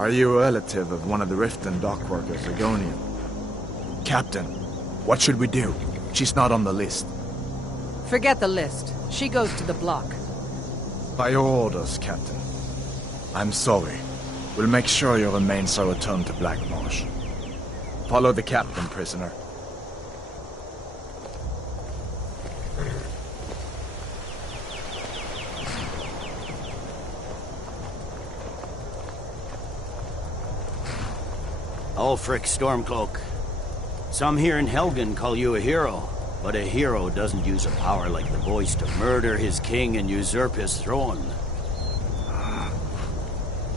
Are you a relative of one of the Riften dock workers, Agonian? Captain, what should we do? She's not on the list. Forget the list. She goes to the block. By your orders, Captain. I'm sorry. We'll make sure your remains are returned to Black Marsh. Follow the captain, prisoner. Ulfric Stormcloak. Some here in Helgen call you a hero, but a hero doesn't use a power like the voice to murder his king and usurp his throne.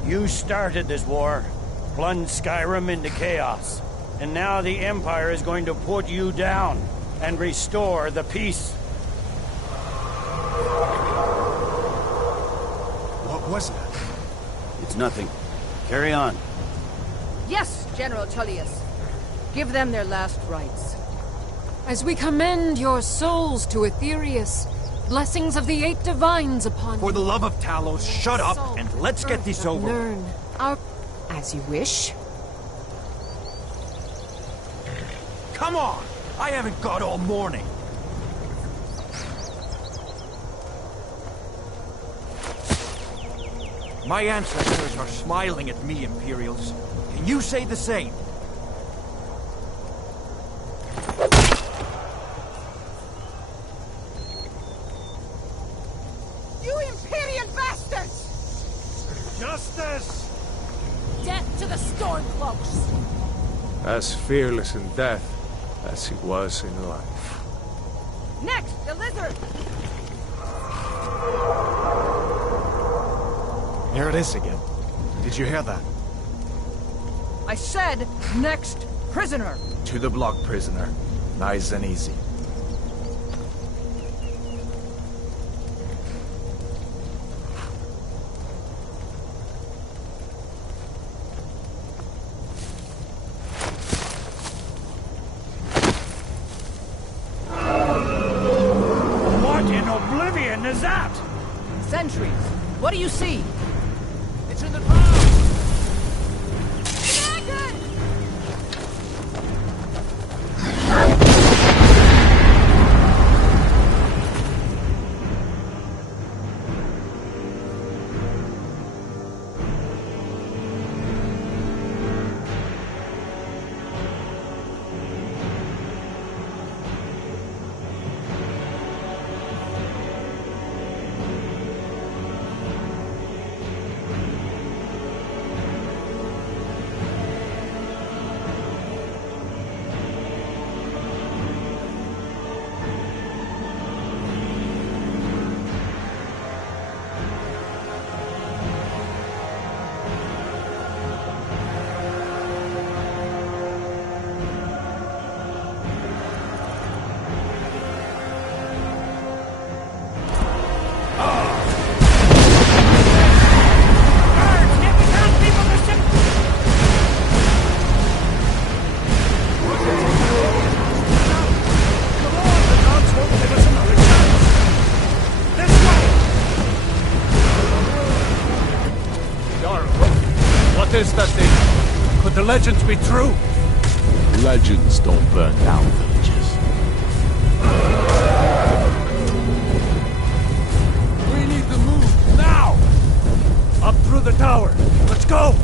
You started this war, plunged Skyrim into chaos, and now the Empire is going to put you down and restore the peace. What was that? It's nothing. Carry on. Yes, General Tullius. Give them their last rites. As we commend your souls to Aetherius, blessings of the 8 divines upon you. For the love of Talos, shut up and let's get this over. Learn our... As you wish. Come on! I haven't got all morning. My ancestors are smiling at me, Imperials. Can you say the same? You Imperial bastards! Justice! Death to the Stormcloaks! As fearless in death as he was in life. Next, the lizard! There it is again. Did you hear that? I said, next prisoner! To the block, prisoner. Nice and easy. What in oblivion is that? Sentries, what do you see? It's in the ground! What is that thing? Could the legends be true? Legends don't burn down villages. We need to move now! Up through the tower. Let's go!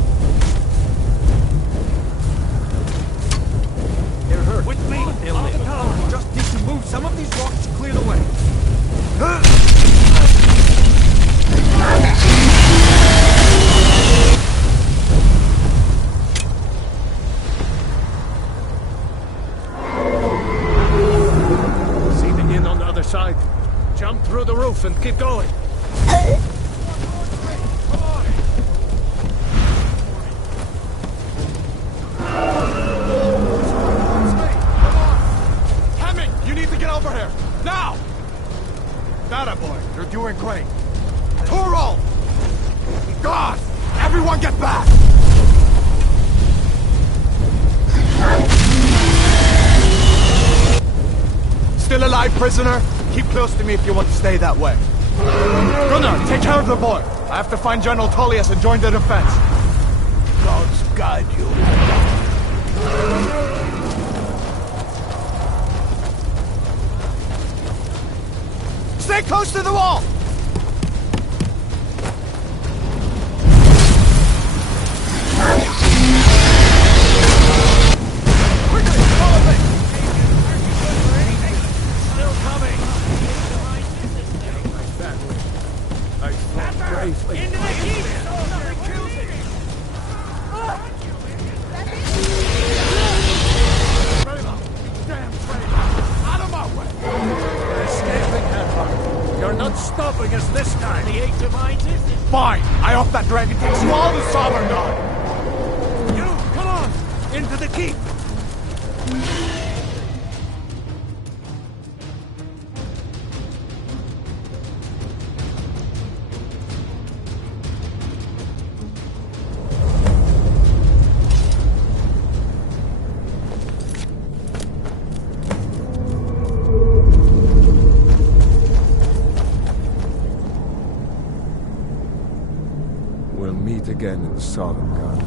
They're hurt. With me, they'll live. The tower. Just need to move some of these rocks to clear the way. Side. Jump through the roof and keep going. Hemming, you need to get over here. Now! That boy, you're doing great. Toro! God! Everyone get back! Still alive, prisoner? Keep close to me if you want to stay that way. Gunnar, take care of the boy. I have to find General Tullius and join the defense. God. guide you. Stay close to the wall! Quickly, follow me! Still coming! I fought bravely. Into the heat! Damn traitor! Out of my way! We're escaping, Headhunter. You're not stopping us this time. The eight divines is it? Fine! I hope that dragon takes you all to Sovereign. You, come on! Into the keep! We'll meet again in the Solemn Garden.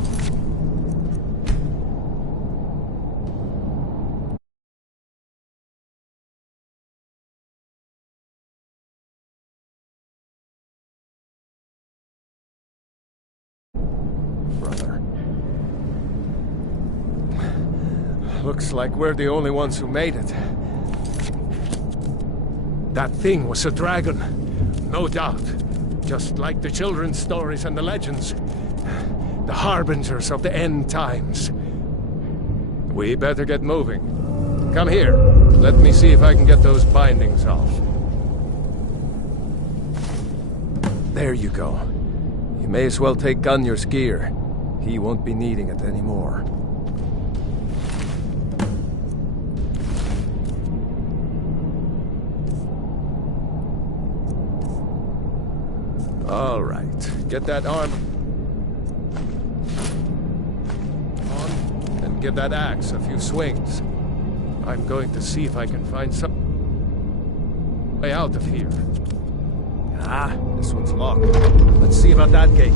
Brother. Looks like we're the only ones who made it. That thing was a dragon. No doubt. Just like the children's stories and the legends. The harbingers of the end times. We better get moving. Come here. Let me see if I can get those bindings off. There you go. You may as well take Gunnar's gear. He won't be needing it anymore. All right, get that arm on, and give that axe a few swings. I'm going to see if I can find some way out of here. Ah, this one's locked. Let's see about that gate.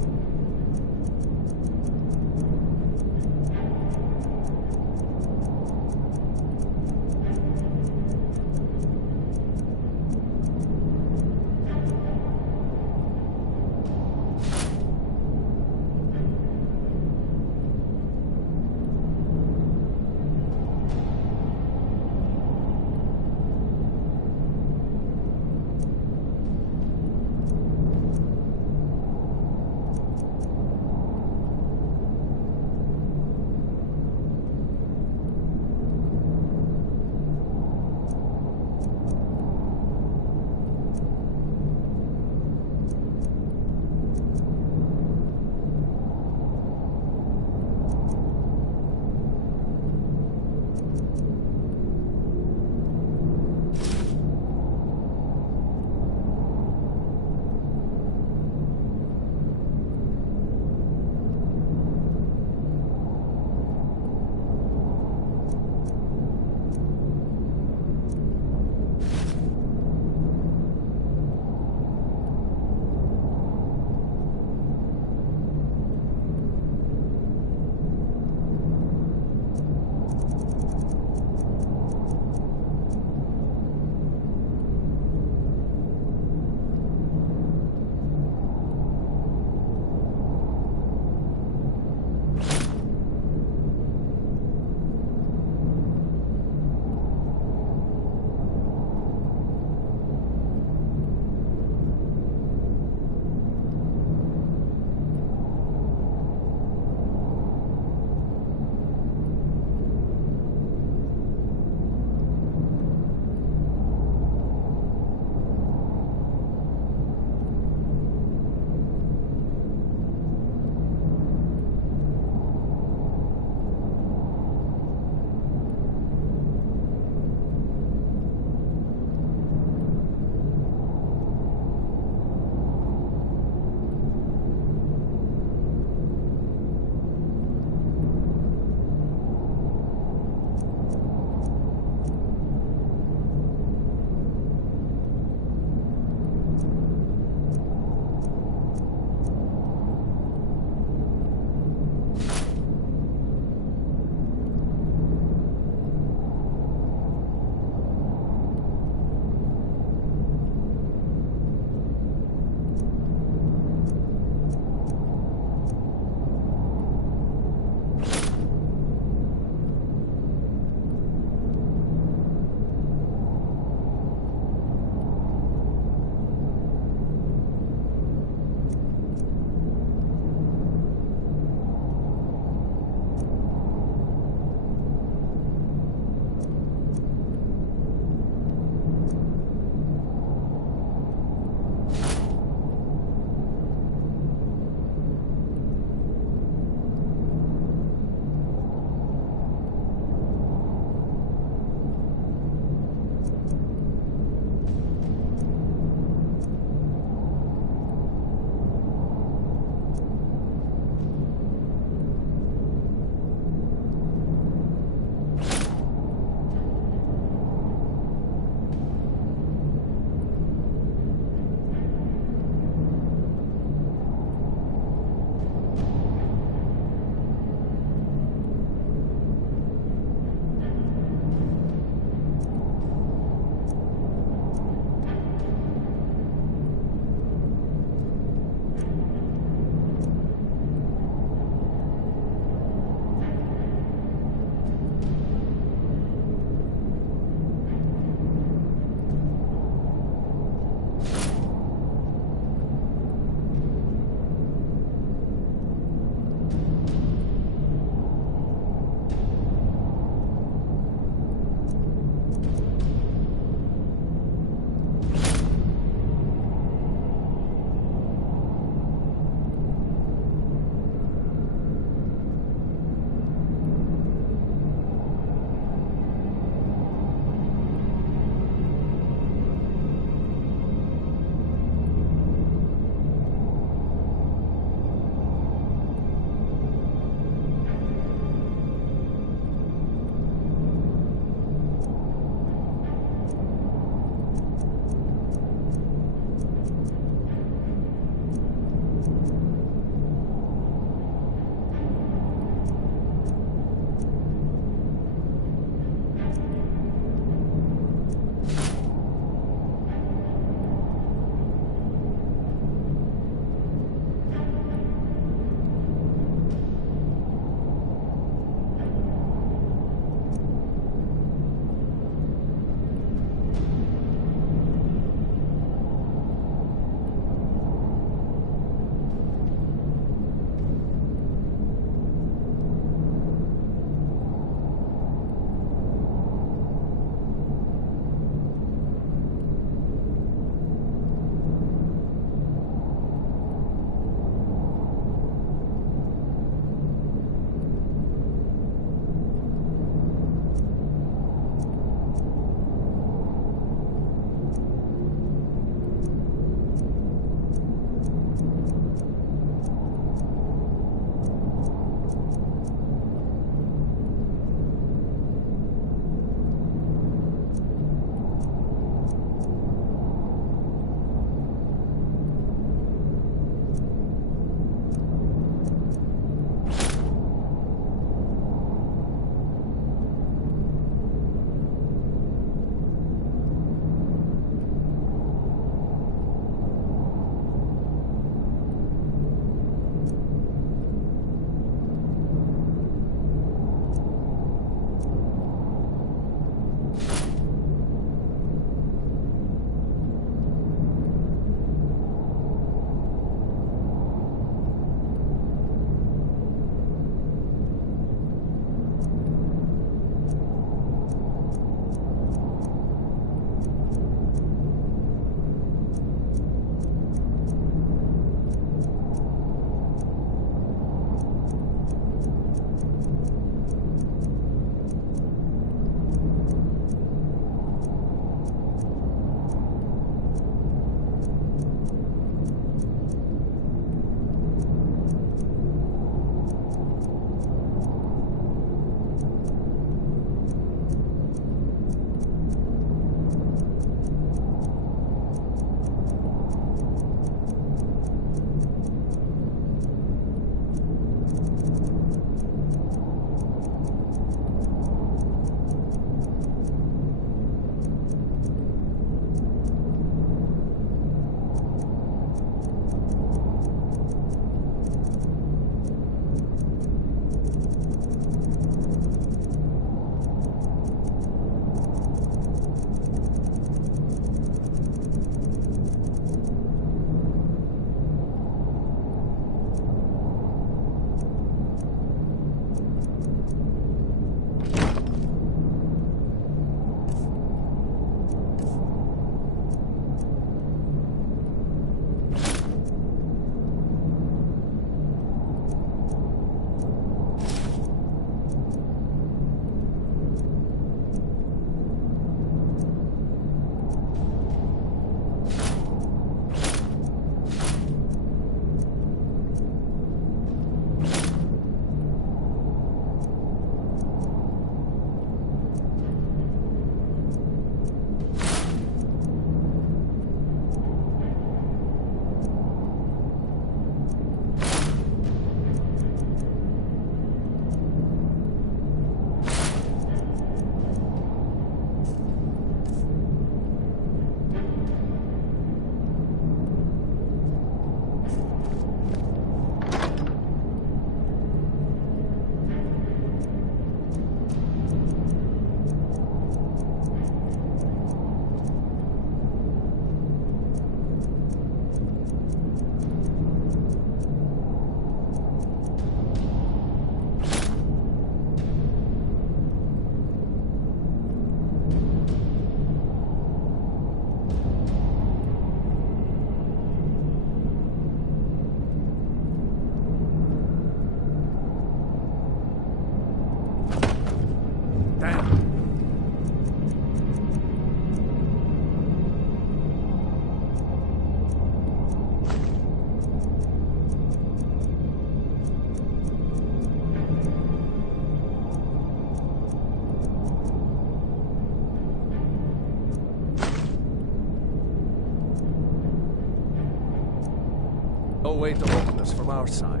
no way to open this from our side.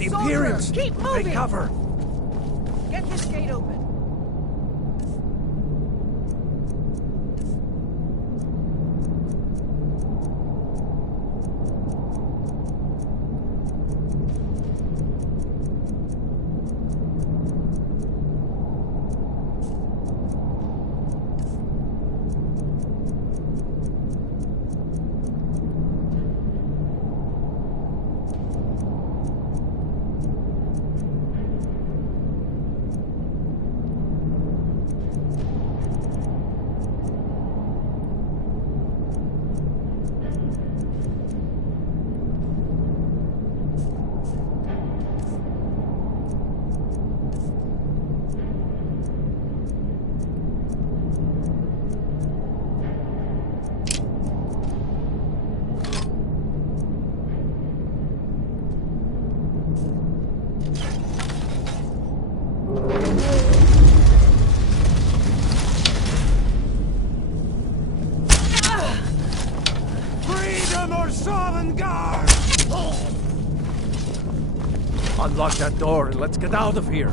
The Imperials! Keep moving! Take cover! Get this gate open. Unlock that door and let's get out of here.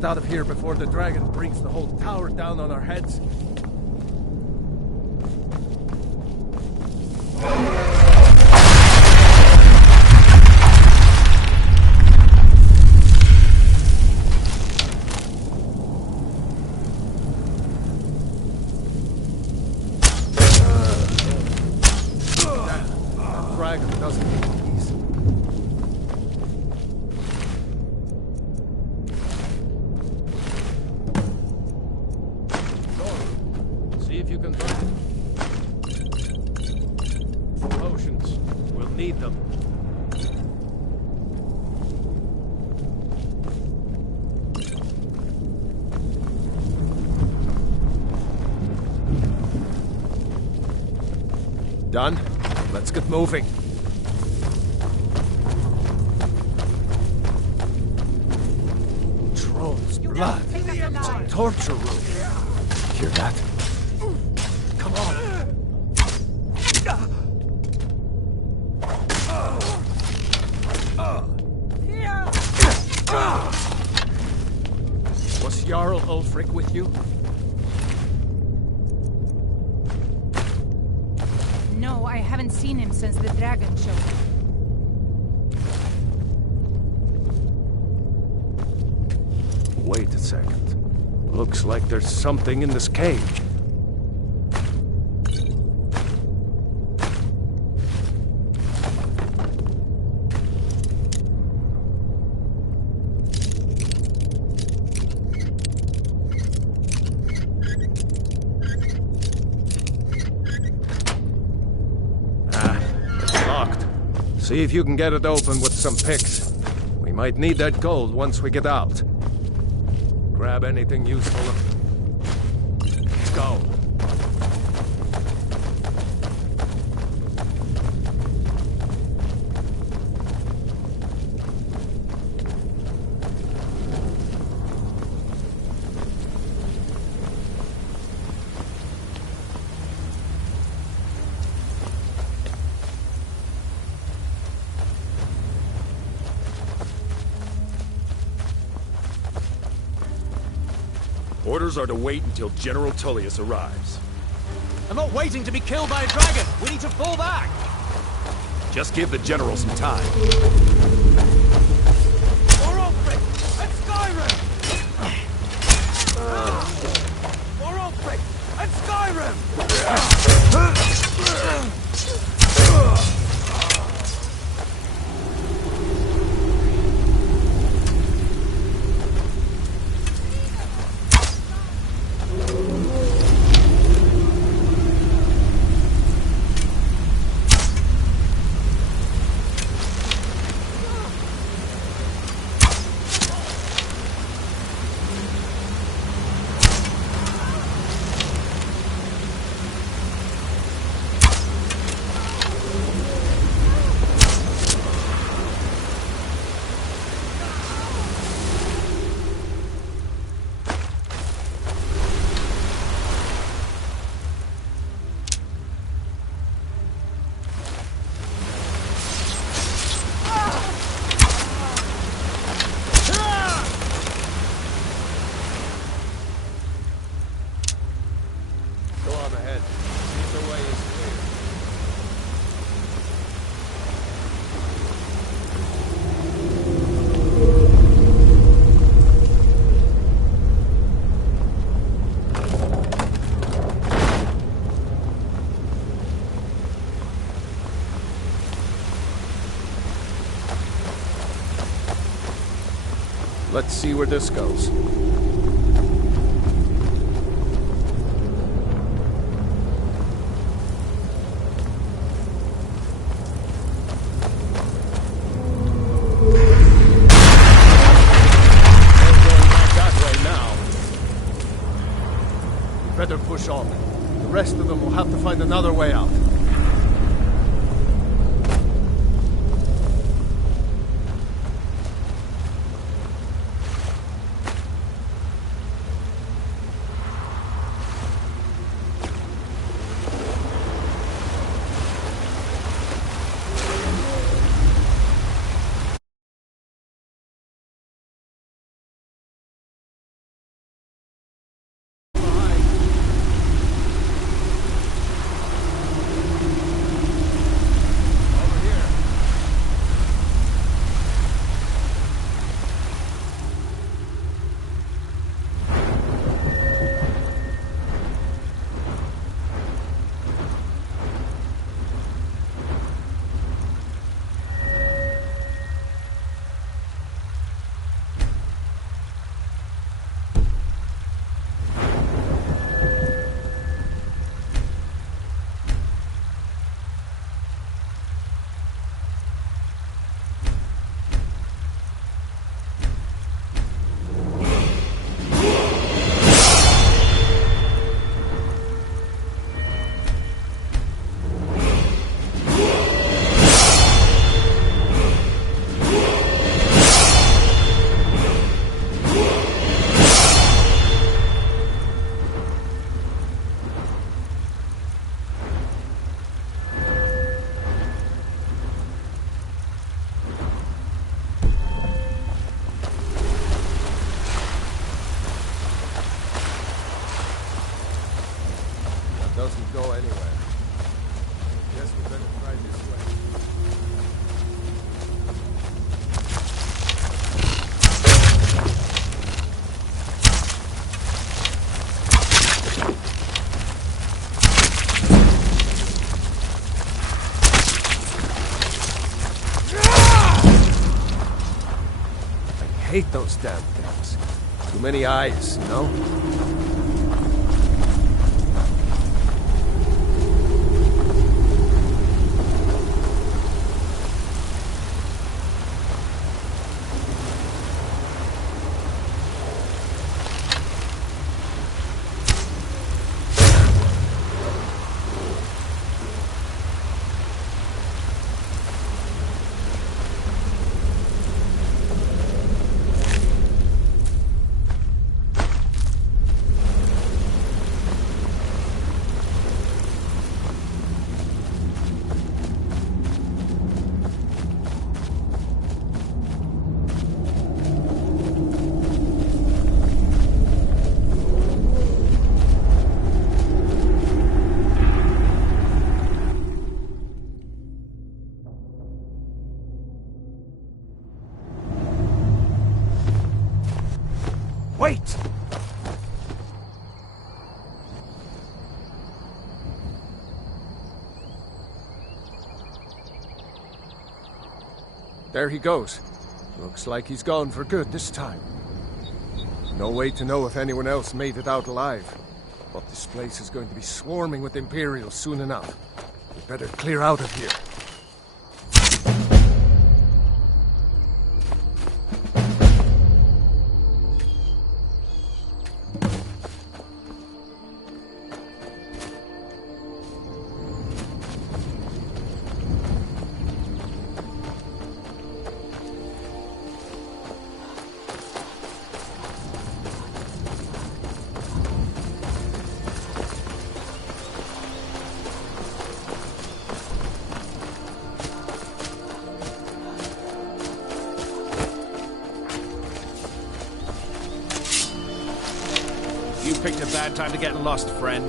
get out of here before the dragon brings the whole tower down on our heads. That dragon doesn't need peace. See if you can find it. Potions. We'll need them. Done? Let's get moving. Troll's blood. It's a torture room. Hear that? Come on. Was Jarl Ulfric with you? No, I haven't seen him since the dragon show. Wait a second. Looks like there's something in this cage. It's locked. See if you can get it open with some picks. We might need that gold once we get out. Grab anything useful. Let's go. Orders are to wait until General Tullius arrives. I'm not waiting to be killed by a dragon. We need to fall back. Just give the General some time. More Ulfric and Skyrim! More Ulfric and Skyrim! Go on ahead. See if the way is clear. Let's see where this goes. Better push on. The rest of them will have to find another way out. doesn't go anywhere. Guess we better try this way. I hate those damn things. Too many eyes, you know? Wait! There he goes. Looks like he's gone for good this time. No way to know if anyone else made it out alive. But this place is going to be swarming with Imperials soon enough. We better clear out of here. You picked a bad time to get lost, friend.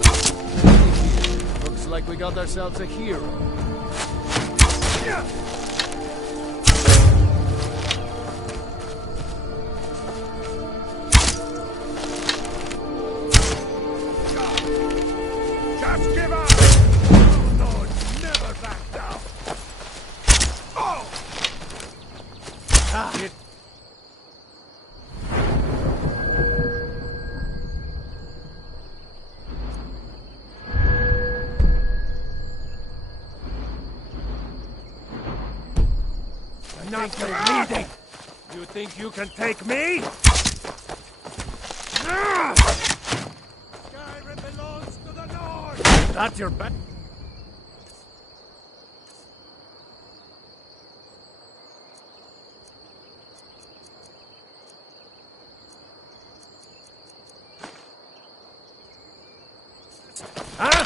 Looks like we got ourselves a hero. Just give up! Lord, never back down! Oh! Not leading. You think you can take me? Skyrim belongs to the North! That's your back. Huh?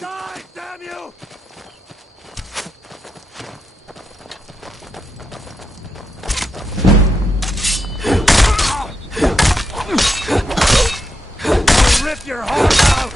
Die, damn you! I'll rip your heart out!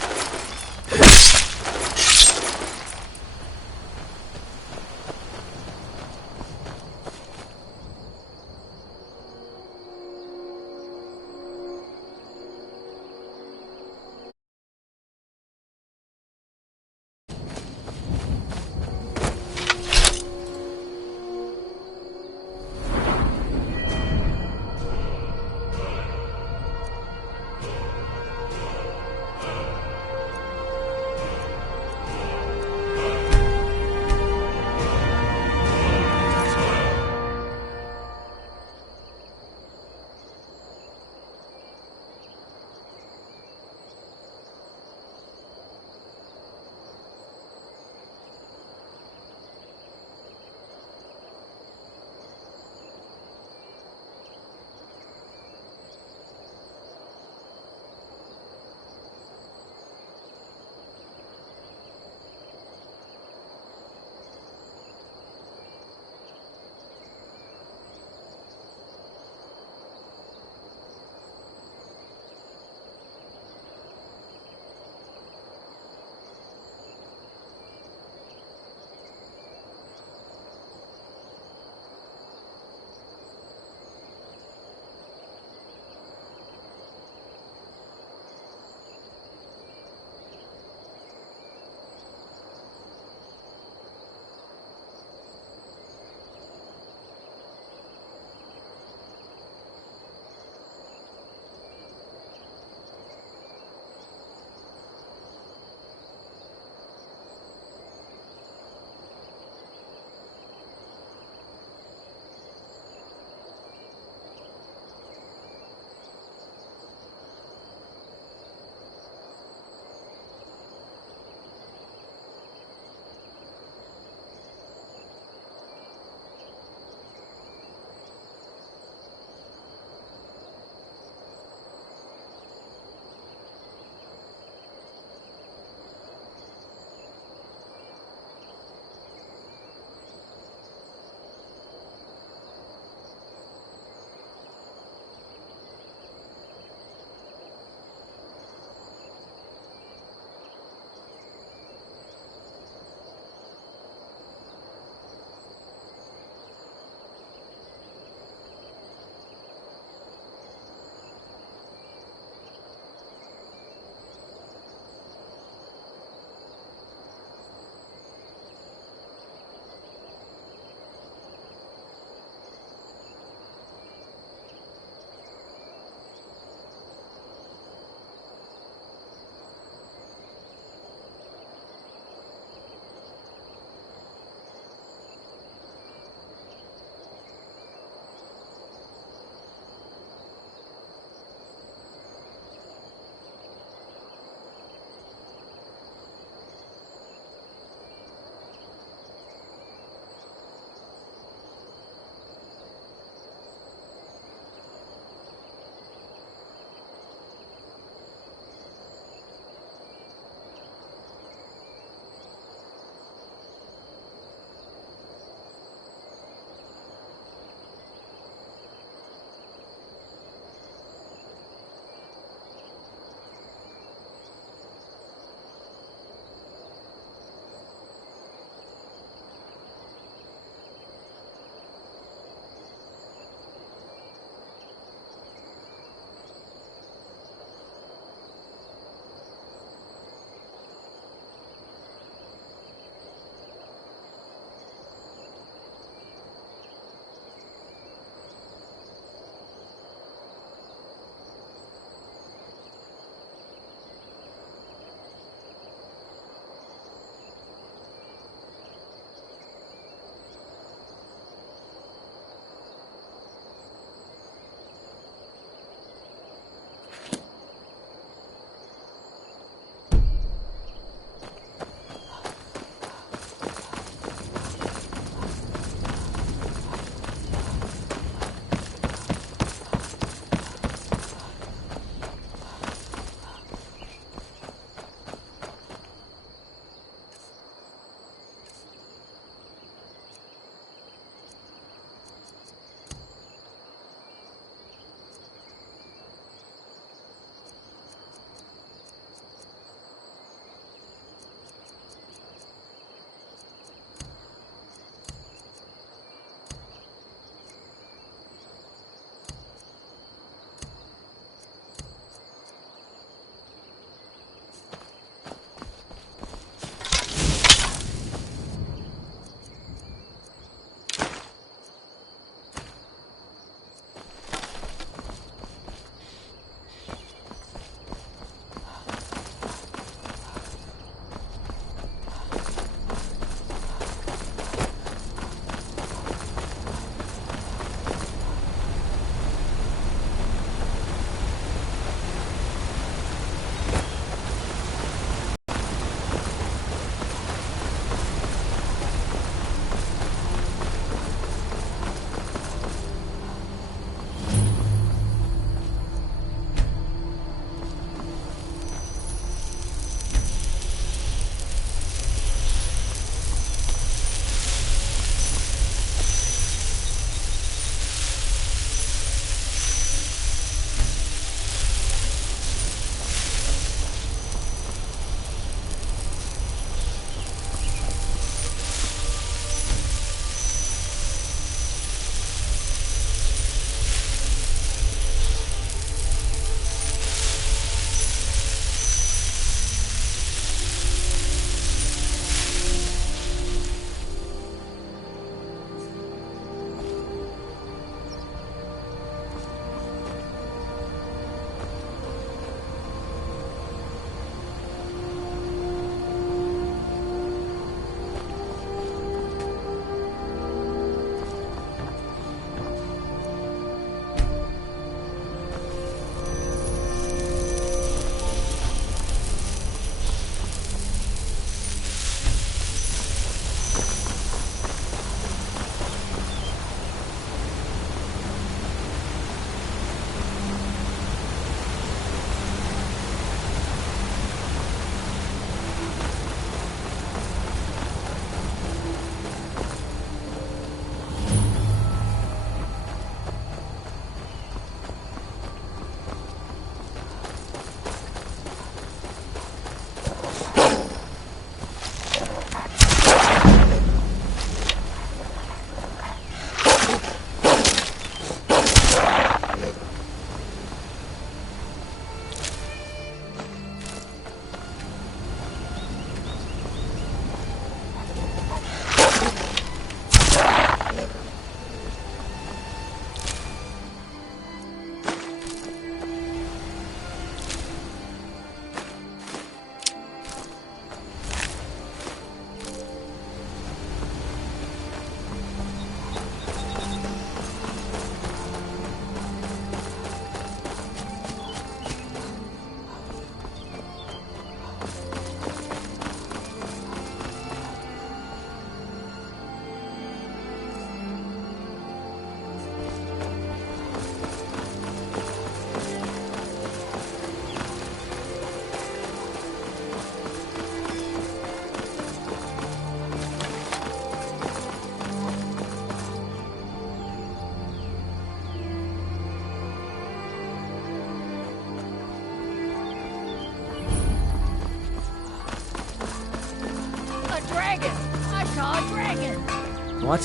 What?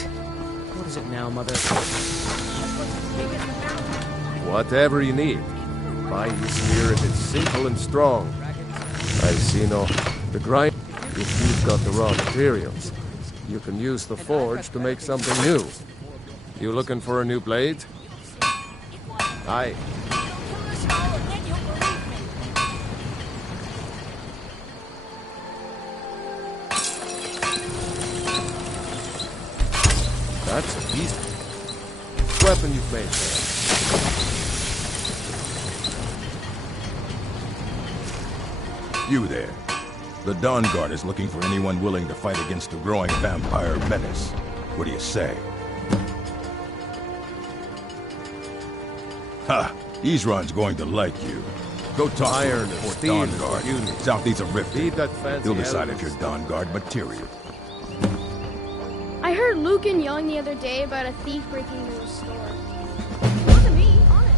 What is it now, Mother? Whatever you need. Buy you spear if it's simple and strong. I see no... The grind... If you've got the raw materials, you can use the forge to make something new. You looking for a new blade? Aye. That's a beast. Weapon you've made there. You there. The Dawn Guard is looking for anyone willing to fight against the growing vampire menace. What do you say? Ha! Isran's going to like you. Go talk Iron to and the steel Dawn Guard. unit. Southeast of Rift. Feed that fancy He'll decide if elements. you're Dawn Guard material. I heard Lucan yelling the other day about a thief breaking into a store. It wasn't me, honest.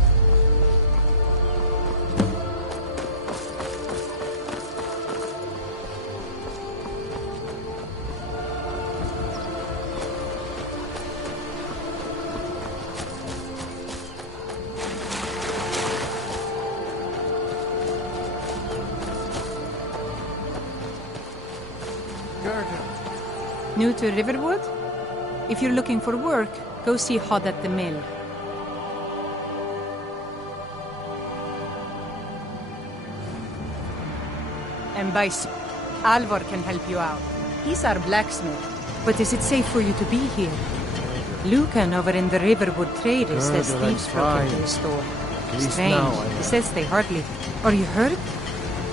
New to Riverwood? If you're looking for work, go see Hod at the mill. And Alvor can help you out. He's our blacksmith. But is it safe for you to be here? Lucan over in the Riverwood Traders says thieves broke into his store. Strange. He says they hardly... Are you hurt?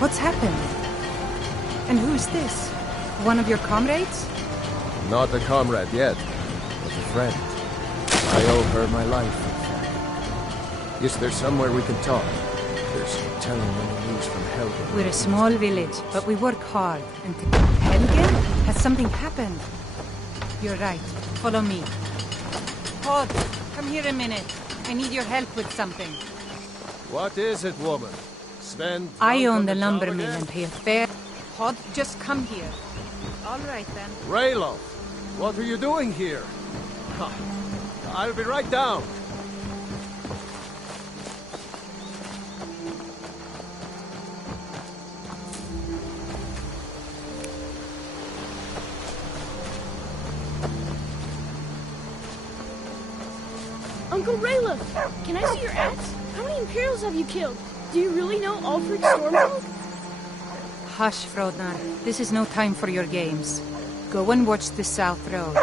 What's happened? And who's this? One of your comrades? Not a comrade yet, but a friend. I owe her my life, in fact. Is there somewhere we can talk? There's no telling any news from Helgen. We're a small village, but we work hard. And Helgen? Has something happened? You're right. Follow me. Hod, come here a minute. I need your help with something. What is it, woman? Sven? I own the lumber mill and pay a fair... Hod, just come here. All right, then. Raylo, what are you doing here? I'll be right down. Uncle Rayla, can I see your axe? How many Imperials have you killed? Do you really know Ulfric Stormhold? Hush, Frodnar. This is no time for your games. Go and watch the South Road.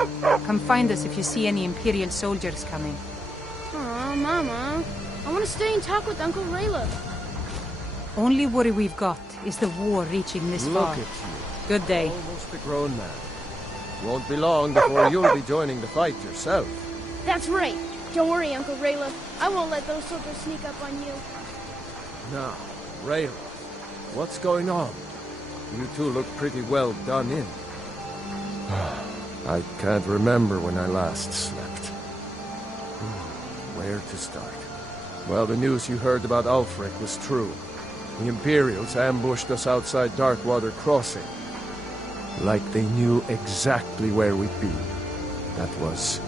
Come find us if you see any Imperial soldiers coming. Aw, Mama. I want to stay and talk with Uncle Rayla. Only worry we've got is the war reaching this Look far. at you. Good day. Almost a grown man. Won't be long before you'll be joining the fight yourself. That's right. Don't worry, Uncle Rayla. I won't let those soldiers sneak up on you. Now, Raylo, what's going on? You two look pretty well done in. I can't remember when I last slept. Where to start? Well, the news you heard about Ulfric was true. The Imperials ambushed us outside Darkwater Crossing. Like they knew exactly where we'd be. That was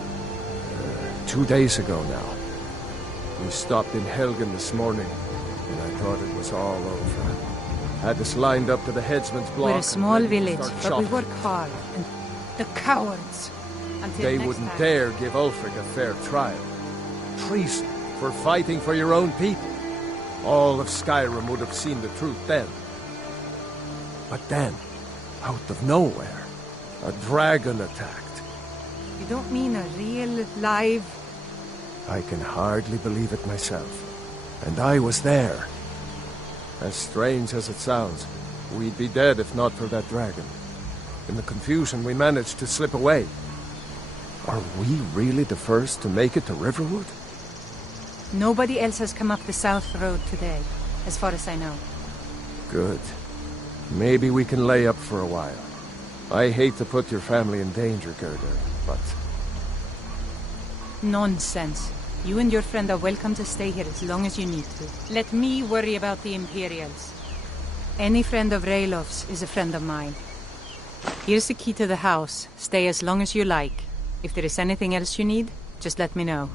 2 days ago now. We stopped in Helgen this morning, and I thought it was all over. Had us lined up to the headsman's block. We're a small and ready to village, start but we chopping. work hard. And the cowards. Until They next wouldn't time. dare give Ulfric a fair trial. Treason for fighting for your own people. All of Skyrim would have seen the truth then. But then, out of nowhere, a dragon attacked. You don't mean a real, live... I can hardly believe it myself. And I was there. As strange as it sounds, we'd be dead if not for that dragon. In the confusion, we managed to slip away. Are we really the first to make it to Riverwood? Nobody else has come up the South Road today, as far as I know. Good. Maybe we can lay up for a while. I hate to put your family in danger, Gerda, but... Nonsense. You and your friend are welcome to stay here as long as you need to. Let me worry about the Imperials. Any friend of Raylof's is a friend of mine. Here's the key to the house. Stay as long as you like. If there is anything else you need, just let me know.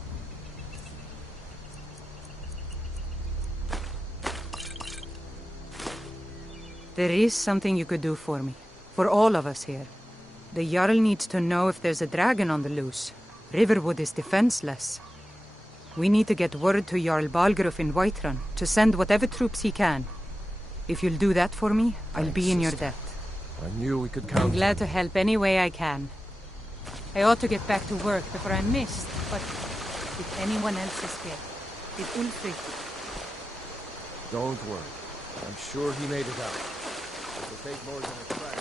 There is something you could do for me. For all of us here. The Jarl needs to know if there's a dragon on the loose. Riverwood is defenseless. We need to get word to Jarl Balgruuf in Whiterun to send whatever troops he can. If you'll do that for me, I'll be in your debt. I knew we could count. I'm glad to help any way I can. I ought to get back to work before I'm missed, but did anyone else escape? Did Ulfric? Don't worry. I'm sure he made it out. It'll take more than a crack.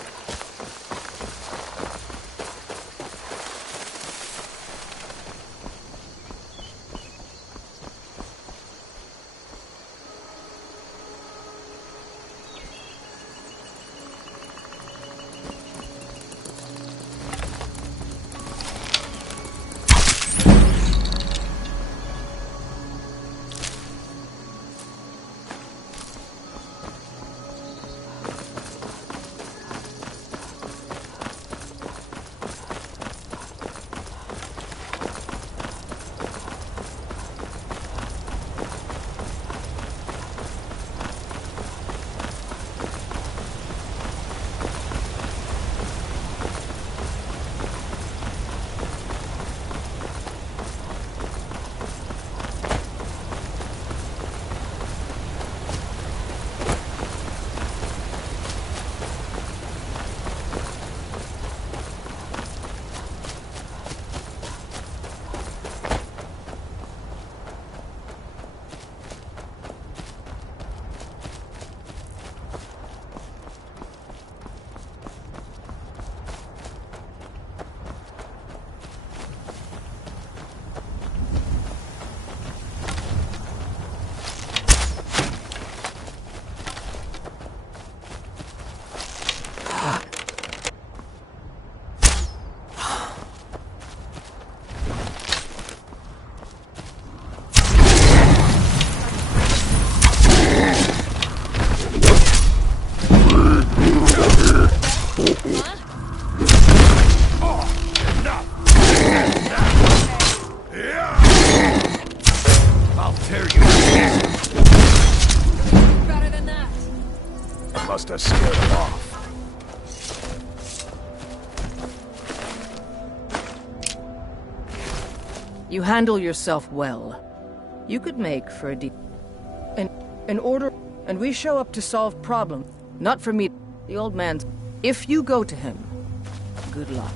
Must have scared him off. You handle yourself well. You could make for a an order, and we show up to solve problems. Not for me, the old man's. If you go to him, good luck.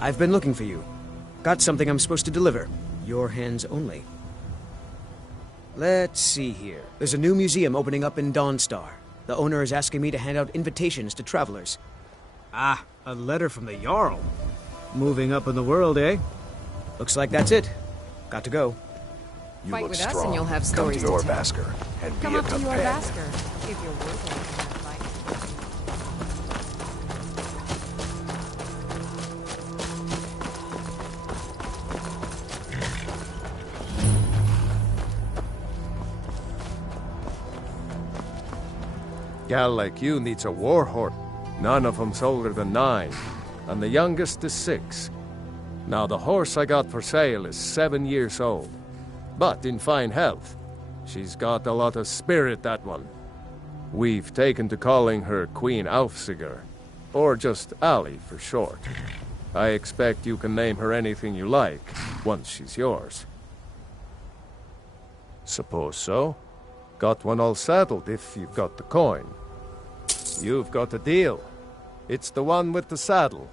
I've been looking for you. Got something I'm supposed to deliver. Your hands only. Let's see here. There's a new museum opening up in Dawnstar. The owner is asking me to hand out invitations to travelers. Ah, a letter from the Jarl. Moving up in the world, eh? Looks like that's it. Got to go. You Fight look with strong. us and you'll have Come to stories your to tell. Basker and Come be a up to your companion. Basker. If you're worth it, like. gal like you needs a war horse. None of 'em's older than 9, and the youngest is 6. Now, the horse I got for sale is 7 years old, but in fine health. She's got a lot of spirit, that one. We've taken to calling her Queen Aufsiger, or just Allie for short. I expect you can name her anything you like, once she's yours. Suppose so. Got one all saddled if you've got the coin. You've got a deal. It's the one with the saddle.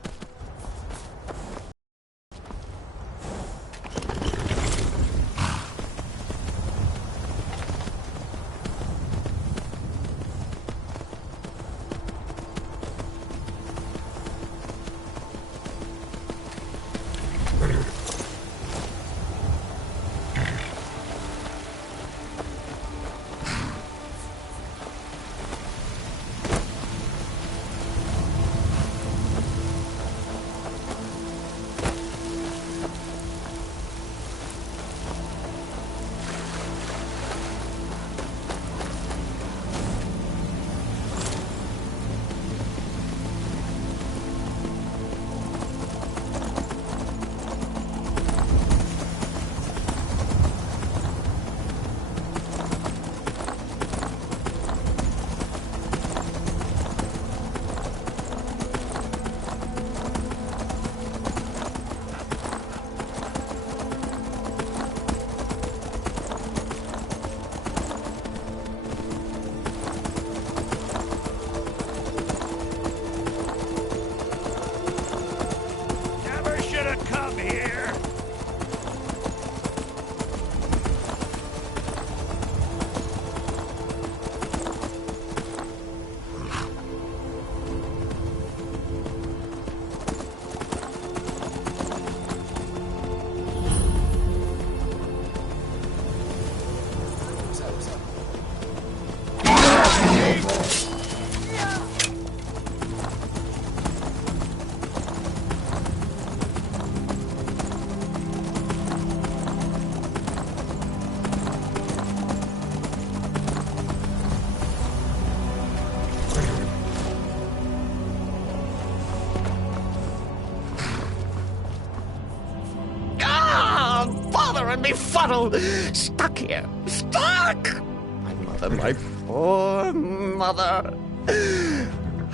Befuddled! Stuck here! Stuck! My mother, my poor mother!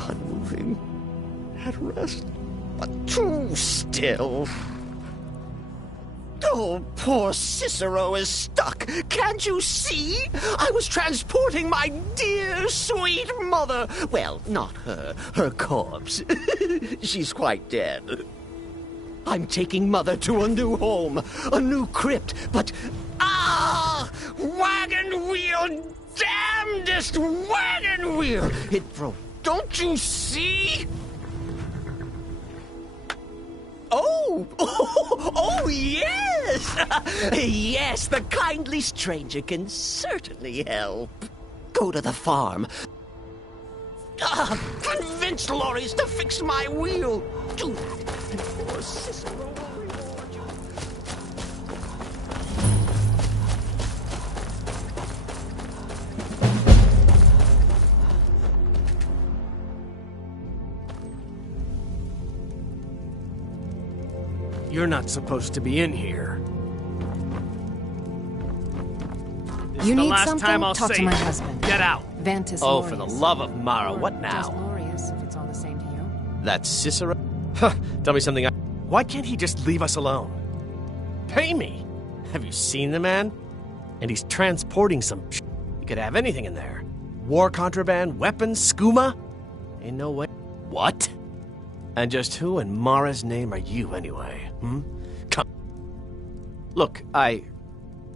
Unmoving, at rest, but too still. Oh, poor Cicero is stuck! Can't you see? I was transporting my dear, sweet mother! Well, not her. Her corpse. She's quite dead. I'm taking Mother to a new home, a new crypt, but... Ah! Wagon wheel! Damnedest wagon wheel! It broke. Don't you see? Oh, yes! Yes, the kindly stranger can certainly help. Go to the farm. Convince Loris to fix my wheel. Do that, and poor Cicero will reward you. You're not supposed to be in here. You need something? Talk to my husband. Get out. Ventus Oh, Lorius. for the love of Mara, what now? Just Lorius, if it's all the same to you. That's Cicero? Tell me something. Why can't he just leave us alone? Pay me. Have you seen the man? And he's transporting some He could have anything in there. War contraband, weapons, skooma? Ain't no way. What? And just who in Mara's name are you, anyway? Come. Look,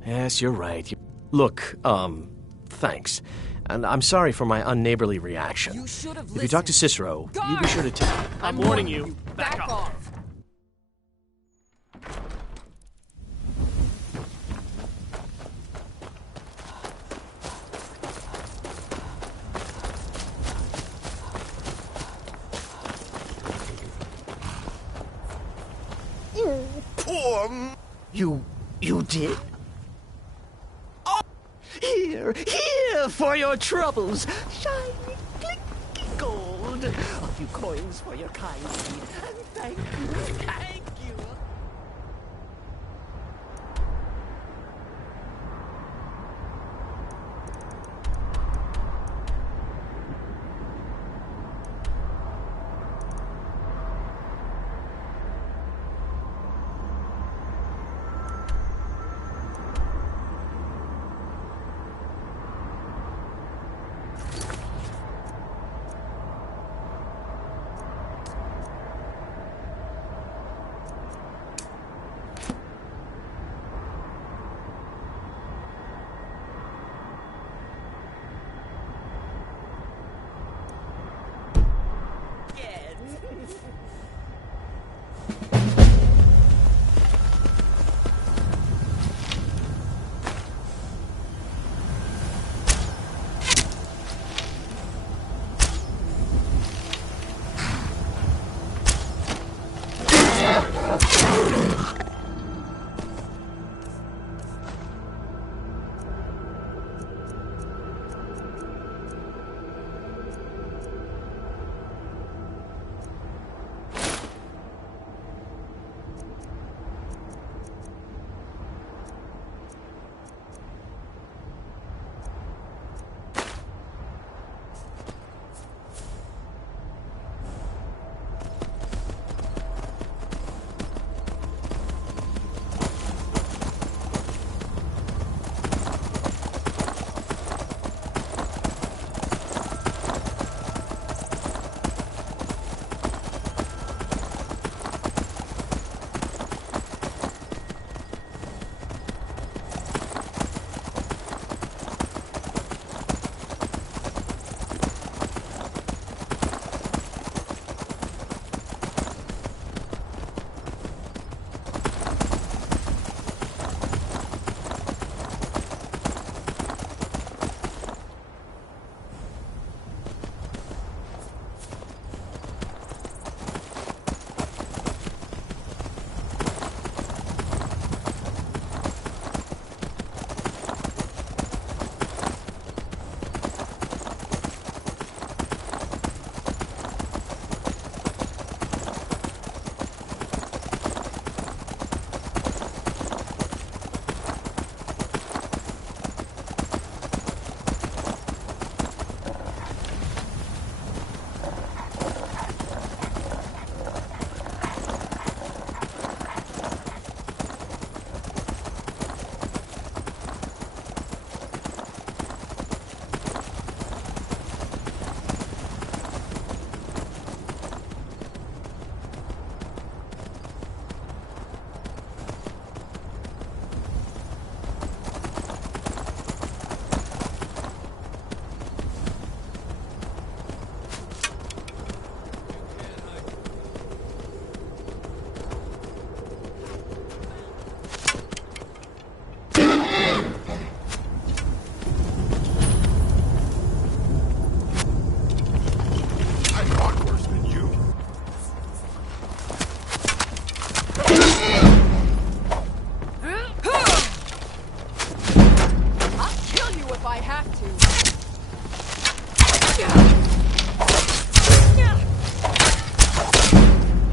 Yes, you're right. Look, thanks. And I'm sorry for my unneighborly reaction. You should have If you talk to Cicero, you be sure to tell him. I'm warning you. Back off. Poor... You did? Oh, here for your troubles. Shiny gold. A few coins for your kind deed. And thank you, thank you.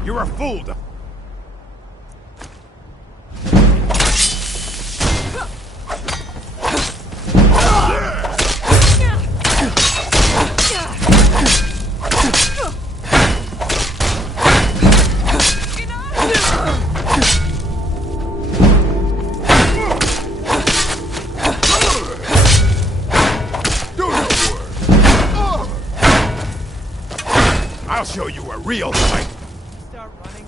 You're a fool to... I'll show you a real fight. Start running.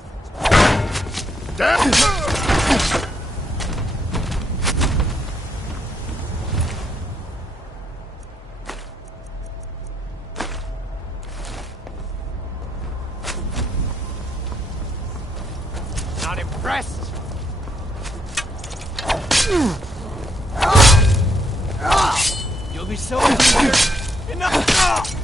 Not impressed? You'll be so eager. Enough!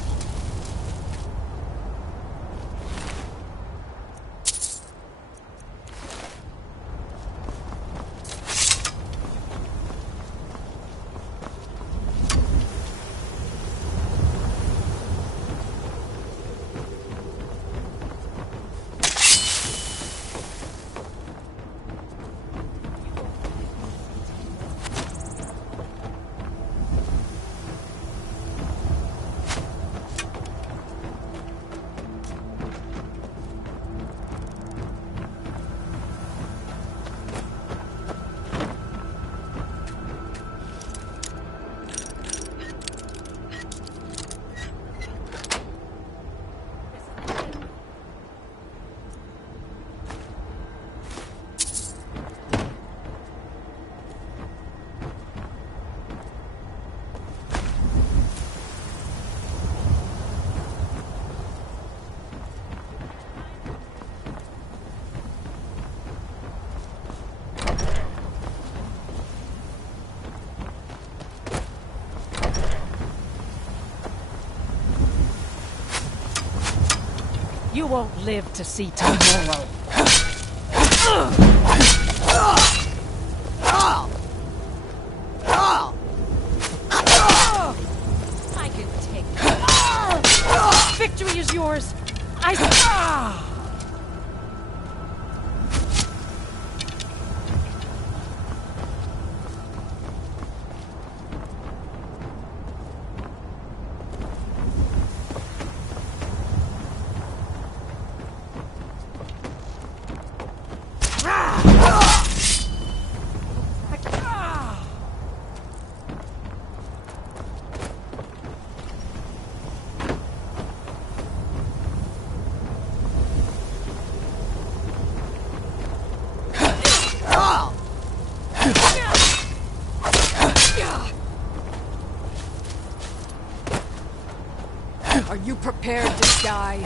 You won't live to see tomorrow. I can take it. Victory is yours. Are you prepared to die?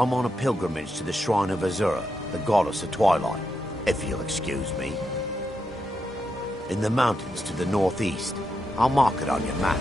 I'm on a pilgrimage to the shrine of Azura, the goddess of twilight, if you'll excuse me. In the mountains to the northeast. I'll mark it on your map.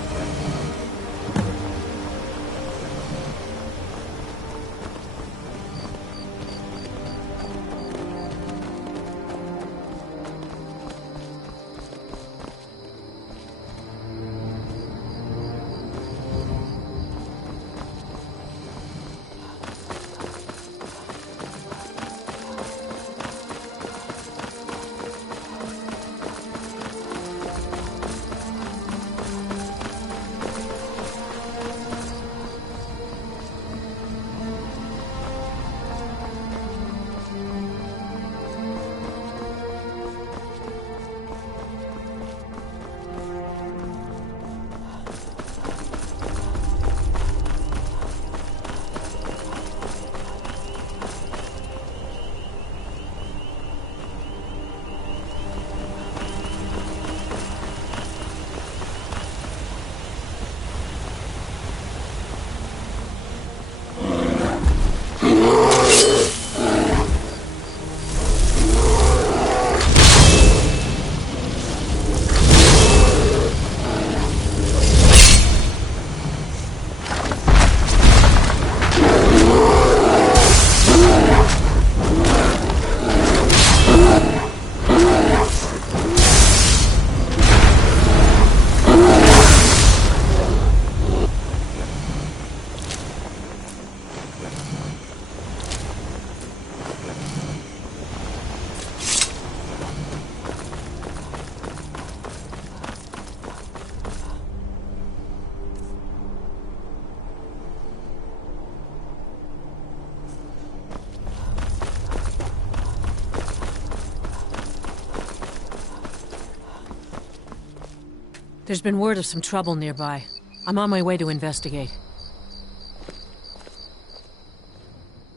There's been word of some trouble nearby. I'm on my way to investigate.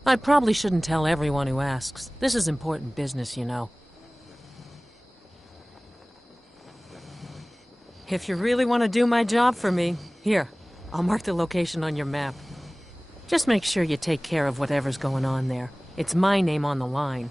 I probably shouldn't tell everyone who asks. This is important business, you know. If you really want to do my job for me, here, I'll mark the location on your map. Just make sure you take care of whatever's going on there. It's my name on the line.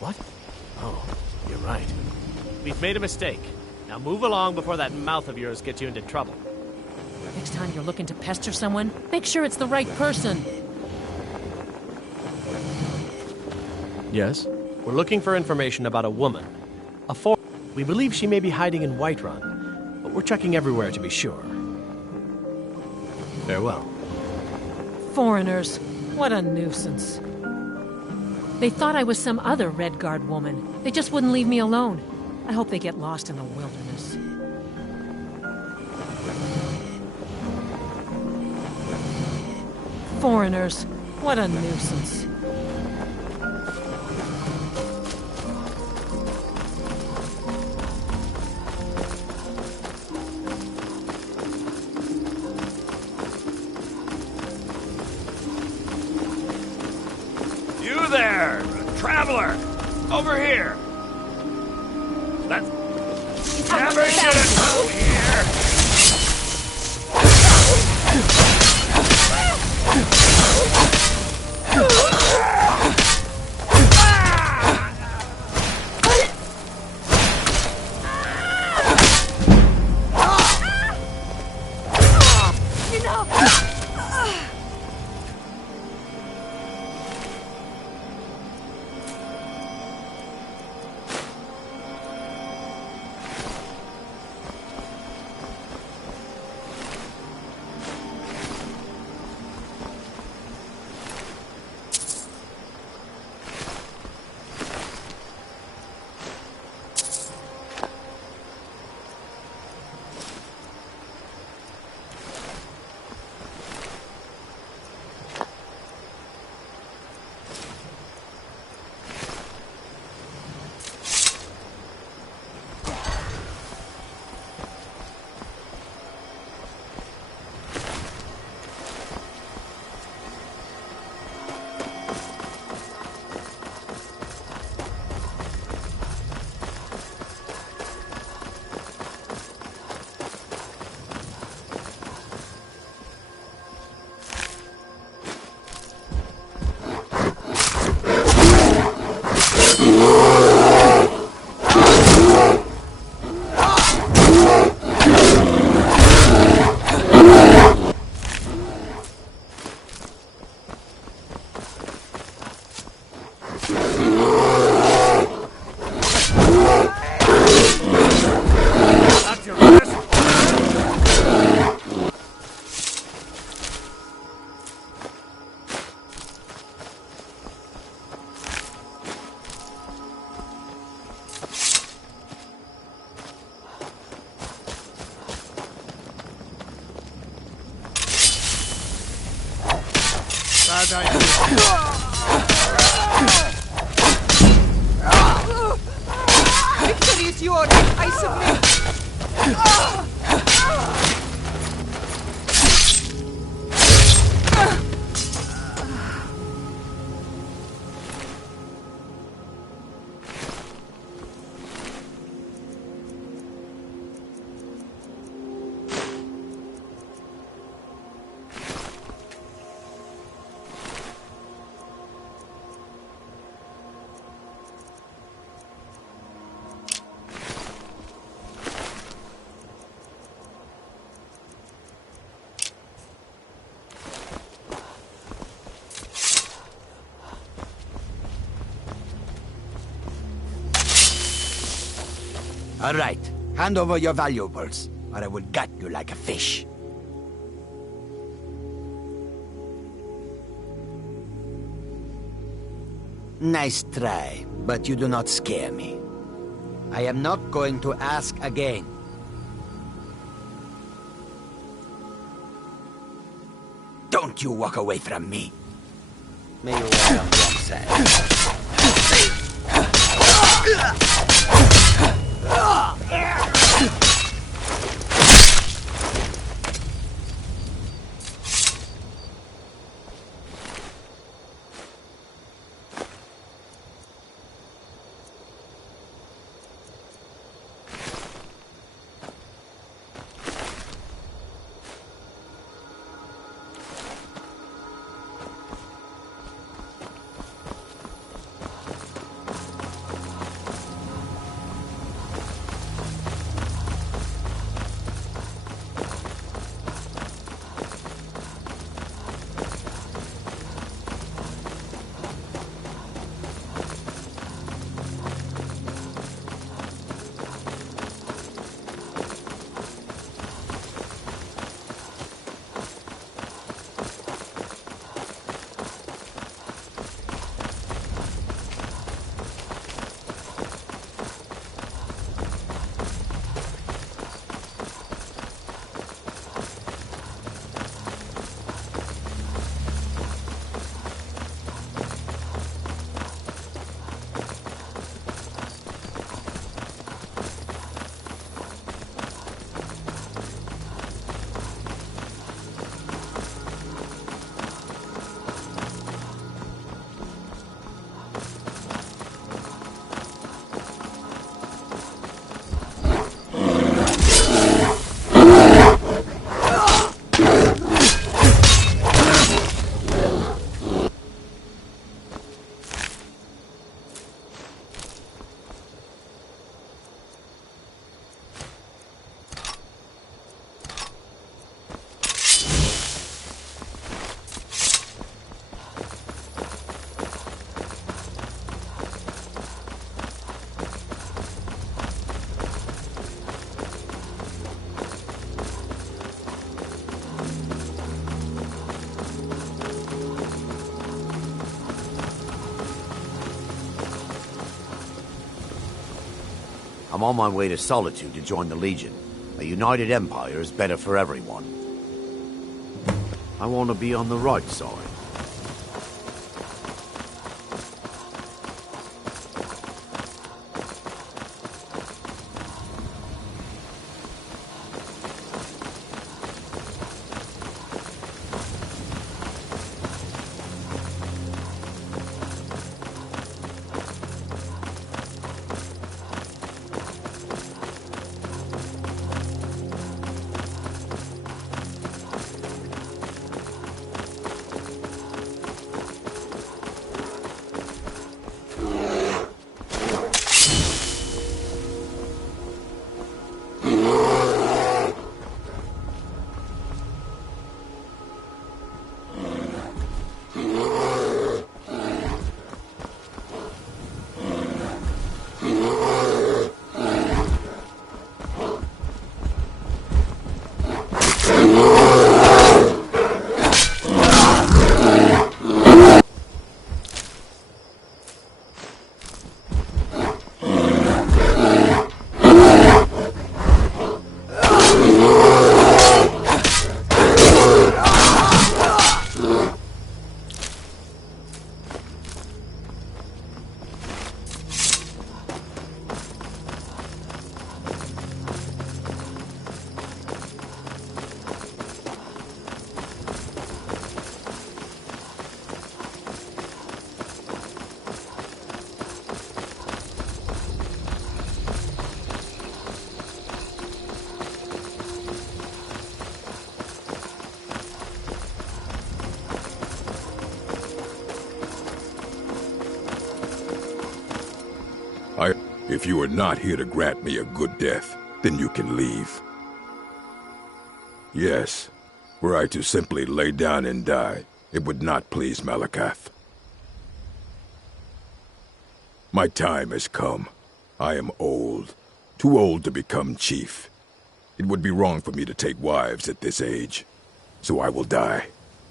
What? Oh, you're right. We've made a mistake. Now move along before that mouth of yours gets you into trouble. Next time you're looking to pester someone, make sure it's the right person. Yes? We're looking for information about a woman. We believe she may be hiding in Whiterun, but we're checking everywhere to be sure. Farewell. Foreigners. What a nuisance. They thought I was some other Redguard woman. They just wouldn't leave me alone. I hope they get lost in the wilderness. Foreigners. What a nuisance. You there, traveler! Over here! That's... Never should have come here! Victory is yours! I submit! All right, hand over your valuables, or I will gut you like a fish. Nice try, but you do not scare me. I am not going to ask again. Don't you walk away from me. May you walk on the wrong side. I'm on my way to Solitude to join the Legion. A united empire is better for everyone. I want to be on the right side. If you are not here to grant me a good death, then you can leave. Yes, were I to simply lay down and die, it would not please Malakath. My time has come. I am old, too old to become chief. It would be wrong for me to take wives at this age, so I will die.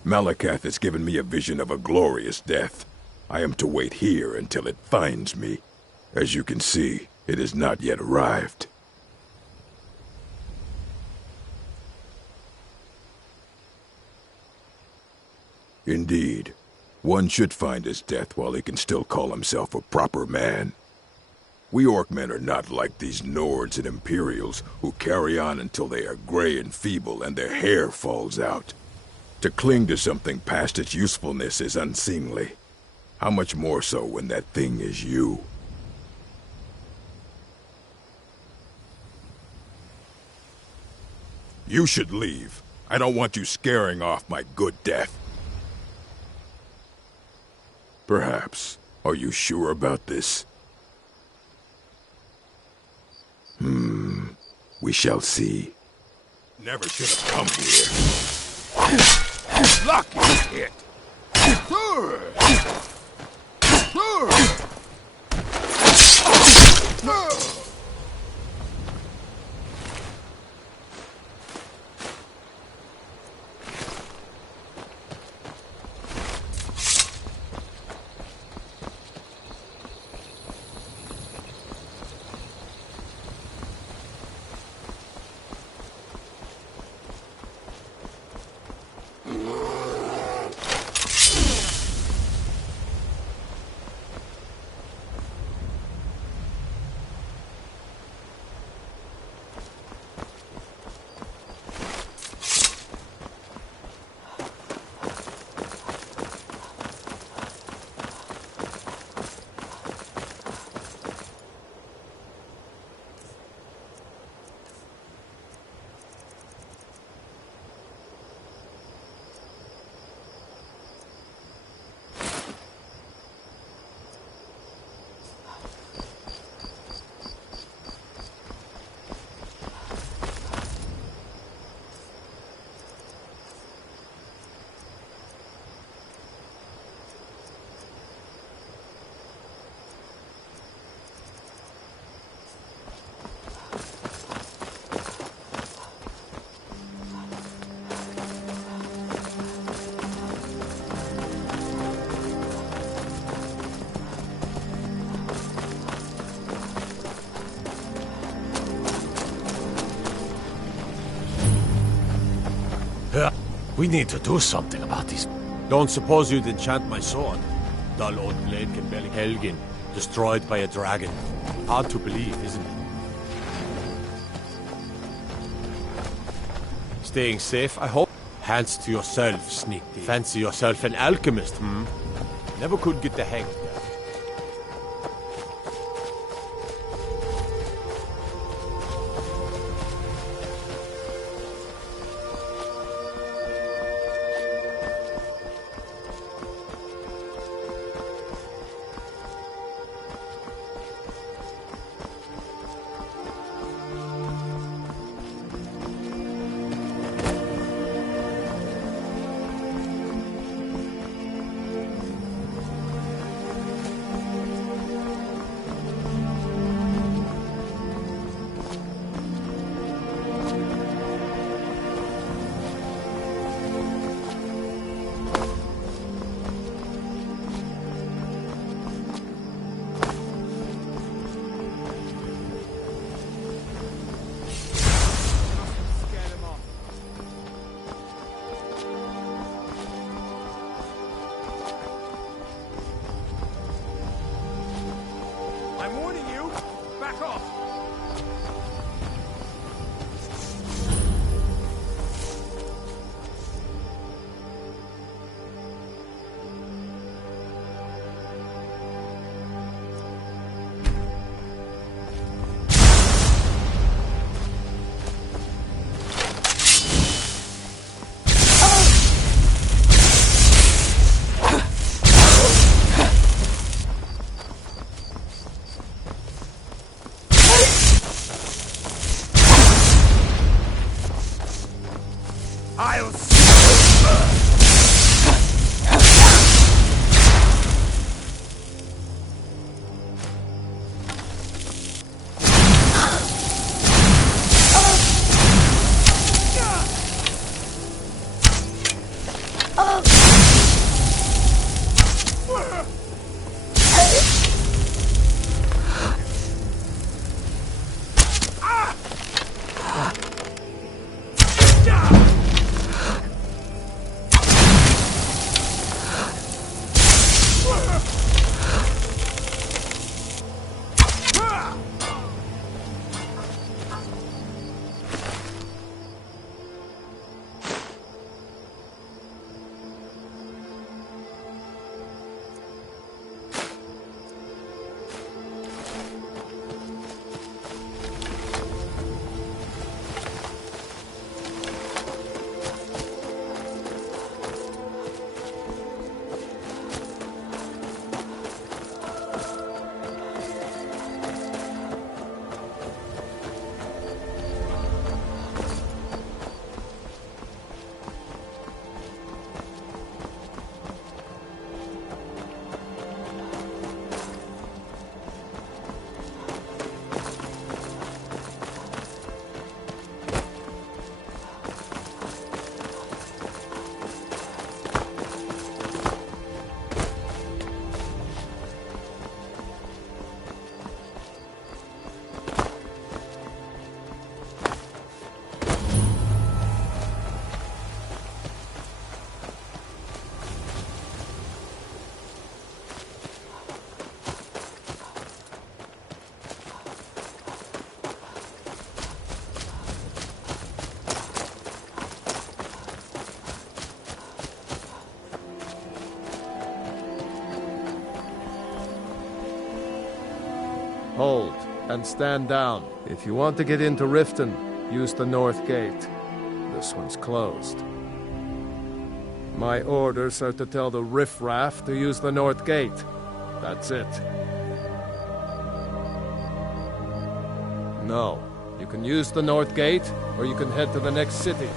Malakath has given me a vision of a glorious death. I am to wait here until it finds me. As you can see, it has not yet arrived. Indeed, one should find his death while he can still call himself a proper man. We Orcmen are not like these Nords and Imperials who carry on until they are gray and feeble and their hair falls out. To cling to something past its usefulness is unseemly. How much more so when that thing is you? You should leave. I don't want you scaring off my good death. Perhaps. Are you sure about this? We shall see. Never should have come here. Lucky hit! We need to do something about these. Don't suppose you'd enchant my sword? Dull old blade can barely... Helgen, destroyed by a dragon. Hard to believe, isn't it? Staying safe, I hope? Hands to yourself, sneak thief. Fancy yourself an alchemist, hmm? Never could get the hang of that. Hold, and stand down. If you want to get into Riften, use the north gate. This one's closed. My orders are to tell the riffraff to use the north gate. That's it. No. You can use the north gate, or you can head to the next city.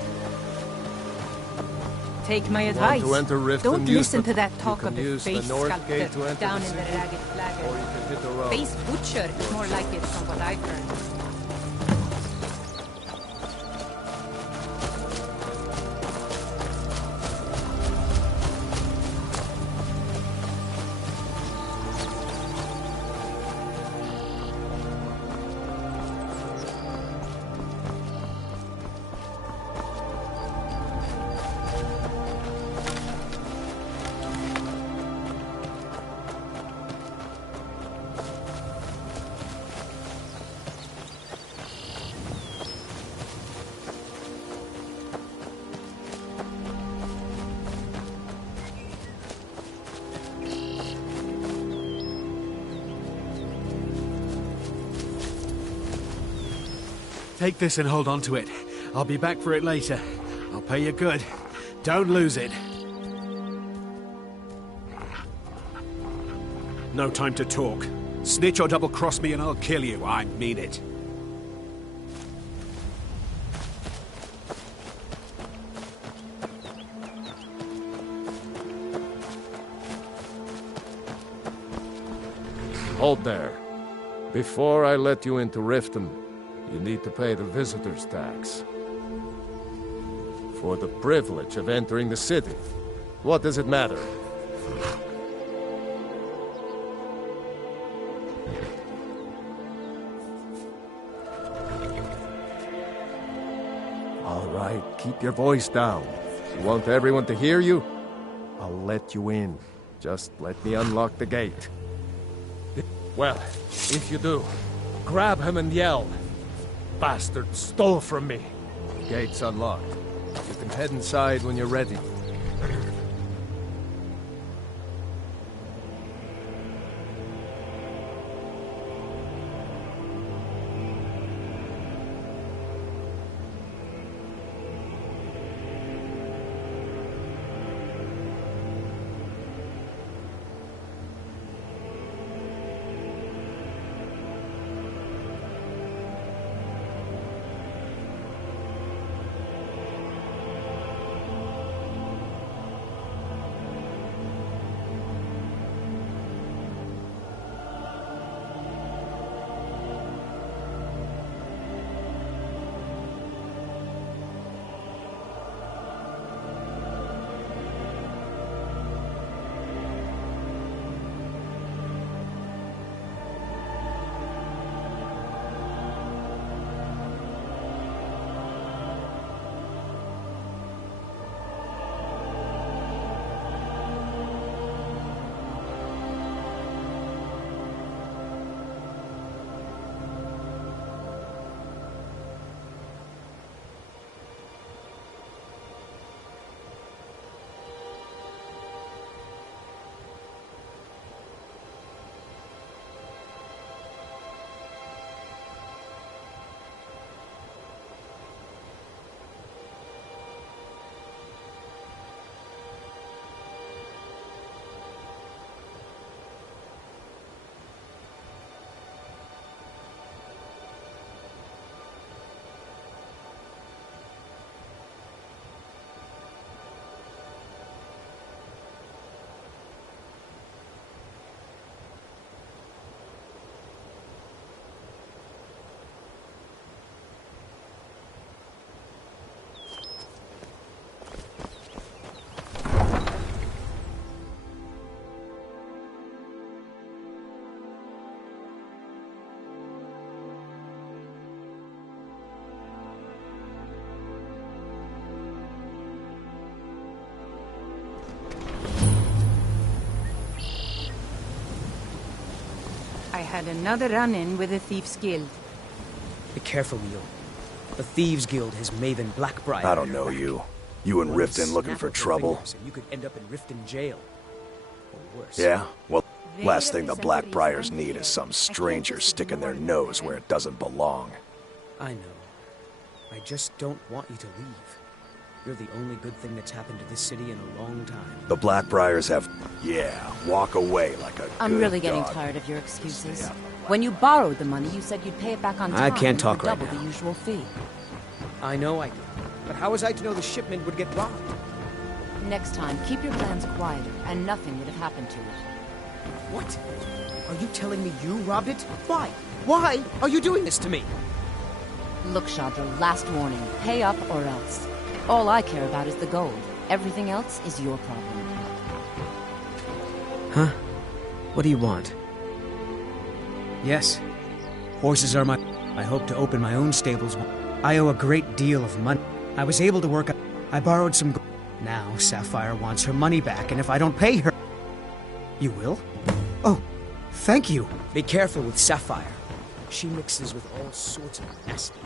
Take my advice. Want to enter Riften, Don't listen to that talk you of can the use face the north sculptor gate to enter down the in the city, ragged flagger. or you can hit the road. Face butcher is more like it from what I've heard. Take this and hold on to it. I'll be back for it later. I'll pay you good. Don't lose it. No time to talk. Snitch or double-cross me and I'll kill you. I mean it. Hold there. Before I let you into Riften, you need to pay the visitor's tax. For the privilege of entering the city. What does it matter? All right, keep your voice down. You want everyone to hear you? I'll let you in. Just let me unlock the gate. Well, if you do, grab him and yell. Bastard stole from me. Gate's unlocked. You can head inside when you're ready. I had another run-in with the Thieves' Guild. Be careful, Mule. The Thieves' Guild has Maven Blackbriar. I don't know you. You in Riften looking for trouble? And you could end up in Riften jail. Or worse. Yeah? Well, last thing the Blackbriars need is some stranger sticking their nose where it doesn't belong. I know. I just don't want you to leave. You're the only good thing that's happened to this city in a long time. The Blackbriars have... Yeah, walk away like a I'm good really getting dog. tired of your excuses. When you borrowed the money, you said you'd pay it back on time. I can't talk for right double now. the usual fee. I know I did. But how was I to know the shipment would get robbed? Next time, keep your plans quieter, and nothing would have happened to it. What? Are you telling me you robbed it? Why? Why are you doing this to me? Look, Shadra, last warning. Pay up or else. All I care about is the gold. Everything else is your problem. Huh? What do you want? Yes. Horses are my... I hope to open my own stables. I owe a great deal of money. I was able to work... I borrowed some... Now Sapphire wants her money back, and if I don't pay her... You will? Oh, thank you. Be careful with Sapphire. She mixes with all sorts of nasty...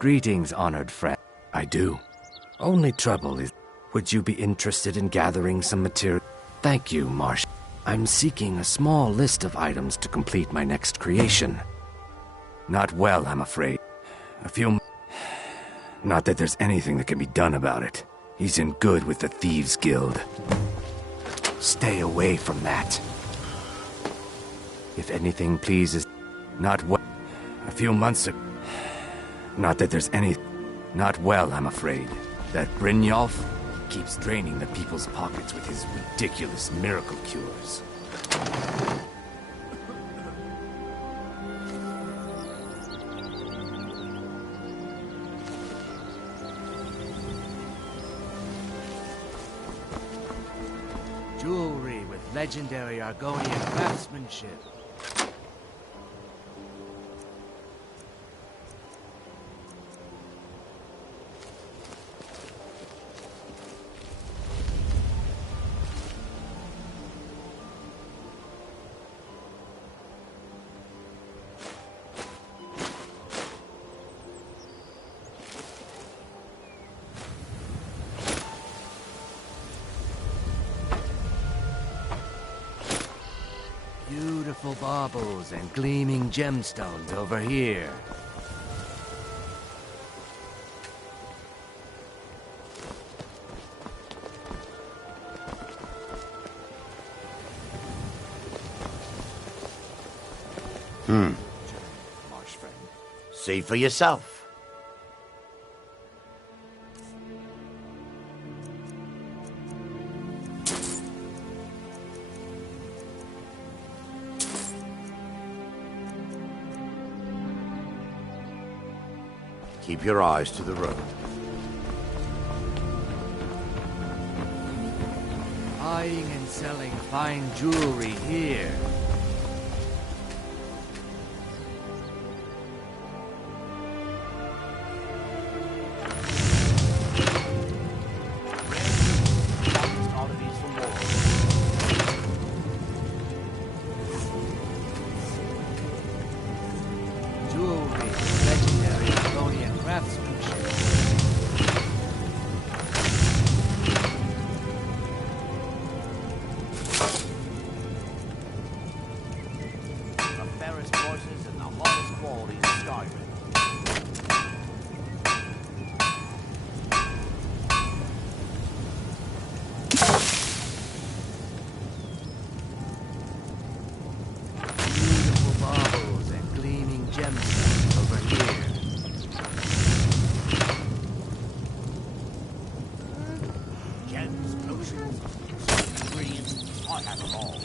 Greetings, honored friend. I do. Only trouble is, would you be interested in gathering some material? Thank you, Marsh. I'm seeking a small list of items to complete my next creation. Not well, I'm afraid. A few... Not that there's anything that can be done about it. He's in good with the Thieves' Guild. Stay away from that. If anything pleases... Not well... A few months ago... Not that there's any... Not well, I'm afraid. That Brynjolf keeps draining the people's pockets with his ridiculous miracle cures. Jewelry with legendary Argonian craftsmanship. Beautiful baubles and gleaming gemstones over here. See for yourself. Keep your eyes to the road. Buying and selling fine jewelry here. Jewelry, legendary Argonian craftsmanship. The fairest horses and the highest qualities of Skyrim. Beautiful baubles and gleaming gemstones over here. Gems, potions, ingredients, I have them all.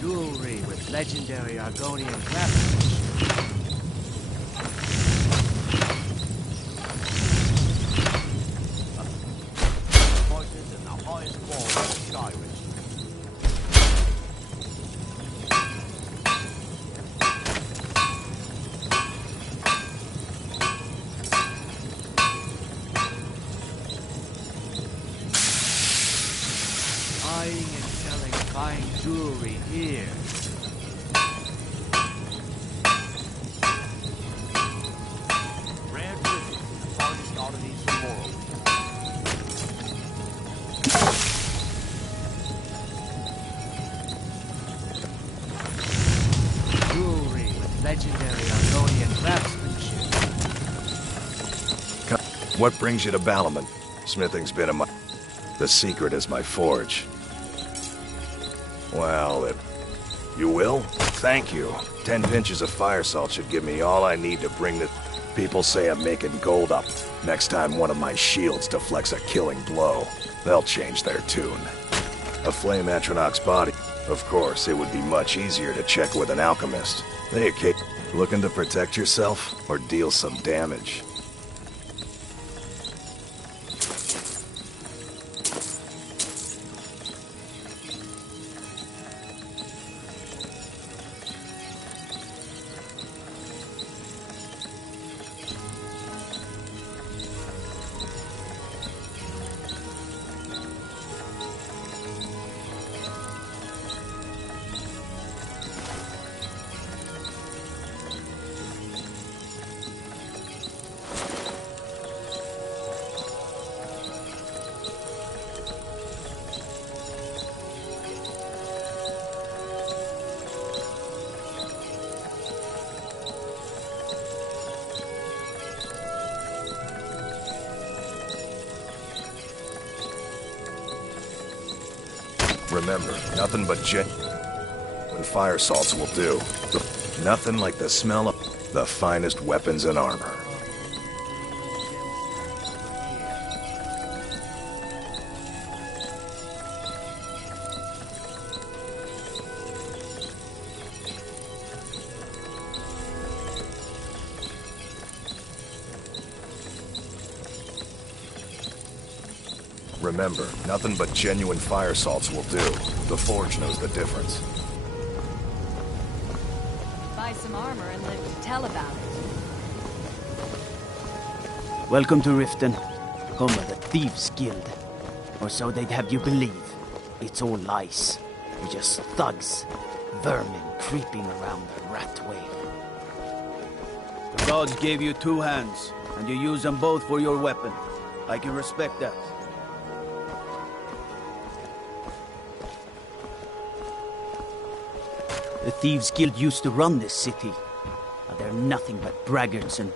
Jewelry with legendary Argonian craftsmanship. Horses and the highest quality of Skyrim. Buying and selling fine jewelry here. Rare riches, the finest oddities from world. Jewelry with legendary Argonian craftsmanship. What brings you to Balaman? Smithing's been in my... The secret is my forge. Well, if you will, thank you. 10 pinches of fire salt should give me all I need to bring the... People say I'm making gold up. Next time one of my shields deflects a killing blow, they'll change their tune. A flame atronach's body. Of course, it would be much easier to check with an alchemist. Hey, Kate, looking to protect yourself or deal some damage? Remember, nothing but genuine fire salts will do. Nothing like the smell of the finest weapons and armor. Remember, nothing but genuine fire salts will do. The Forge knows the difference. Buy some armor and live to tell about it. Welcome to Riften, home of the Thieves' Guild. Or so they'd have you believe. It's all lies. We're just thugs, vermin creeping around the Ratway. The gods gave you 2 hands, and you use them both for your weapon. I can respect that. The Thieves' Guild used to run this city. Now they're nothing but braggarts and...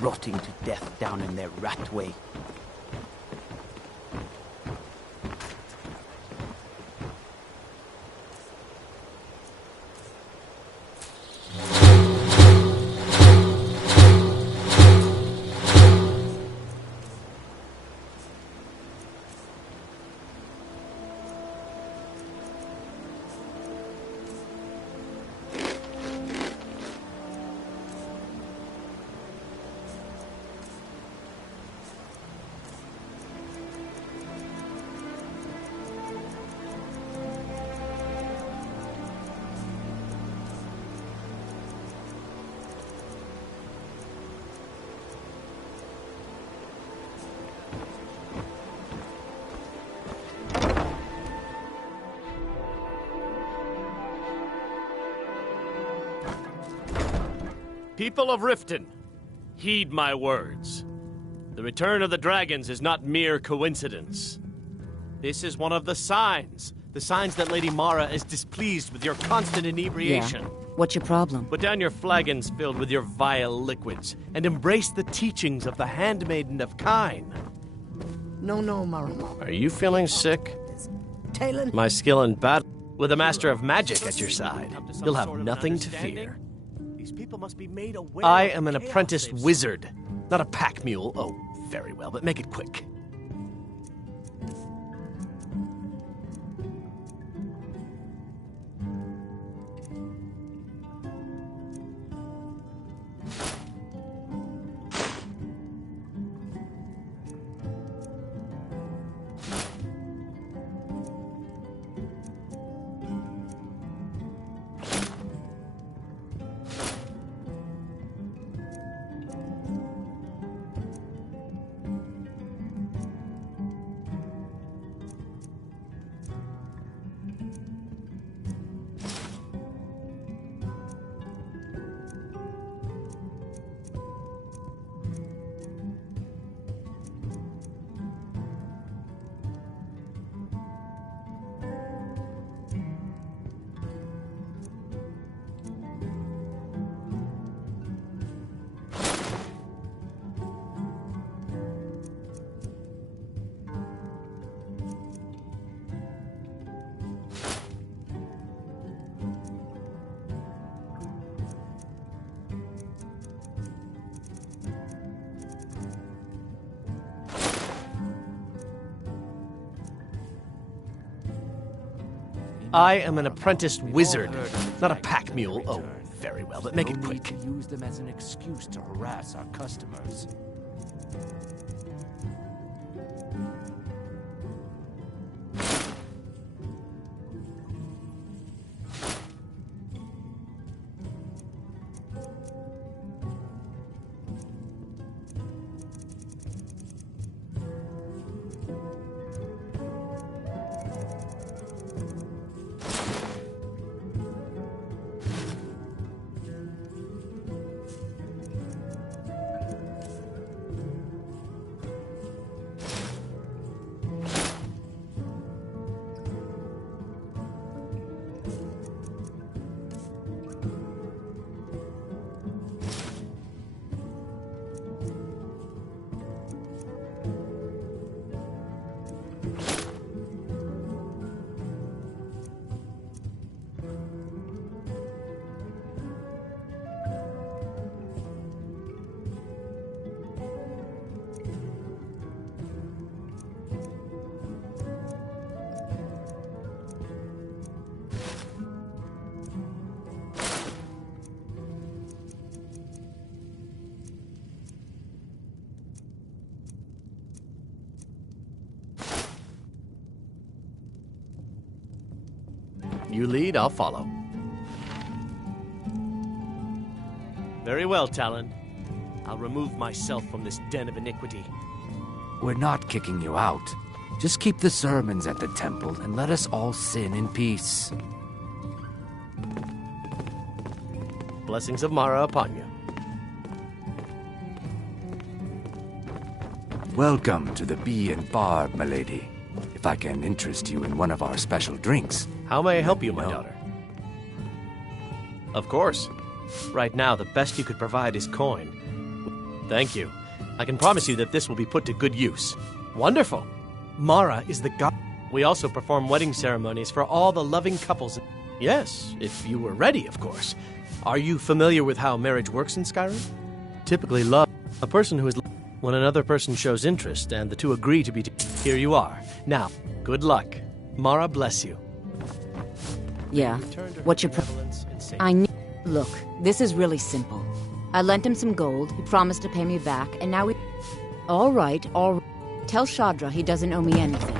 rotting to death down in their Ratway. People of Riften, heed my words. The return of the dragons is not mere coincidence. This is one of the signs that Lady Mara is displeased with your constant inebriation. Yeah. What's your problem? Put down your flagons filled with your vile liquids, and embrace the teachings of the Handmaiden of Kine. No, Maramo. Are you feeling sick? Talon? My skill in battle, with a master of magic at your side, you'll have nothing to fear. These people must be made aware. I am an apprenticed wizard, not a pack mule. Oh, very well, but make it quick. I am an apprenticed wizard, not a pack mule. Oh, very well, but make it quick. Use them as an excuse to harass our customers. You lead, I'll follow. Very well, Talon. I'll remove myself from this den of iniquity. We're not kicking you out. Just keep the sermons at the temple and let us all sin in peace. Blessings of Mara upon you. Welcome to the Bee and Barb, milady. If I can interest you in one of our special drinks. How may I help you, my daughter? Of course. Right now, the best you could provide is coin. Thank you. I can promise you that this will be put to good use. Wonderful. Mara is the god. We also perform wedding ceremonies for all the loving couples. Yes, if you were ready, of course. Are you familiar with how marriage works in Skyrim? Typically, love a person who is when another person shows interest and the two agree to be. Here you are. Now, good luck. Mara bless you. Yeah. What's your Look, this is really simple. I lent him some gold, he promised to pay me back, and now we... All right. Tell Shadra he doesn't owe me anything.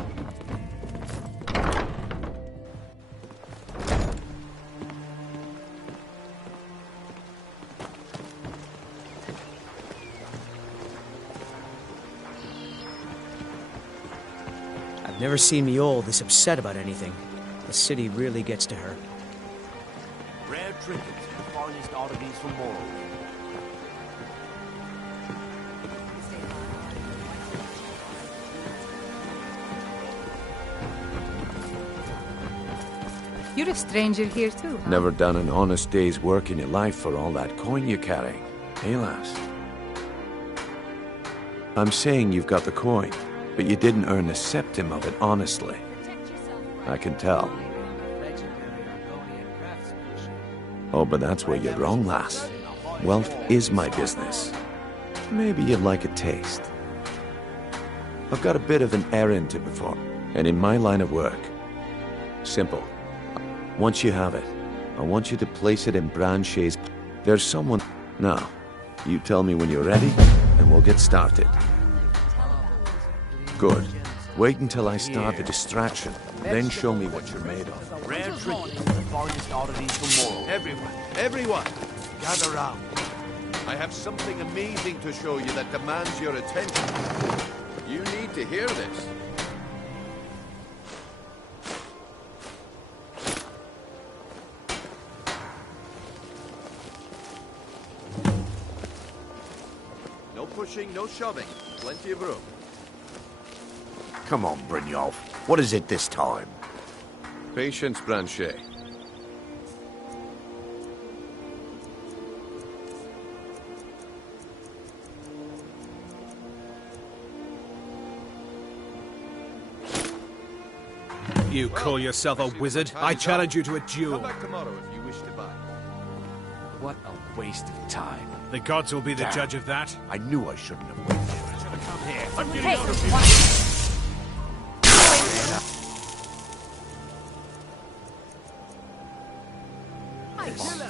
I've never seen Miol this upset about anything. The city really gets to her. Rare trinkets, the finest oddities from Morrow. You're a stranger here too, huh? Never done an honest day's work in your life for all that coin you carry. Hey, lass. I'm saying you've got the coin, but you didn't earn a septim of it honestly. I can tell. Oh, but that's where you're wrong, lass. Wealth is my business. Maybe you'd like a taste. I've got a bit of an errand to perform, and in my line of work, simple. Once you have it, I want you to place it in Branchet's... There's someone... Now, you tell me when you're ready, and we'll get started. Good. Wait until I start the distraction, then show me what you're made of. Rare trinkets, the finest oddities from Morrow. Everyone, gather round. I have something amazing to show you that demands your attention. You need to hear this. No pushing, no shoving. Plenty of room. Come on, Brynjolf. What is it this time? Patience, Branchet. You call yourself a wizard? I challenge you to a duel. Come back tomorrow if you wish to buy. What a waste of time. The gods will be the judge of that. I knew I shouldn't have waited. Come here. I'm getting out of here. this.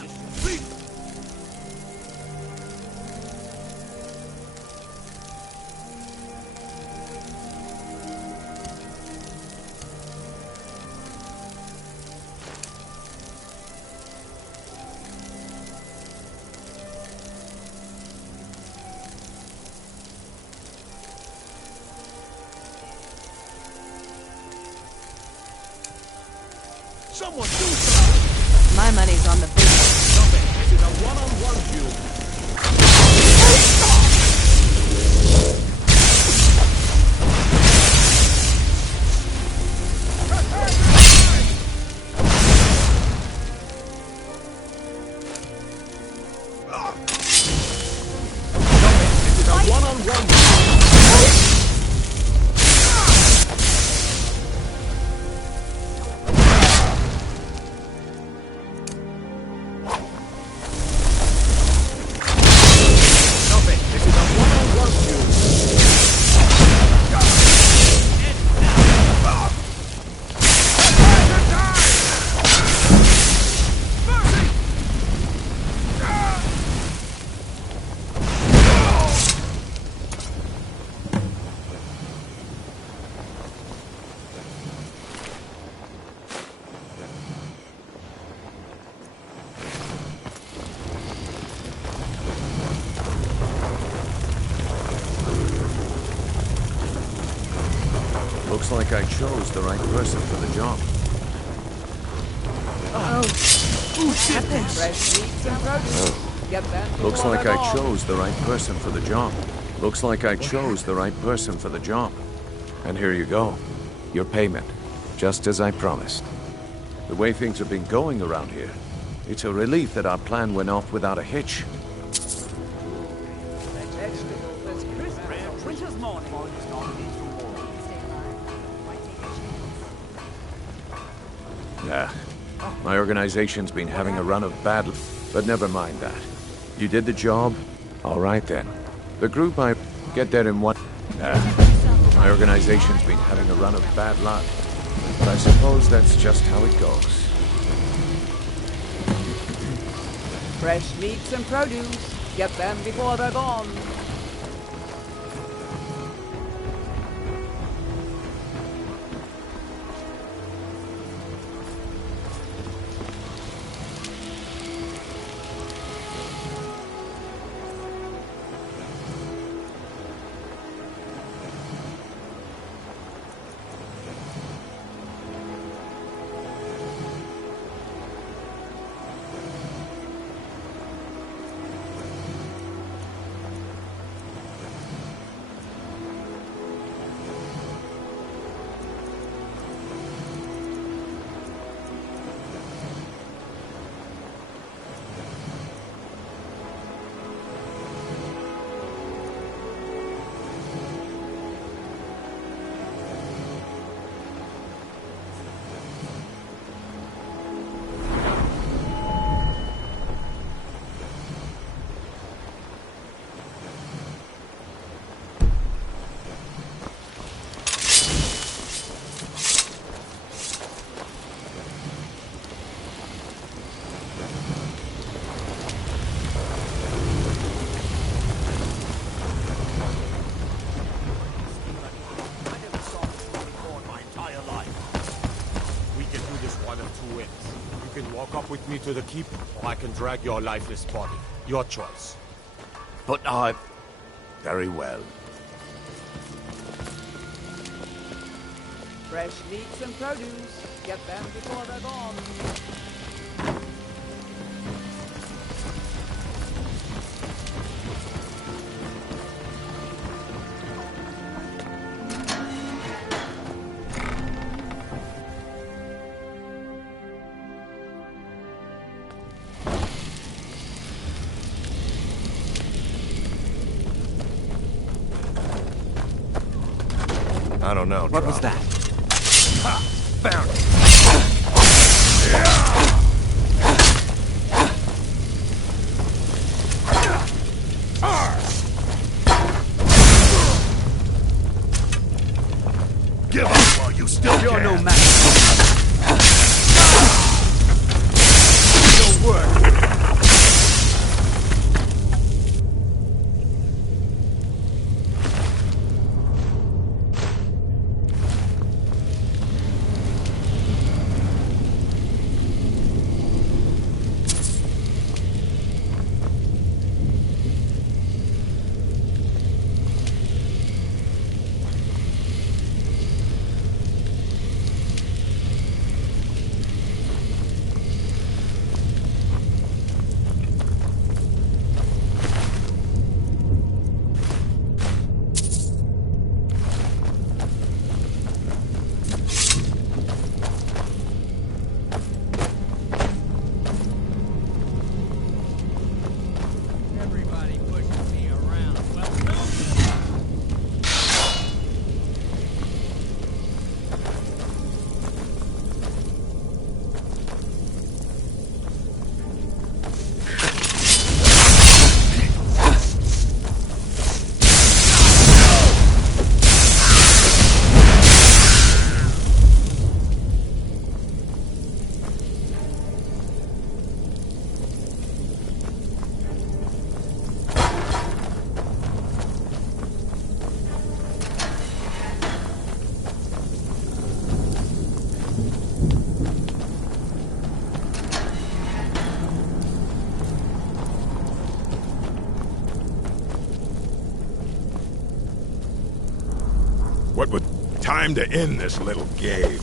Someone do something! My money's on the big one. Stop it! This is a one-on-one feud. This is a one-on-one feud. Looks like I chose the right person for the job. Looks like I chose the right person for the job. Looks like I chose the right person for the job. And here you go. Your payment. Just as I promised. The way things have been going around here, it's a relief that our plan went off without a hitch. Yeah. My organization's been having a run of bad... But never mind that. You did the job? All right then. The group I... Get there in one... My organization's been having a run of bad luck. But I suppose that's just how it goes. Fresh meats and produce. Get them before they're gone. With me to the keep, or I can drag your lifeless body. Your choice. But I... Very well. Fresh meats and produce. Get them before they're gone. I don't know, What was that? Ha! Found it! Give up while you still can! You're no match. Your work What would... Time to end this little game.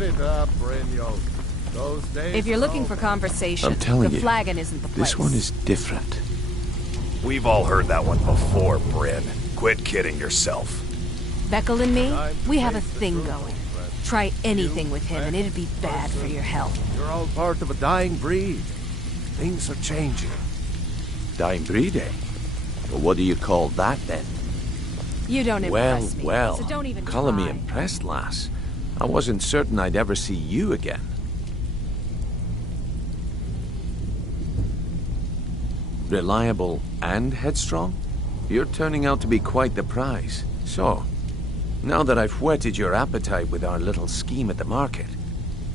Give it up, Brynjolf. Those days. If you're looking for conversation, I'm telling the you, flagon isn't the place. this one is different. We've all heard that one before, Bryn. Quit kidding yourself. Beckel and me, we have a thing going. Try anything with him and it'd be bad for your health. You're all part of a dying breed. Things are changing. Dying breed, eh? Well, what do you call that, then? You don't impress me, Well, so don't even calling me try. impressed, lass. I wasn't certain I'd ever see you again. Reliable and headstrong? You're turning out to be quite the prize. So, now that I've whetted your appetite with our little scheme at the market,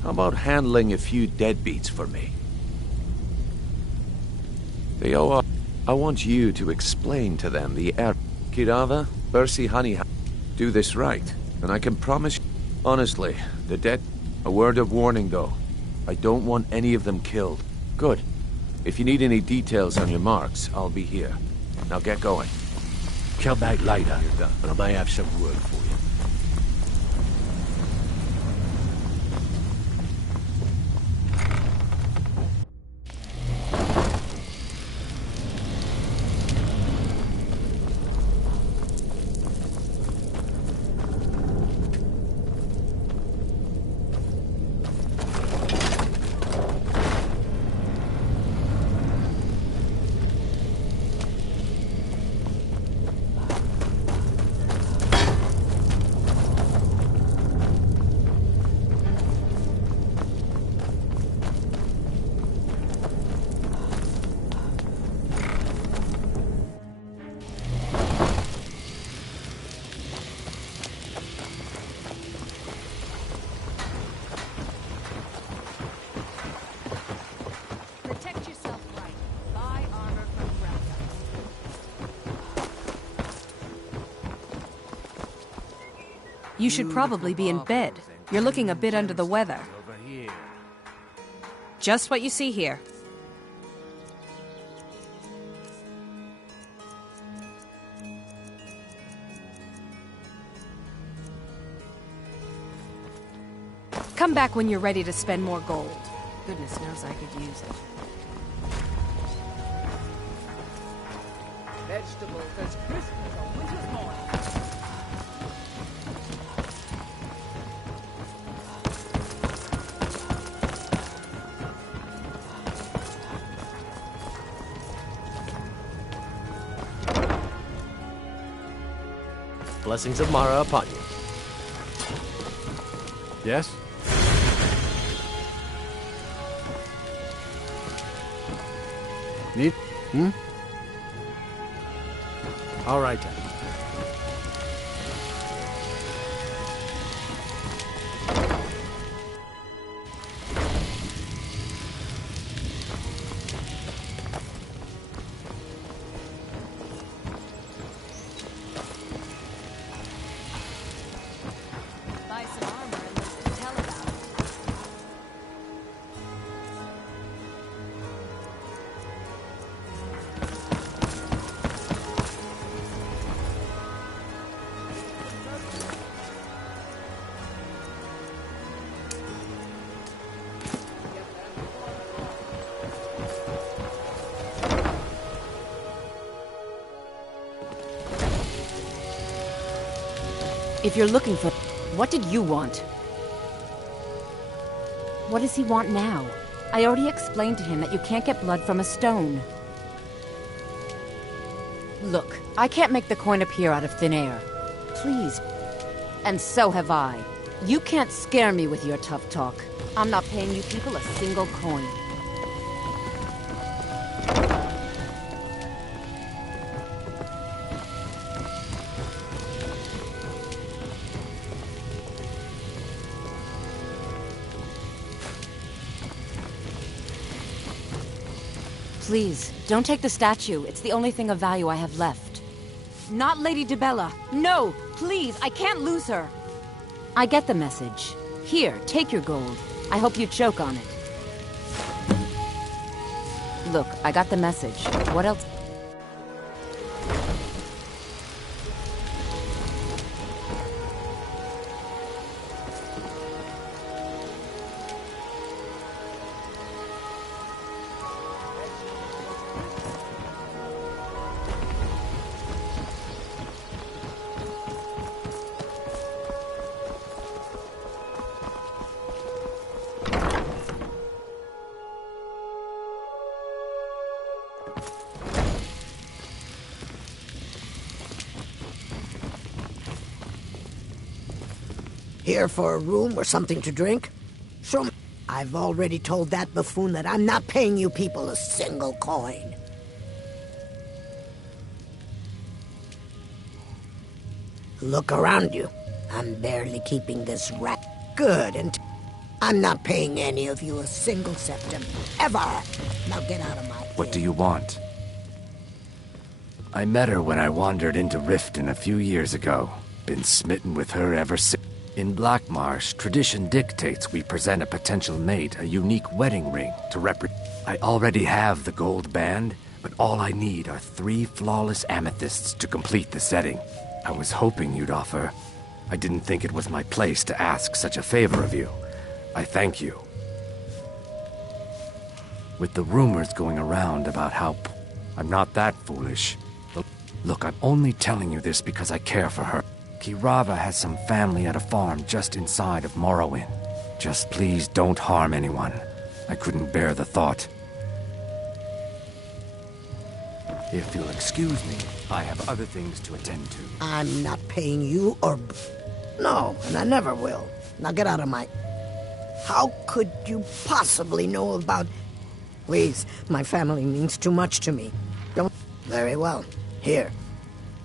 how about handling a few deadbeats for me? I want you to explain to them the Kirava, Bersi Honey. Do this right, and I can promise you, honestly, the dead. A word of warning, though. I don't want any of them killed. Good. If you need any details on your marks, I'll be here. Now get going. Come back later, and I may have some work for you. Protect yourself right. Buy armor from You should probably be in bed. You're looking a bit under the weather. Just what you see here. Come back when you're ready to spend more gold. Goodness knows I could use it. Vegetables as crisp as a winter's morning. Blessings of Mara upon you. Yes? Need? All right, then. If you're looking for... What did you want? What does he want now? I already explained to him that you can't get blood from a stone. Look, I can't make the coin appear out of thin air. Please. And so have I. You can't scare me with your tough talk. I'm not paying you people a single coin. Please, don't take the statue. It's the only thing of value I have left. Not Lady Dibella. No! Please, I can't lose her! I get the message. Here, take your gold. I hope you choke on it. Look, I got the message. What else? Here for a room or something to drink? Show me. I've already told that buffoon that I'm not paying you people a single coin. Look around you. I'm barely keeping this rat good, and I'm not paying any of you a single septim. Ever! Now get out of my... What do you want? I met her when I wandered into Riften a few years ago. Been smitten with her ever since. In Black Marsh, tradition dictates we present a potential mate a unique wedding ring to represent. I already have the gold band, but all I need are 3 flawless amethysts to complete the setting. I was hoping you'd offer. I didn't think it was my place to ask such a favor of you. I thank you. With the rumors going around about how... I'm not that foolish. Look, I'm only telling you this because I care for her. Kirava has some family at a farm just inside of Morrowind. Just please don't harm anyone. I couldn't bear the thought. If you'll excuse me, I have other things to attend to. I'm not paying you or... No, and I never will. Now get out of my... How could you possibly know about... Please, my family means too much to me. Don't... Very well. Here.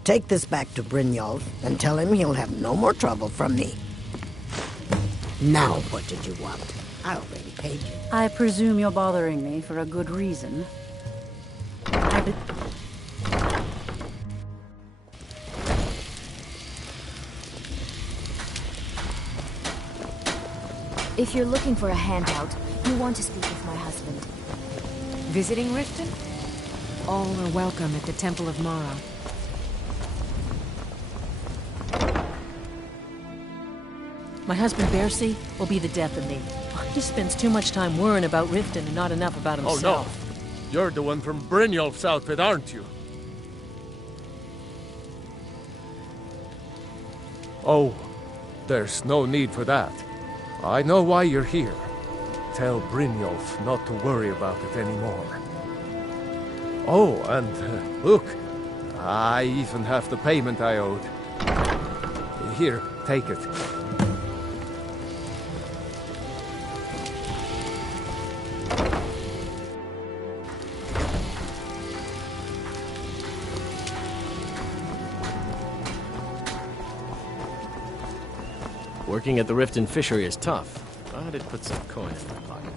Take this back to Brynjolf and tell him he'll have no more trouble from me. Now, what did you want? I already paid you. I presume you're bothering me for a good reason. If you're looking for a handout, you want to speak with my husband. Visiting Riften? All are welcome at the Temple of Mara. My husband Bersi will be the death of me. He spends too much time worrying about Riften and not enough about himself. Oh no! You're the one from Brynjolf's outfit, aren't you? Oh, there's no need for that. I know why you're here. Tell Brynjolf not to worry about it anymore. Oh, and look, I even have the payment I owed. Here, take it. Working at the Riften fishery is tough, but it puts some coin in my pocket.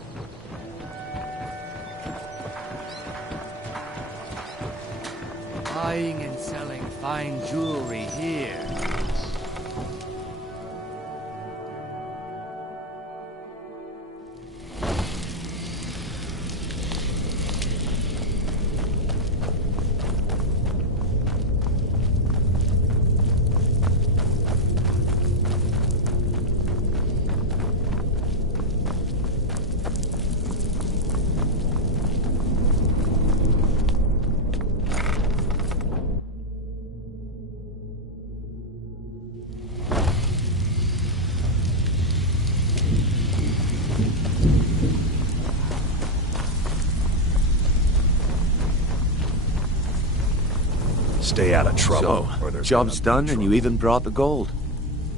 Buying and selling fine jewelry here. Stay out of trouble. So, job's done and you even brought the gold.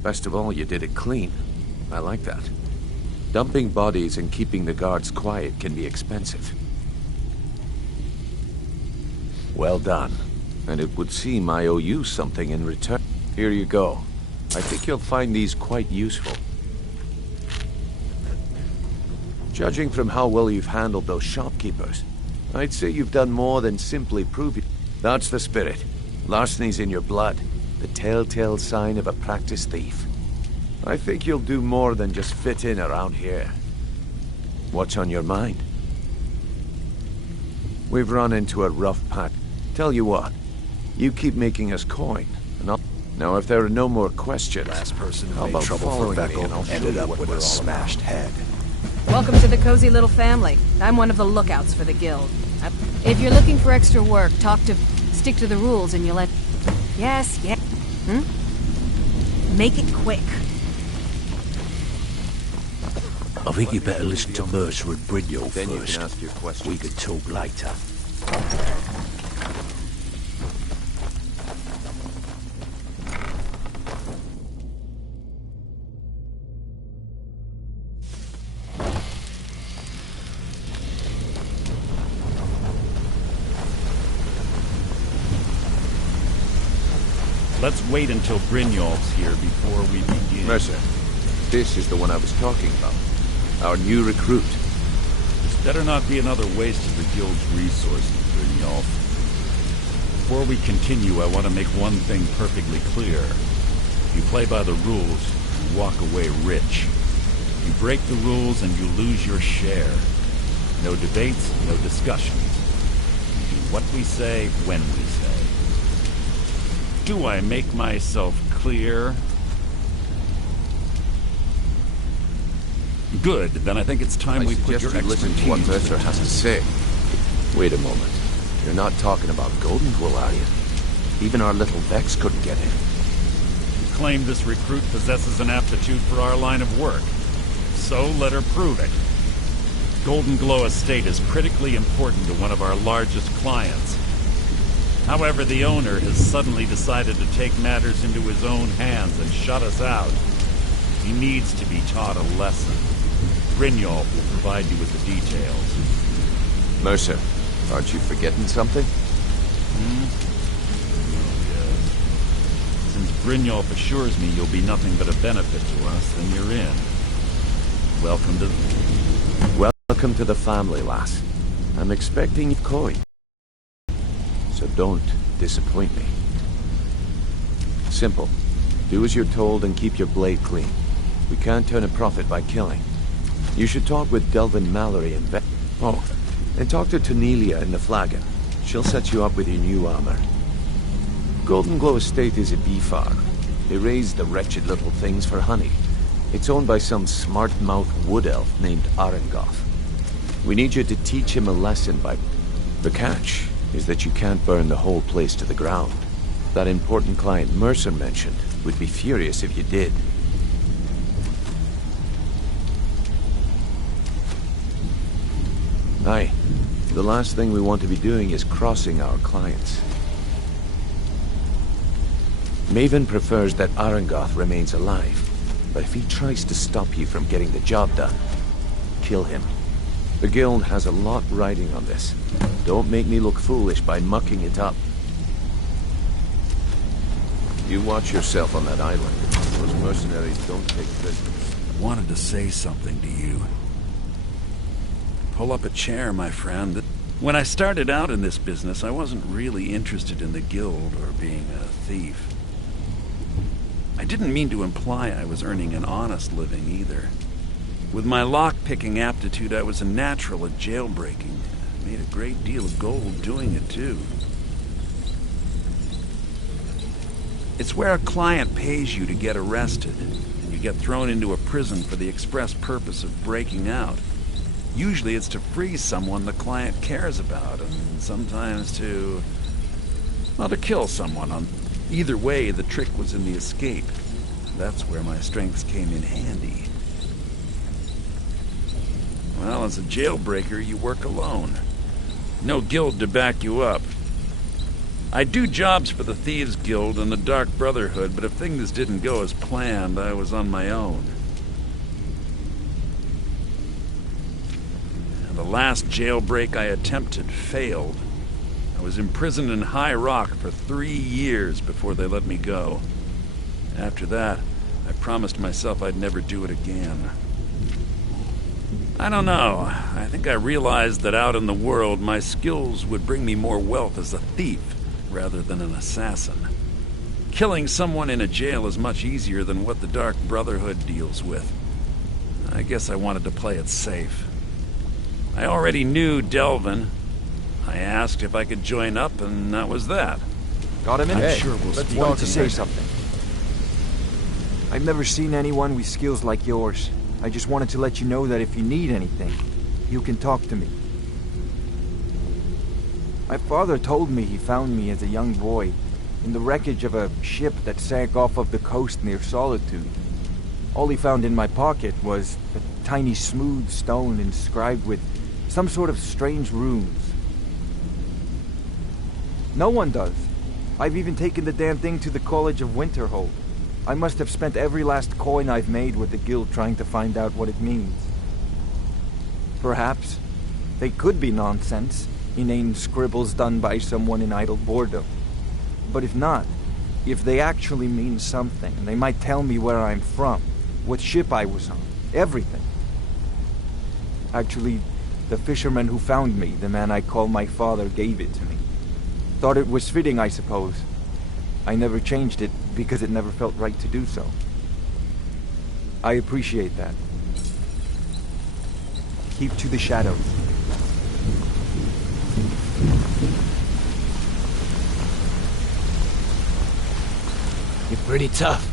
Best of all, you did it clean. I like that. Dumping bodies and keeping the guards quiet can be expensive. Well done. And it would seem I owe you something in return. Here you go. I think you'll find these quite useful. Judging from how well you've handled those shopkeepers, I'd say you've done more than simply prove it. That's the spirit. Larceny's in your blood. The telltale sign of a practiced thief. I think you'll do more than just fit in around here. What's on your mind? We've run into a rough patch. Tell you what, you keep making us coin, and I'll... Now, if there are no more questions, last person how who made about trouble for following me and I'll Beckel show ended you up what with we're a all smashed about. head. Welcome to the cozy little family. I'm one of the lookouts for the guild. If you're looking for extra work, stick to the rules and you'll let... Yes. Make it quick. I think you better listen to Mercer and Brynjolf Then you first. can ask your question. We can talk later. Let's wait until Brynjolf's here before we begin. Mercer, this is the one I was talking about. Our new recruit. This better not be another waste of the guild's resources, Brynjolf. Before we continue, I want to make one thing perfectly clear. If you play by the rules, you walk away rich. You break the rules and you lose your share. No debates, no discussions. We do what we say, when we say. Do I make myself clear? Good, then I think it's time we put your expertise listen to what Mercer has to say. Wait a moment. You're not talking about Golden Glow, are you? Even our little Vex couldn't get in. You claim this recruit possesses an aptitude for our line of work. So let her prove it. Golden Glow Estate is critically important to one of our largest clients. However, the owner has suddenly decided to take matters into his own hands and shut us out. He needs to be taught a lesson. Brynjolf will provide you with the details. Mercer, aren't you forgetting something? Yes. Since Brynjolf assures me you'll be nothing but a benefit to us, then you're in. Welcome to the family, lass. I'm expecting coin. So don't disappoint me. Simple. Do as you're told and keep your blade clean. We can't turn a profit by killing. You should talk with Delvin Mallory and Oh, and talk to Tanelia in the Flagon. She'll set you up with your new armor. Golden Glow Estate is a bee farm. They raise the wretched little things for honey. It's owned by some smart-mouthed wood elf named Arengoth. We need you to teach him a lesson by... The catch is that you can't burn the whole place to the ground. That important client Mercer mentioned would be furious if you did. Aye. The last thing we want to be doing is crossing our clients. Maven prefers that Arengoth remains alive, but if he tries to stop you from getting the job done, kill him. The guild has a lot riding on this. Don't make me look foolish by mucking it up. You watch yourself on that island. Those mercenaries don't take prisoners. I wanted to say something to you. Pull up a chair, my friend. When I started out in this business, I wasn't really interested in the guild or being a thief. I didn't mean to imply I was earning an honest living either. With my lock-picking aptitude, I was a natural at jailbreaking. I made a great deal of gold doing it, too. It's where a client pays you to get arrested, and you get thrown into a prison for the express purpose of breaking out. Usually it's to free someone the client cares about, and sometimes to kill someone. Either way, the trick was in the escape. That's where my strengths came in handy. Well, as a jailbreaker, you work alone. No guild to back you up. I do jobs for the Thieves Guild and the Dark Brotherhood, but if things didn't go as planned, I was on my own. And the last jailbreak I attempted failed. I was imprisoned in High Rock for 3 years before they let me go. After that, I promised myself I'd never do it again. I don't know. I think I realized that out in the world, my skills would bring me more wealth as a thief rather than an assassin. Killing someone in a jail is much easier than what the Dark Brotherhood deals with. I guess I wanted to play it safe. I already knew Delvin. I asked if I could join up, and that was that. Got him in? I'm sure we'll Let's speak wanted to say later. something. I've never seen anyone with skills like yours. I just wanted to let you know that if you need anything, you can talk to me. My father told me he found me as a young boy in the wreckage of a ship that sank off of the coast near Solitude. All he found in my pocket was a tiny smooth stone inscribed with some sort of strange runes. No one does. I've even taken the damn thing to the College of Winterhold. I must have spent every last coin I've made with the guild trying to find out what it means. Perhaps they could be nonsense, inane scribbles done by someone in idle boredom. But if not, if they actually mean something, they might tell me where I'm from, what ship I was on, everything. Actually, the fisherman who found me, the man I call my father, gave it to me. Thought it was fitting, I suppose. I never changed it because it never felt right to do so. I appreciate that. Keep to the shadows. You're pretty tough.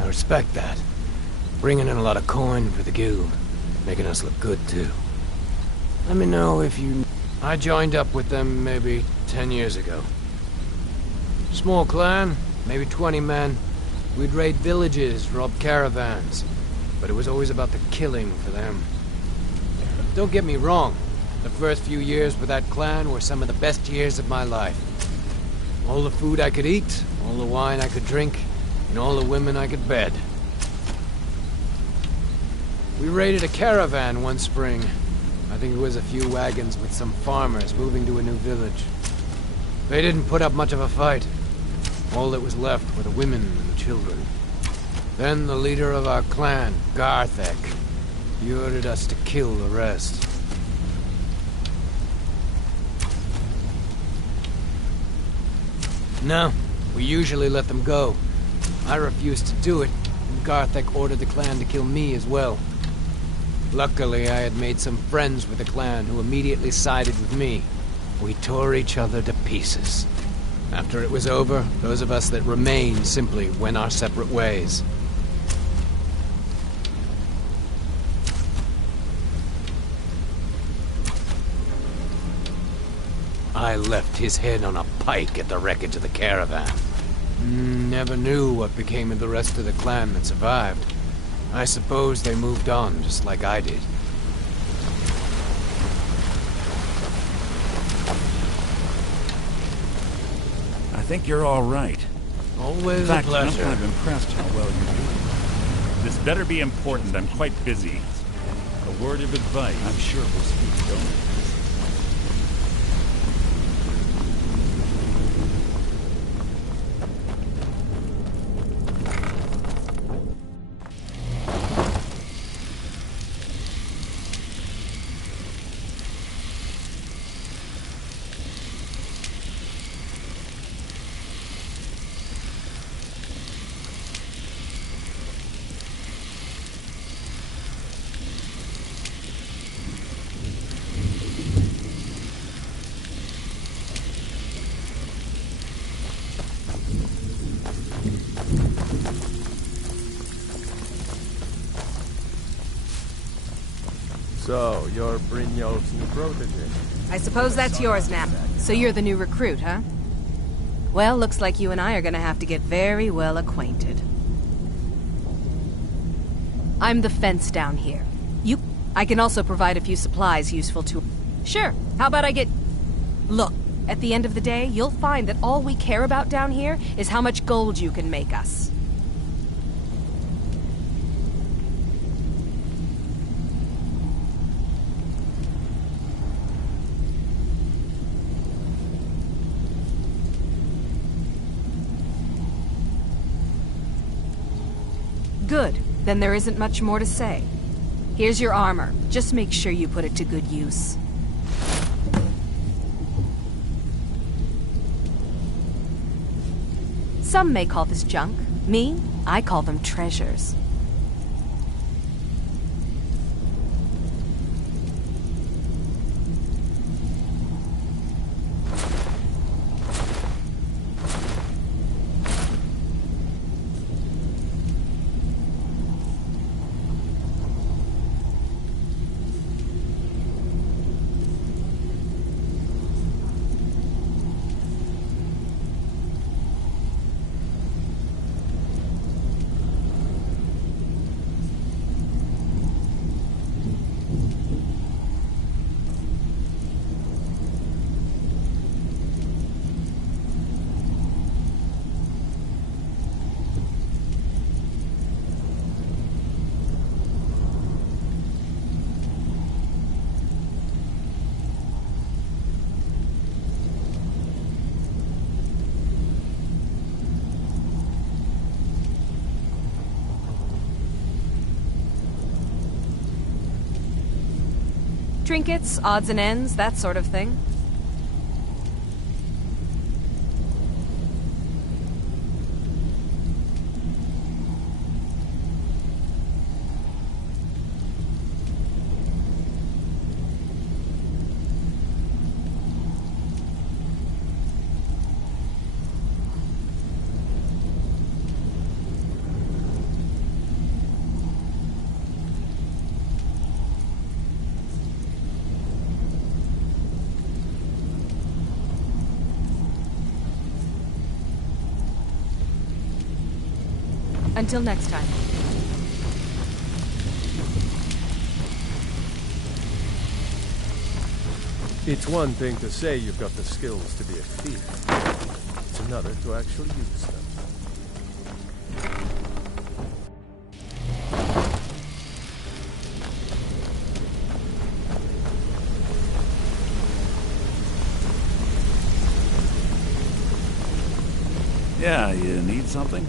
I respect that. Bringing in a lot of coin for the guild. Making us look good, too. Let me know if you... I joined up with them maybe 10 years ago. Small clan, maybe 20 men. We'd raid villages, rob caravans. But it was always about the killing for them. Don't get me wrong. The first few years with that clan were some of the best years of my life. All the food I could eat, all the wine I could drink, and all the women I could bed. We raided a caravan one spring. I think it was a few wagons with some farmers moving to a new village. They didn't put up much of a fight. All that was left were the women and the children. Then the leader of our clan, Garthek, he ordered us to kill the rest. No, we usually let them go. I refused to do it, and Garthek ordered the clan to kill me as well. Luckily, I had made some friends with the clan who immediately sided with me. We tore each other to pieces. After it was over, those of us that remained simply went our separate ways. I left his head on a pike at the wreckage of the caravan. Never knew what became of the rest of the clan that survived. I suppose they moved on, just like I did. I think you're all right. Always In fact, a pleasure. I'm kind of impressed how well you're doing. This better be important. I'm quite busy. A word of advice. I'm sure we'll speak, don't we? So, you're Brynjolf's new protege. I suppose that's yours now. So you're the new recruit, huh? Well, looks like you and I are gonna have to get very well acquainted. I'm the fence down here. I can also provide a few supplies useful to... Sure, how about I get... Look, At the end of the day, you'll find that all we care about down here is how much gold you can make us. Good. Then there isn't much more to say. Here's your armor. Just make sure you put it to good use. Some may call this junk. Me, I call them treasures. Trinkets, odds and ends, that sort of thing. Until next time. It's one thing to say you've got the skills to be a thief. It's another to actually use them. Yeah, you need something?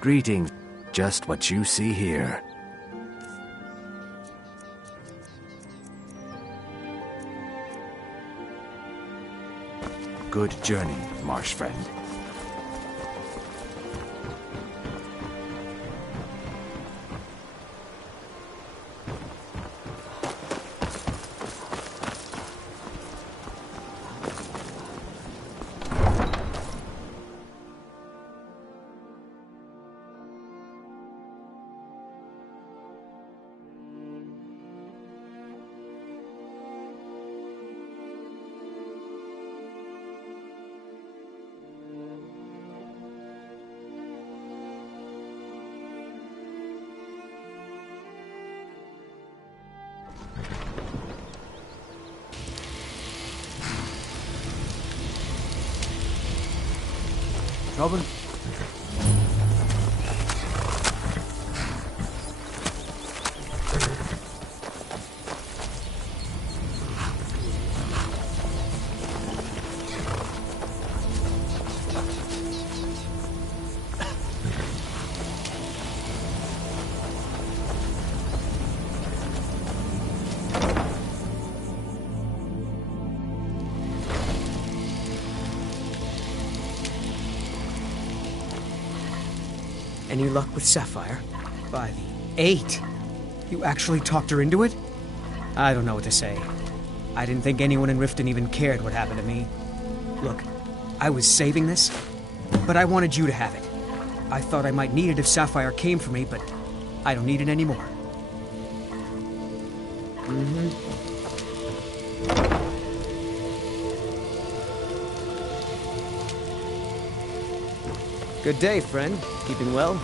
Greetings. Just what you see here. Good journey, marsh friend. Trouble? Any luck with Sapphire? By the 8. You actually talked her into it? I don't know what to say. I didn't think anyone in Riften even cared what happened to me. Look, I was saving this, but I wanted you to have it. I thought I might need it if Sapphire came for me, but I don't need it anymore. Good day, friend. Keeping well?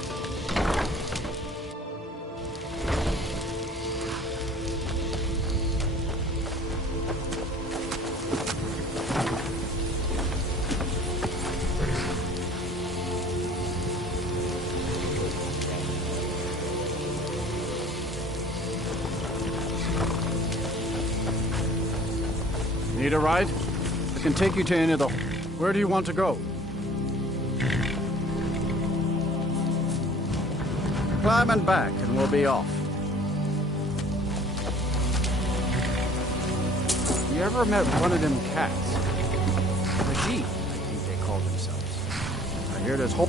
Need a ride? I can take you to any of the... Where do you want to go? Climb and back, and we'll be off. You ever met one of them cats? The G, I think they call themselves. I hear this whole...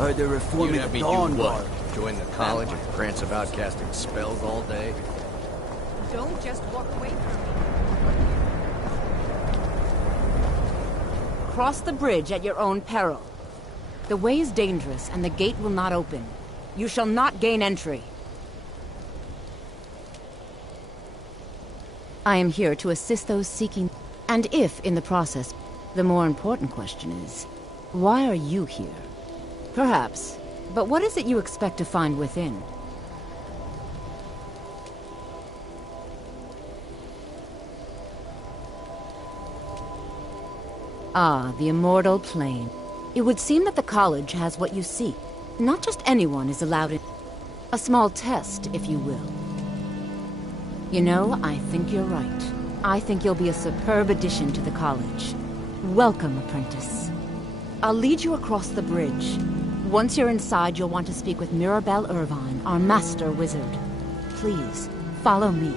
Heard they're reforming You'd have the me Dawn do Guard. what? Join the college and prance about casting spells all day? Don't just walk away from me. Cross the bridge at your own peril. The way is dangerous, and the gate will not open. You shall not gain entry. I am here to assist those seeking... And if, in the process, the more important question is, why are you here? Perhaps. But what is it you expect to find within? Ah, the immortal plane. It would seem that the college has what you seek. Not just anyone is allowed in. A small test, if you will. You know, I think you're right. I think you'll be a superb addition to the college. Welcome, apprentice. I'll lead you across the bridge. Once you're inside, you'll want to speak with Mirabelle Irvine, our master wizard. Please, follow me.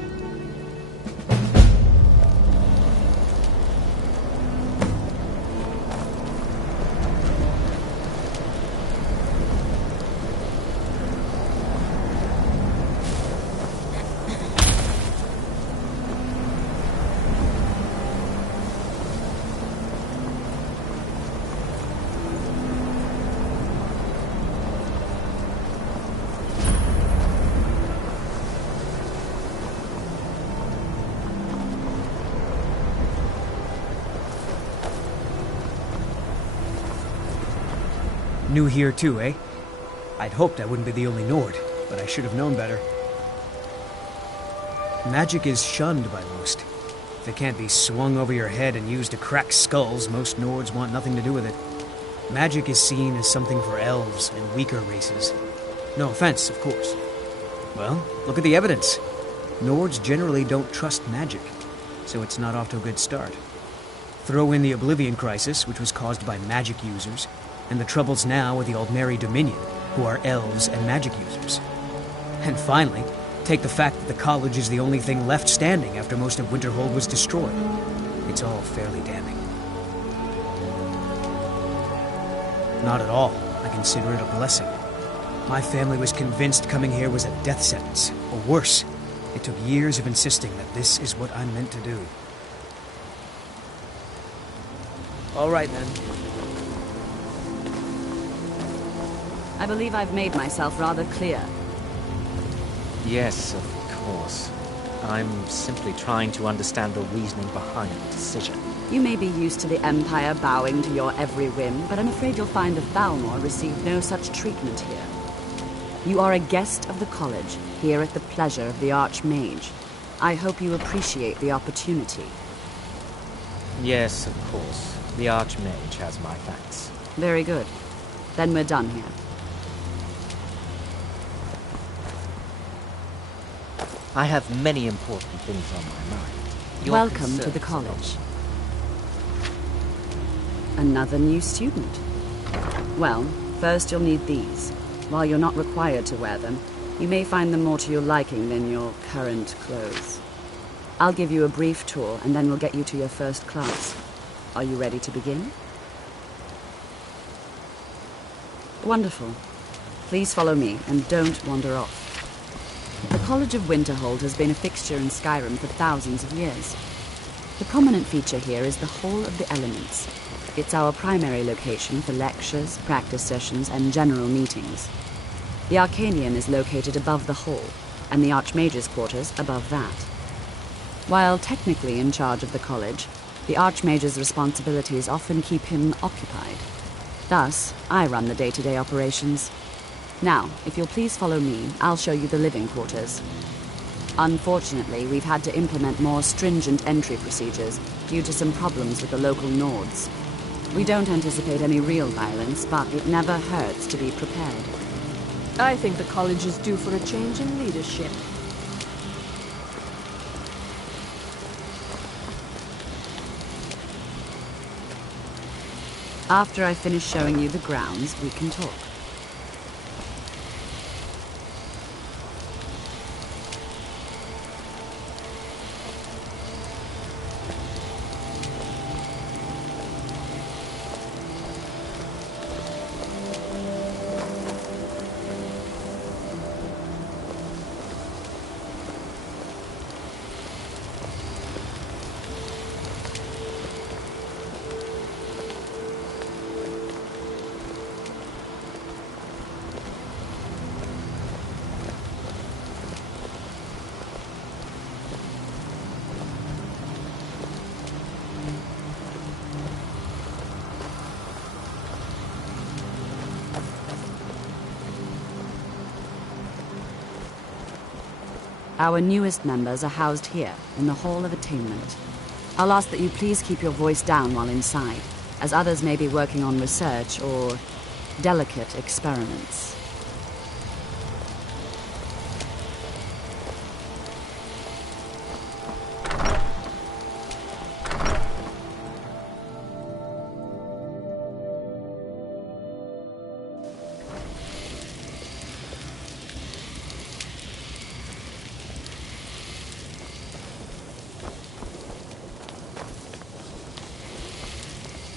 New here too, eh? I'd hoped I wouldn't be the only Nord, but I should have known better. Magic is shunned by most. If it can't be swung over your head and used to crack skulls, most Nords want nothing to do with it. Magic is seen as something for elves and weaker races. No offense, of course. Well, look at the evidence. Nords generally don't trust magic, so it's not off to a good start. Throw in the Oblivion Crisis, which was caused by magic users, and the troubles now with the Aldmeri Dominion, who are elves and magic users. And finally, take the fact that the college is the only thing left standing after most of Winterhold was destroyed. It's all fairly damning. Not at all. I consider it a blessing. My family was convinced coming here was a death sentence, or worse. It took years of insisting that this is what I'm meant to do. All right, then. I believe I've made myself rather clear. Yes, of course. I'm simply trying to understand the reasoning behind the decision. You may be used to the Empire bowing to your every whim, but I'm afraid you'll find the Thalmor received no such treatment here. You are a guest of the college, here at the pleasure of the Archmage. I hope you appreciate the opportunity. Yes, of course. The Archmage has my thanks. Very good. Then we're done here. I have many important things on my mind. Your Welcome to the concerns college. Another new student. Well, first you'll need these. While you're not required to wear them, you may find them more to your liking than your current clothes. I'll give you a brief tour, and then we'll get you to your first class. Are you ready to begin? Wonderful. Please follow me, and don't wander off. The College of Winterhold has been a fixture in Skyrim for thousands of years. The prominent feature here is the Hall of the Elements. It's our primary location for lectures, practice sessions, and general meetings. The Arcanium is located above the hall, and the Archmage's quarters above that. While technically in charge of the college, the Archmage's responsibilities often keep him occupied. Thus, I run the day-to-day operations. Now, if you'll please follow me, I'll show you the living quarters. Unfortunately, we've had to implement more stringent entry procedures due to some problems with the local Nords. We don't anticipate any real violence, but it never hurts to be prepared. I think the college is due for a change in leadership. After I finish showing you the grounds, we can talk. Our newest members are housed here, in the Hall of Attainment. I'll ask that you please keep your voice down while inside, as others may be working on research or delicate experiments.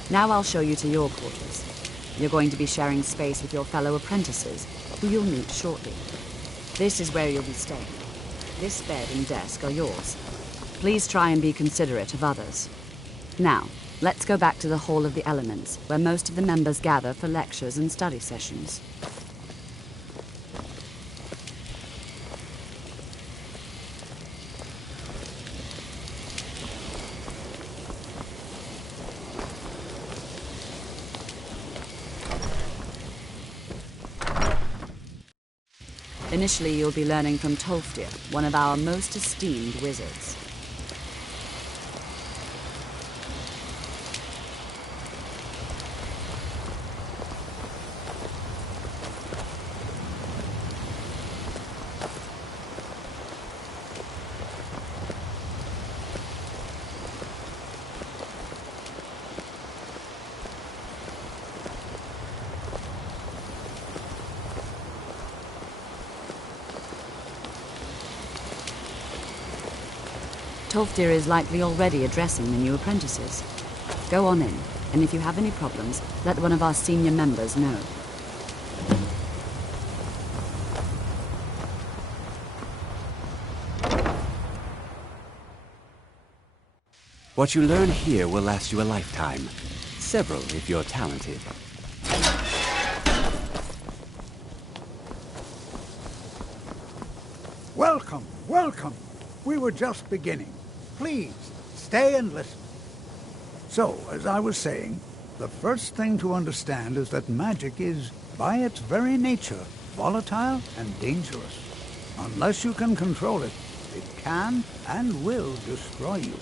Now I'll show you to your quarters. You're going to be sharing space with your fellow apprentices, who you'll meet shortly. This is where you'll be staying. This bed and desk are yours. Please try and be considerate of others. Now, let's go back to the Hall of the Elements, where most of the members gather for lectures and study sessions. Initially, you'll be learning from Tolfdir, one of our most esteemed wizards. Tolfdir is likely already addressing the new apprentices. Go on in, and if you have any problems, let one of our senior members know. What you learn here will last you a lifetime. Several, if you're talented. Welcome, welcome. We were just beginning. Please, stay and listen. So, as I was saying, the first thing to understand is that magic is, by its very nature, volatile and dangerous. Unless you can control it, it can and will destroy you.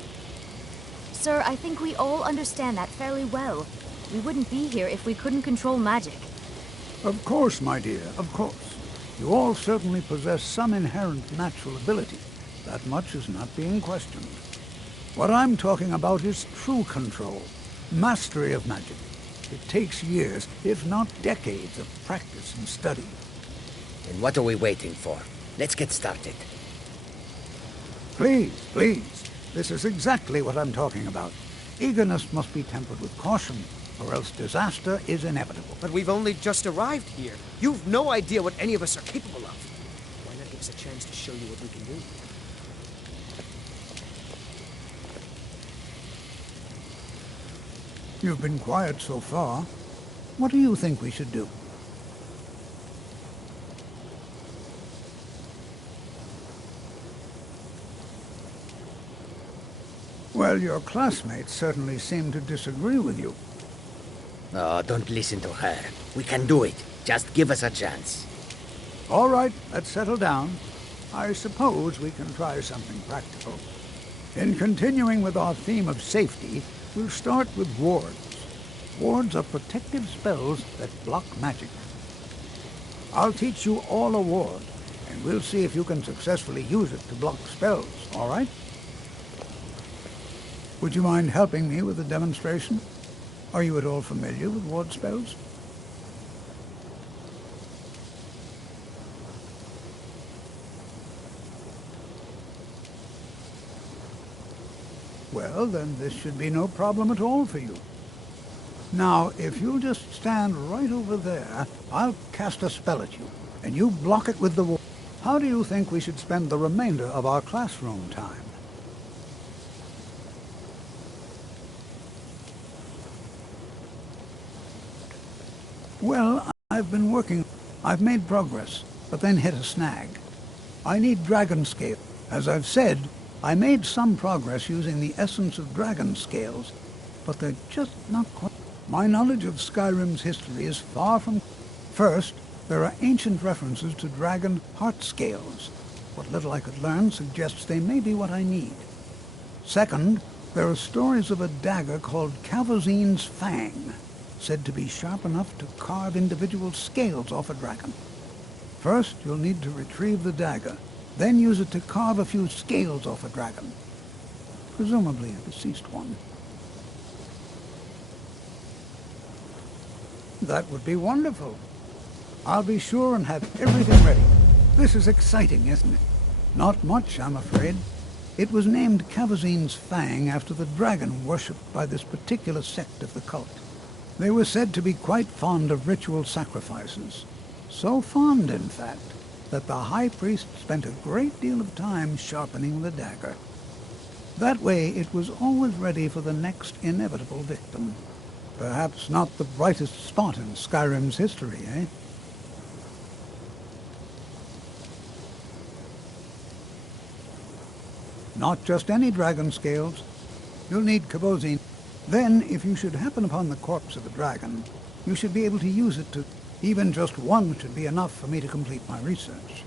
Sir, I think we all understand that fairly well. We wouldn't be here if we couldn't control magic. Of course, my dear, of course. You all certainly possess some inherent natural ability. That much is not being questioned. What I'm talking about is true control, mastery of magic. It takes years, if not decades, of practice and study. And what are we waiting for? Let's get started. Please, please. This is exactly what I'm talking about. Eagerness must be tempered with caution, or else disaster is inevitable. But we've only just arrived here. You've no idea what any of us are capable of. Why not give us a chance to show you what we can do? You've been quiet so far. What do you think we should do? Well, your classmates certainly seem to disagree with you. Oh, don't listen to her. We can do it. Just give us a chance. All right, let's settle down. I suppose we can try something practical. In continuing with our theme of safety, we'll start with wards. Wards are protective spells that block magic. I'll teach you all a ward, and we'll see if you can successfully use it to block spells, all right? Would you mind helping me with the demonstration? Are you at all familiar with ward spells? Well, then this should be no problem at all for you. Now, if you'll just stand right over there, I'll cast a spell at you, and you block it with the ward. How do you think we should spend the remainder of our classroom time? Well, I've been working. I've made progress, but then hit a snag. I need dragon scale. As I've said, I made some progress using the essence of dragon scales, but they're just not quite. My knowledge of Skyrim's history is far from... First, there are ancient references to dragon heart scales. What little I could learn suggests they may be what I need. Second, there are stories of a dagger called Calvazine's Fang, said to be sharp enough to carve individual scales off a dragon. First, you'll need to retrieve the dagger, then use it to carve a few scales off a dragon. Presumably a deceased one. That would be wonderful. I'll be sure and have everything ready. This is exciting, isn't it? Not much, I'm afraid. It was named Calvazine's Fang after the dragon worshipped by this particular sect of the cult. They were said to be quite fond of ritual sacrifices. So fond, in fact, that the high priest spent a great deal of time sharpening the dagger. That way, it was always ready for the next inevitable victim. Perhaps not the brightest spot in Skyrim's history, eh? Not just any dragon scales. You'll need Cabozine. Then, if you should happen upon the corpse of a dragon, you should be able to use it to... Even just one should be enough for me to complete my research.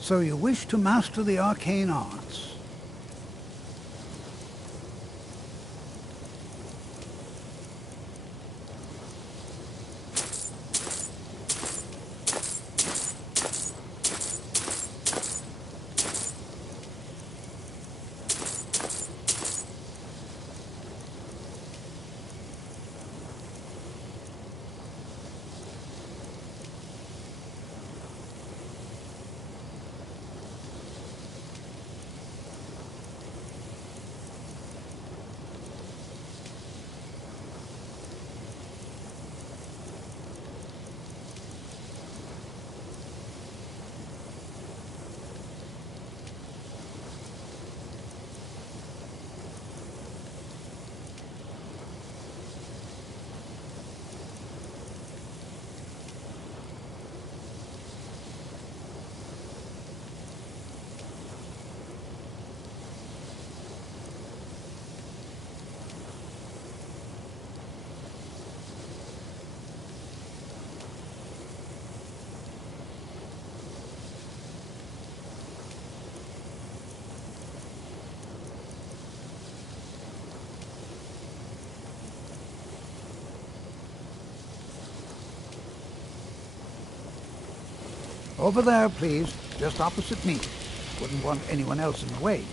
So you wish to master the arcane arts? Over there, please. Just opposite me. Wouldn't want anyone else in the way.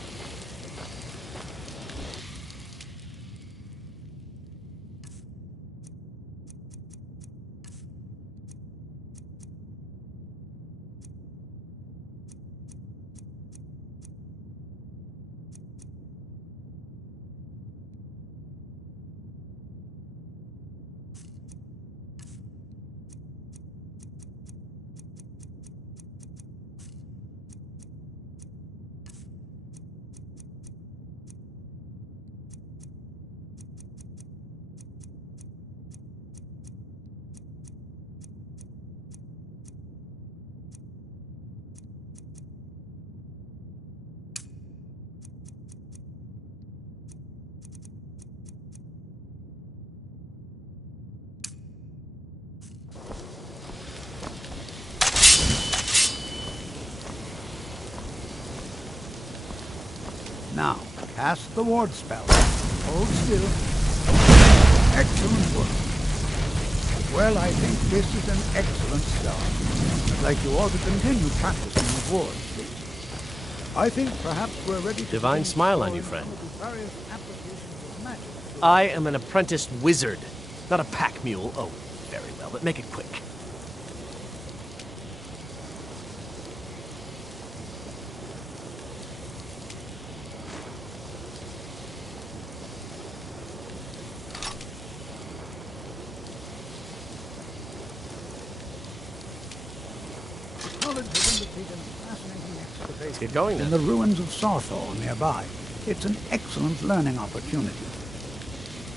Now, cast the ward spell. Hold still. Excellent work. Well, I think this is an excellent start. I'd like you all to continue practicing with wards, please. I think perhaps we're ready to... Divine smile on you, friend. I am an apprenticed wizard, not a pack mule. Oh, very well, but make it quick. Let's get going then. In the ruins of Sarthor nearby. It's an excellent learning opportunity.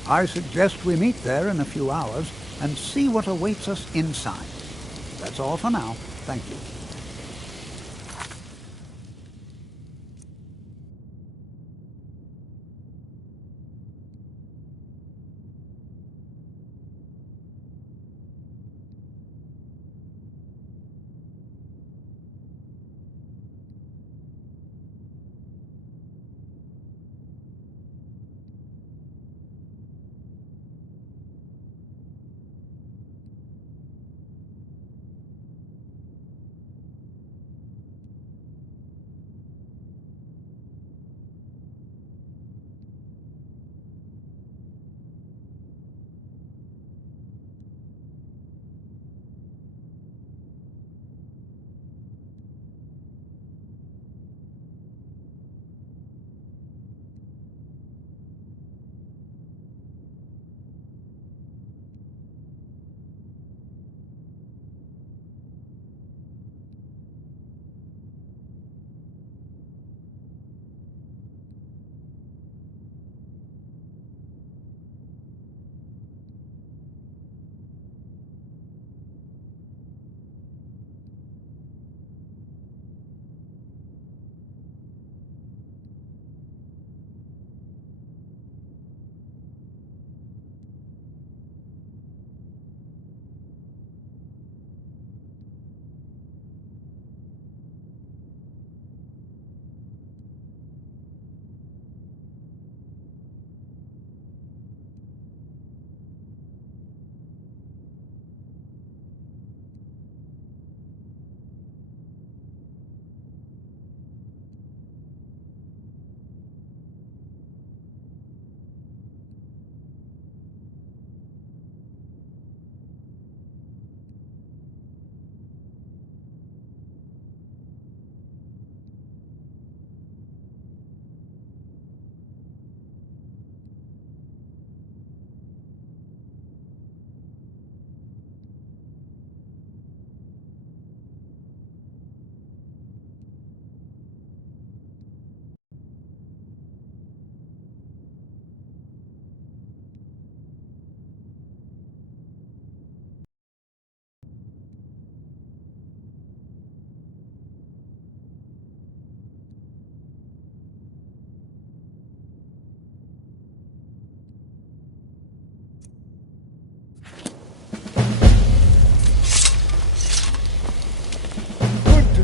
I suggest we meet there in a few hours and see what awaits us inside. That's all for now. Thank you.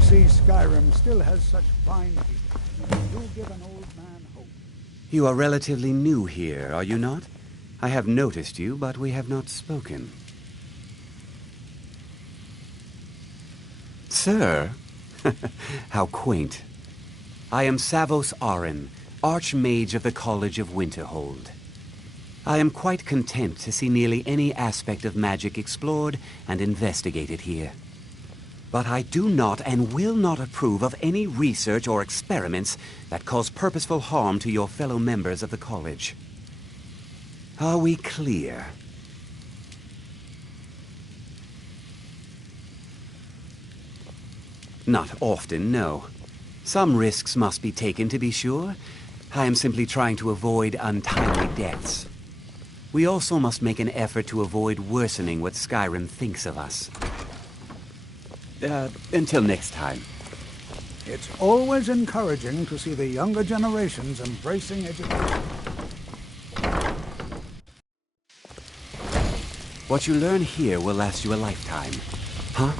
See, Skyrim still has such fine people. Do give an old man hope. You are relatively new here, are you not? I have noticed you, but we have not spoken. Sir? How quaint. I am Savos Arin, Archmage of the College of Winterhold. I am quite content to see nearly any aspect of magic explored and investigated here. But I do not and will not approve of any research or experiments that cause purposeful harm to your fellow members of the college. Are we clear? Not often, no. Some risks must be taken, to be sure. I am simply trying to avoid untimely deaths. We also must make an effort to avoid worsening what Skyrim thinks of us. Until next time. It's always encouraging to see the younger generations embracing education. What you learn here will last you a lifetime. Huh?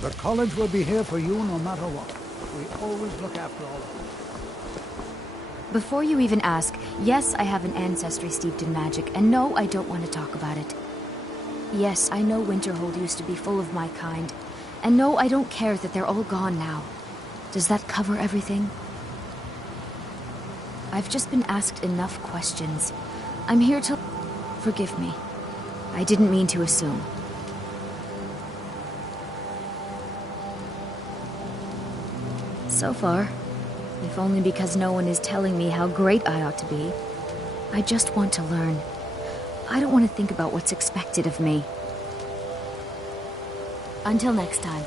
The college will be here for you no matter what. We always look after all of you. Before you even ask, yes, I have an ancestry steeped in magic, and no, I don't want to talk about it. Yes, I know Winterhold used to be full of my kind, and no, I don't care that they're all gone now. Does that cover everything? I've just been asked enough questions. I'm here to... Forgive me. I didn't mean to assume. So far, if only because no one is telling me how great I ought to be, I just want to learn. I don't want to think about what's expected of me. Until next time.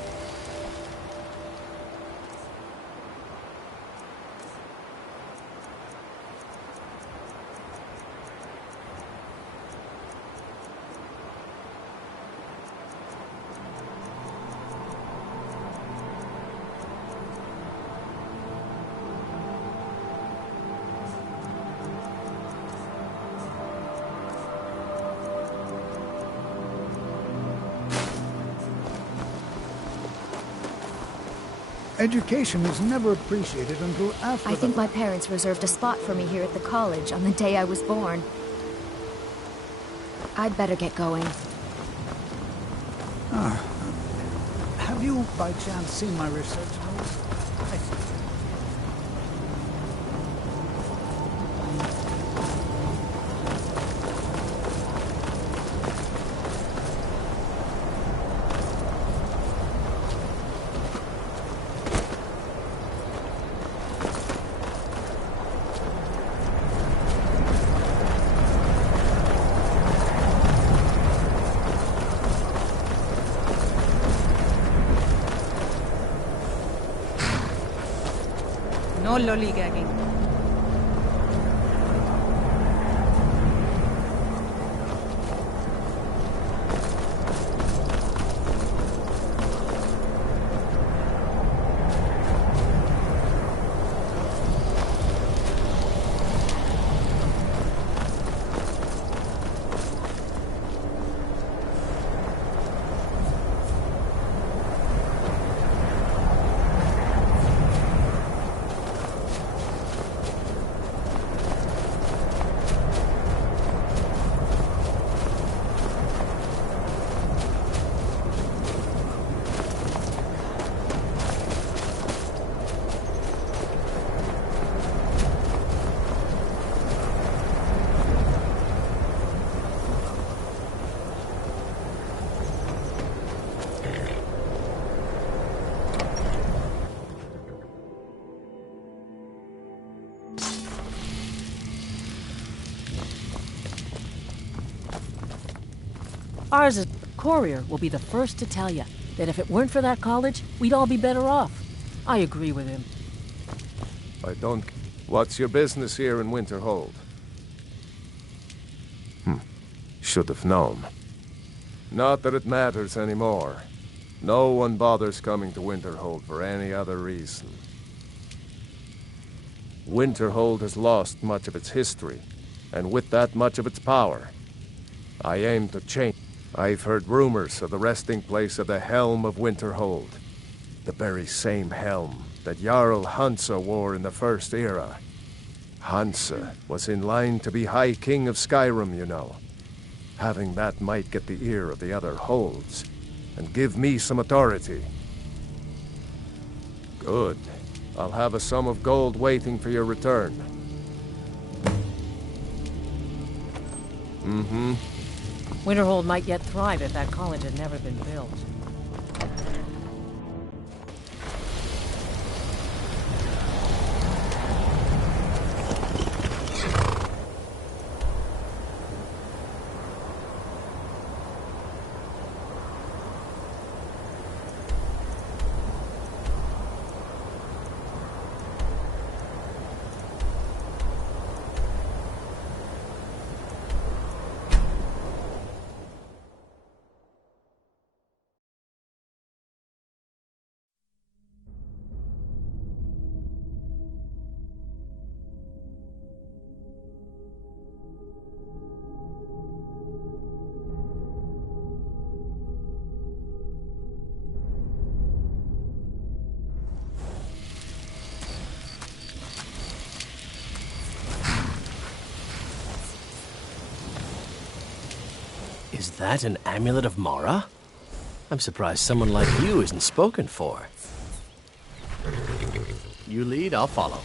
Education is never appreciated until after I think my parents reserved a spot for me here at the college on the day I was born. I'd better get going. Have you, by chance, seen my research notes? No lollygagging. Ours is courier will be the first to tell you that if it weren't for that college, we'd all be better off. I agree with him. I don't... What's your business here in Winterhold? Should have known. Not that it matters anymore. No one bothers coming to Winterhold for any other reason. Winterhold has lost much of its history, and with that much of its power. I aim to change. I've heard rumors of the resting place of the Helm of Winterhold. The very same helm that Jarl Hansa wore in the First Era. Hansa was in line to be High King of Skyrim, you know. Having that might get the ear of the other holds, and give me some authority. Good. I'll have a sum of gold waiting for your return. Mm-hmm. Winterhold might yet thrive if that college had never been built. Is that an amulet of Mara? I'm surprised someone like you isn't spoken for. You lead, I'll follow.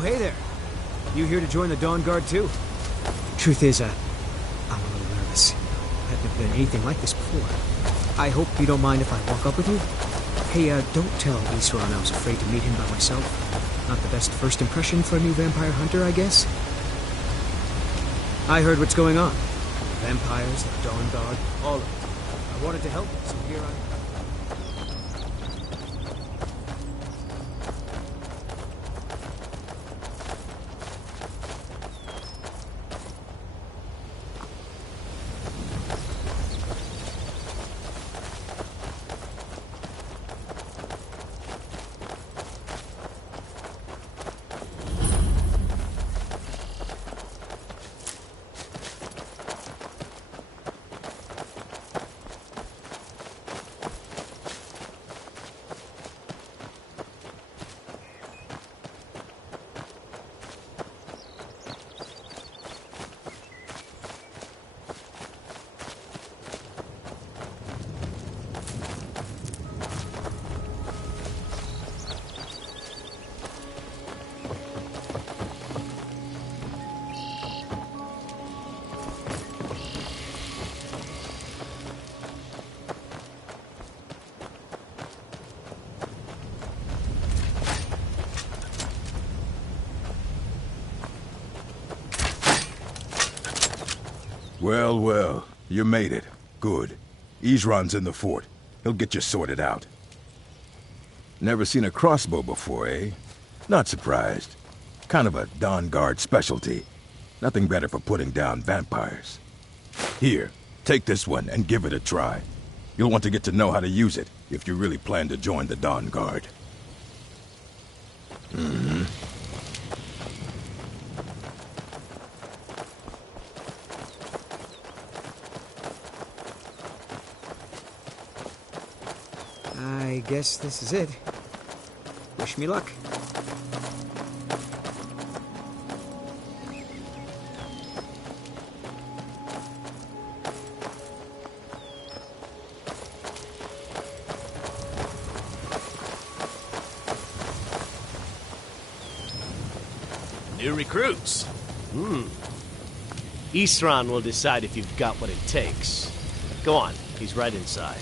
Oh, hey there. You here to join the Dawn Guard, too? Truth is, I'm a little nervous. I've never been anything like this before. I hope you don't mind if I walk up with you? Hey, don't tell Isran I was afraid to meet him by myself. Not the best first impression for a new vampire hunter, I guess? I heard what's going on. Vampires, the Dawn Guard, all of it. I wanted to help, so here I am. Well, well, you made it. Good. Isran's in the fort. He'll get you sorted out. Never seen a crossbow before, eh? Not surprised. Kind of a Dawn Guard specialty. Nothing better for putting down vampires. Here, take this one and give it a try. You'll want to get to know how to use it if you really plan to join the Dawn Guard. Mm-hmm. I guess this is it. Wish me luck. New recruits. Isran will decide if you've got what it takes. Go on, he's right inside.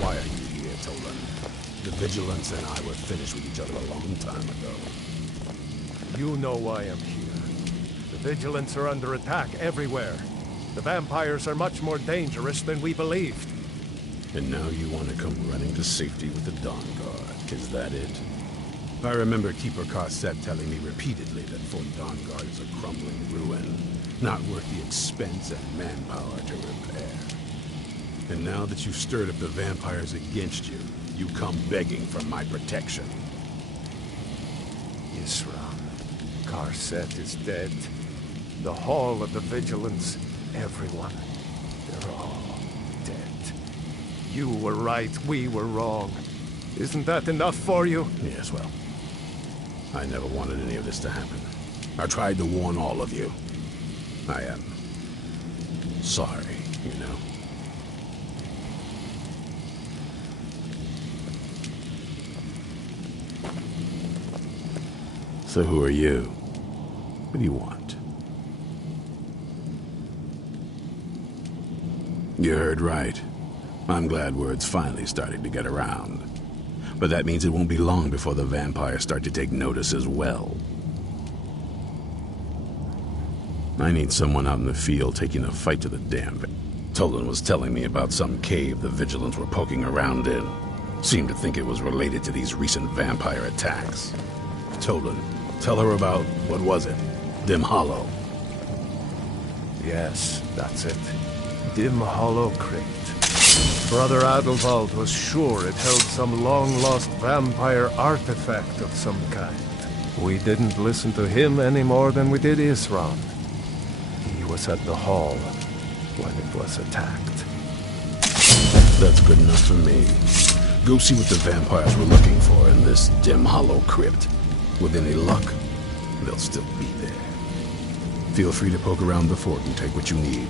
Why are you here, Tolan? The Vigilance and I were finished with each other a long time ago. You know why I'm here. The Vigilants are under attack everywhere. The vampires are much more dangerous than we believed. And now you want to come running to safety with the Dawn Guard. Is that it? I remember Keeper Carset telling me repeatedly that Fort Dawn Guard is a crumbling ruin, not worth the expense and manpower to repair. And now that you've stirred up the vampires against you, you come begging for my protection. Isran, Carset is dead. The Hall of the Vigilance, everyone, they're all dead. You were right, we were wrong. Isn't that enough for you? Yes, well, I never wanted any of this to happen. I tried to warn all of you. I am sorry, you know. So who are you? What do you want? You heard right. I'm glad word's finally starting to get around. But that means it won't be long before the vampires start to take notice as well. I need someone out in the field taking the fight to the damn... Tolan was telling me about some cave the Vigilants were poking around in. Seemed to think it was related to these recent vampire attacks. Tolan, tell her about, what was it? Dim Hollow. Yes, that's it. Dim Hollow Crypt. Brother Adelwald was sure it held some long-lost vampire artifact of some kind. We didn't listen to him any more than we did Isran. He was at the hall when it was attacked. That's good enough for me. Go see what the vampires were looking for in this Dim Hollow Crypt. With any luck, they'll still be there. Feel free to poke around the fort and take what you need.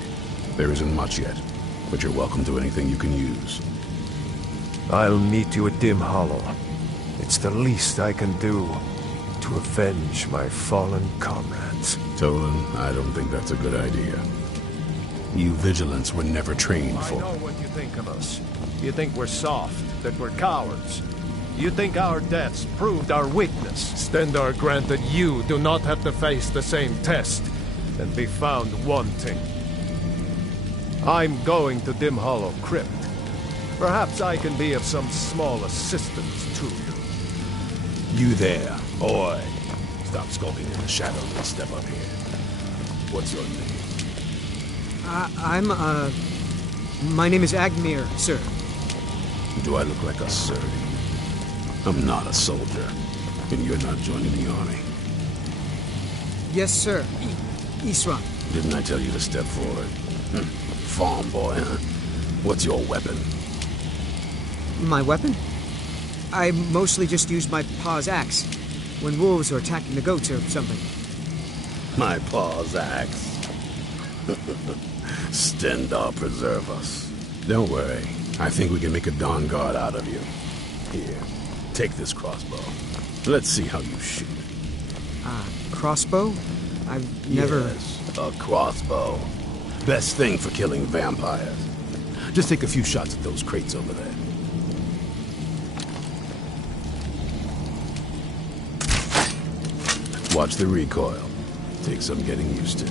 There isn't much yet, but you're welcome to anything you can use. I'll meet you at Dim Hollow. It's the least I can do to avenge my fallen comrades. Tolan, I don't think that's a good idea. You Vigilants were never trained for... I know what you think of us. You think we're soft, that we're cowards. You think our deaths proved our weakness. Stendarr granted you do not have to face the same test and be found wanting. I'm going to Dim Hollow Crypt. Perhaps I can be of some small assistance to you. You there, boy. Stop skulking in the shadows and step up here. What's your name? My name is Agmir, sir. Do I look like a sir? I'm not a soldier, and you're not joining the army. Yes, sir. Isran. Didn't I tell you to step forward? Farm boy, huh? What's your weapon? My weapon? I mostly just use my paw's axe when wolves are attacking the goats or something. My paw's axe. Stendarr preserve us. Don't worry. I think we can make a Dawn Guard out of you. Here, take this crossbow. Let's see how you shoot. Crossbow? I've never... Yes, a crossbow. Best thing for killing vampires. Just take a few shots at those crates over there. Watch the recoil. Take some getting used to.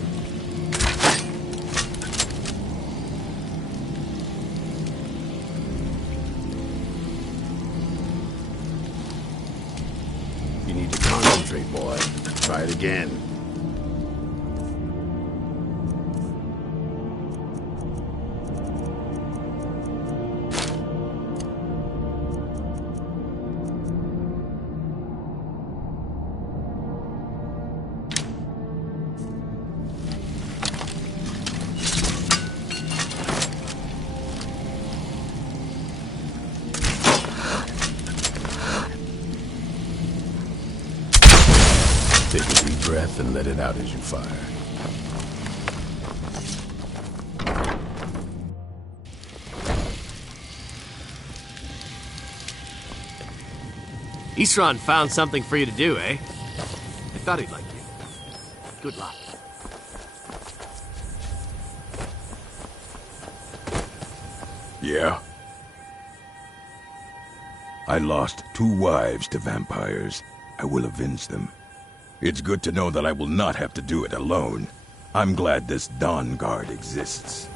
You need to concentrate, boy. Try it again. Take a deep breath and let it out as you fire. Isran found something for you to do, eh? I thought he'd like you. Good luck. Yeah? I lost 2 wives to vampires. I will avenge them. It's good to know that I will not have to do it alone. I'm glad this Dawn Guard exists.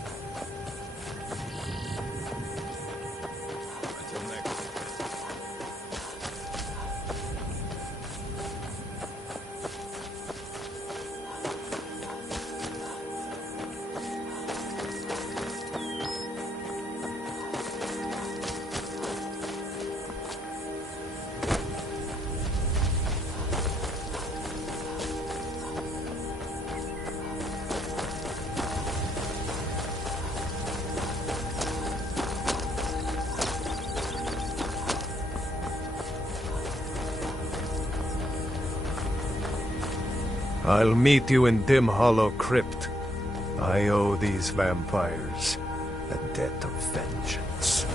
I'll meet you in Dim Hollow Crypt. I owe these vampires a debt of vengeance.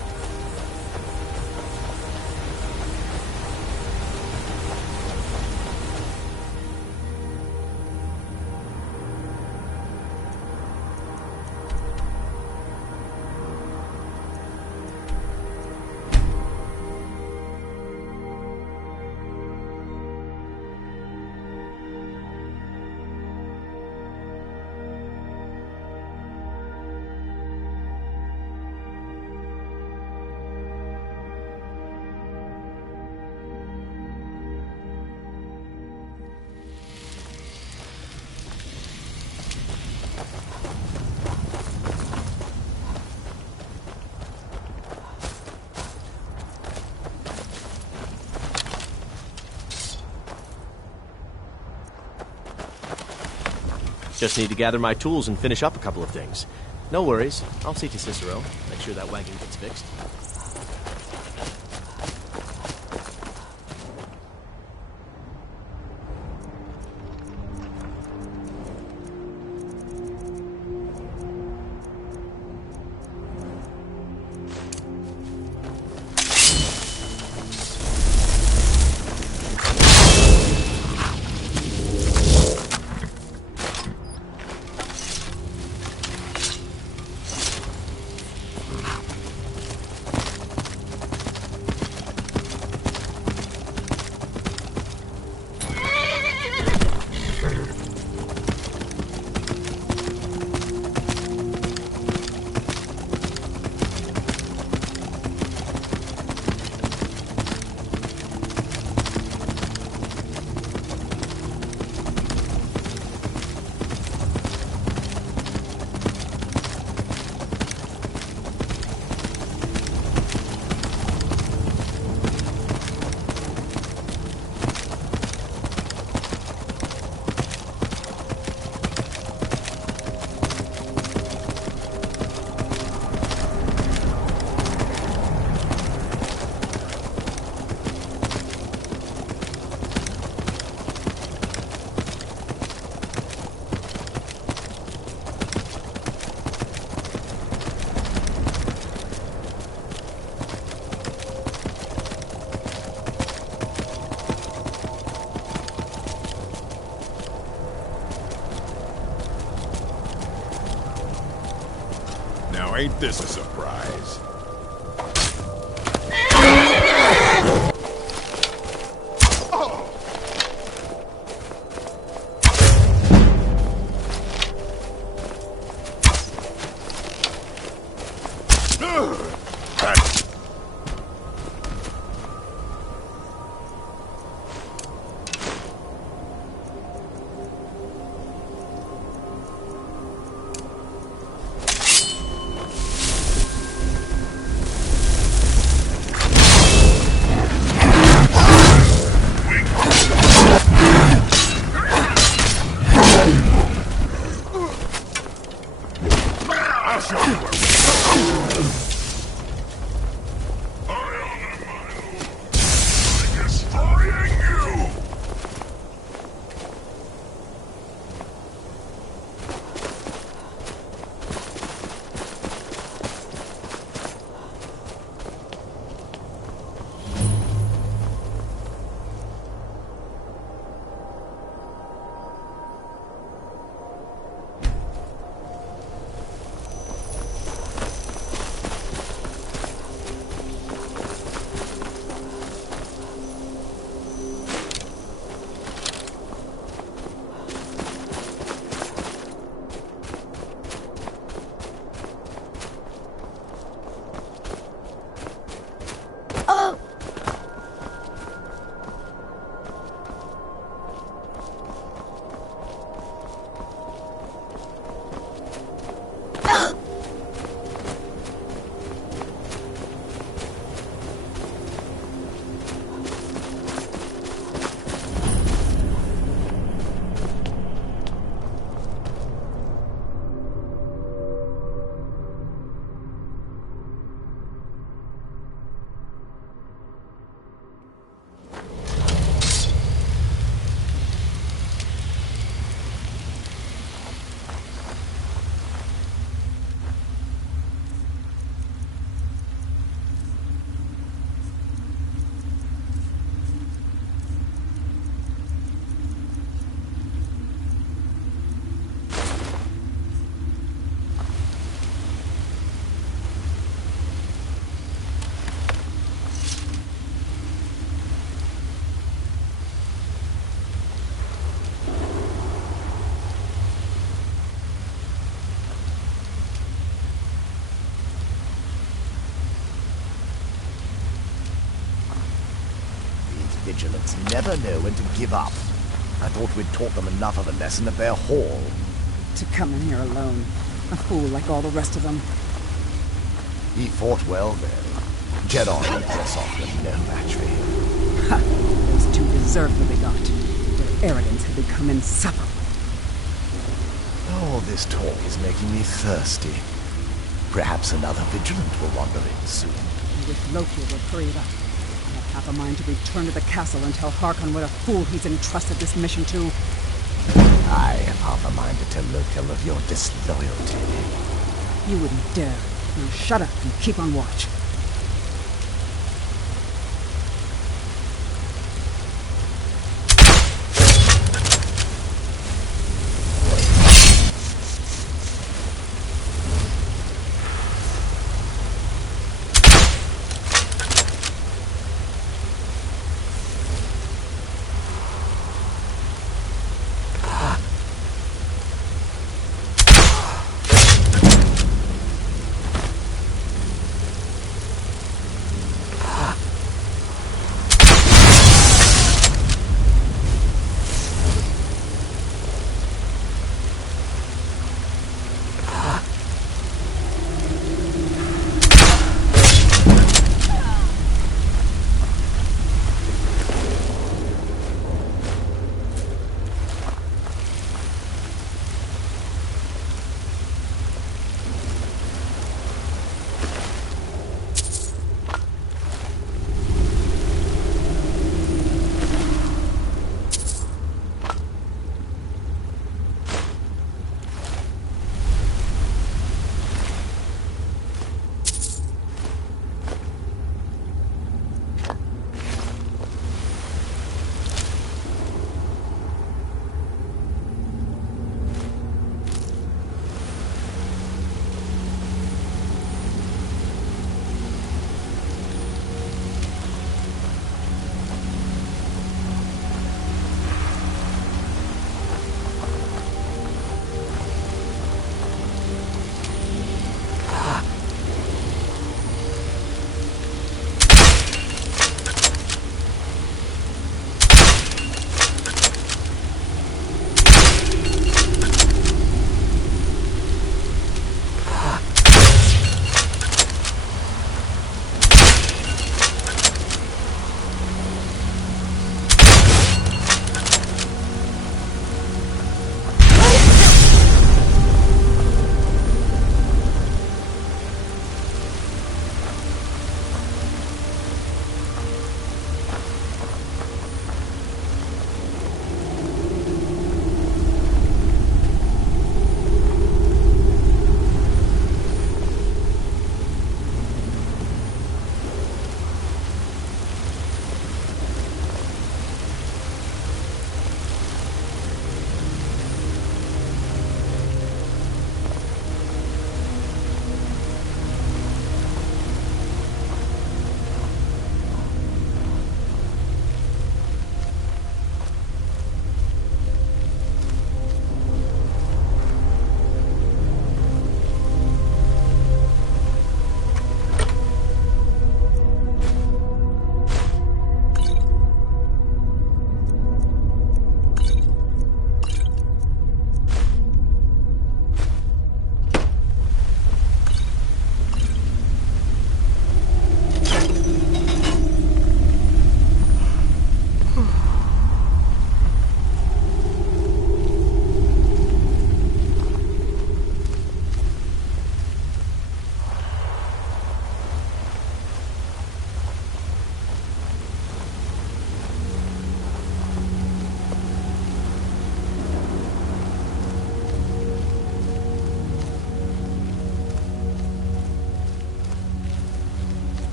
Just need to gather my tools and finish up a couple of things. No worries. I'll see to Cicero. Make sure that wagon gets fixed. Ain't this a surprise? Vigilants never know when to give up. I thought we'd taught them enough of a lesson at their hall. To come in here alone. A fool like all the rest of them. He fought well, though. Jedon less often no match for him. Ha! Those two deserve what they got. Their arrogance had become insufferable. All this talk is making me thirsty. Perhaps another vigilant will wander in soon. I wish Loki would hurry it up. I have half a mind to return to the castle and tell Harkon what a fool he's entrusted this mission to. I have half a mind to tell Loki of your disloyalty. You wouldn't dare. Now shut up and keep on watch.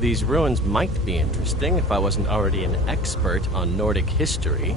These ruins might be interesting if I wasn't already an expert on Nordic history.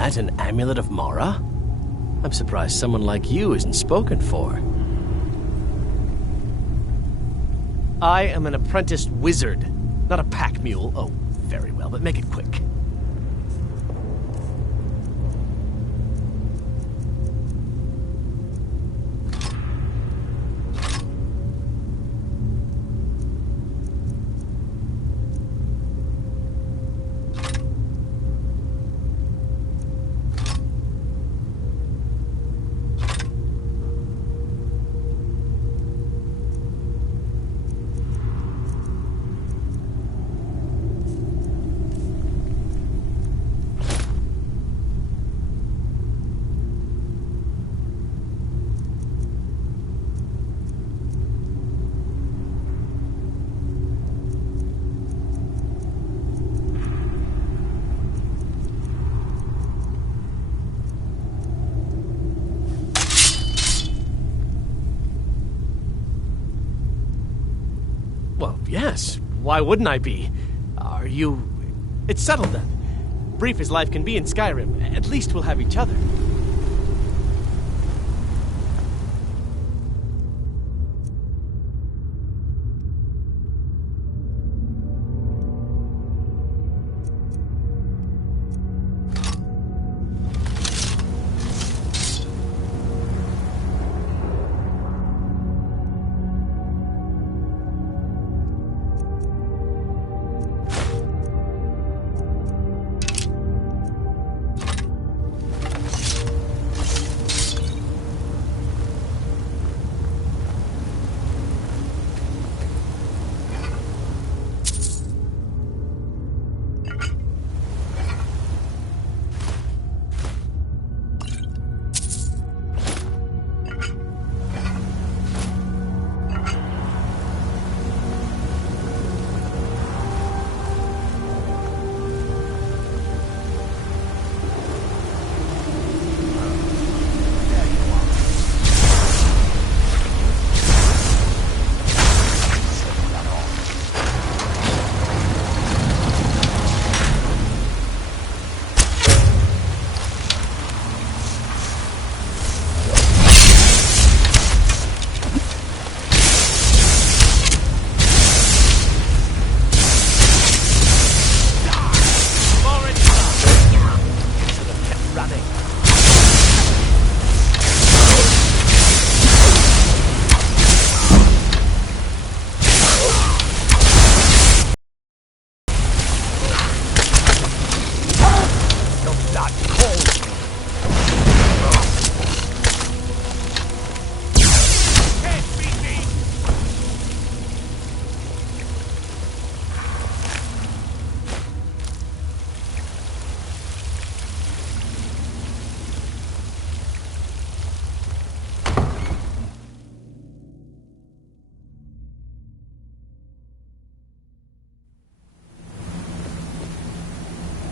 that an amulet of Mara? I'm surprised someone like you isn't spoken for. I am an apprenticed wizard, not a pack mule. Oh, very well, but make it quick. Well, yes. Why wouldn't I be? Are you... It's settled then. Brief as life can be in Skyrim, at least we'll have each other.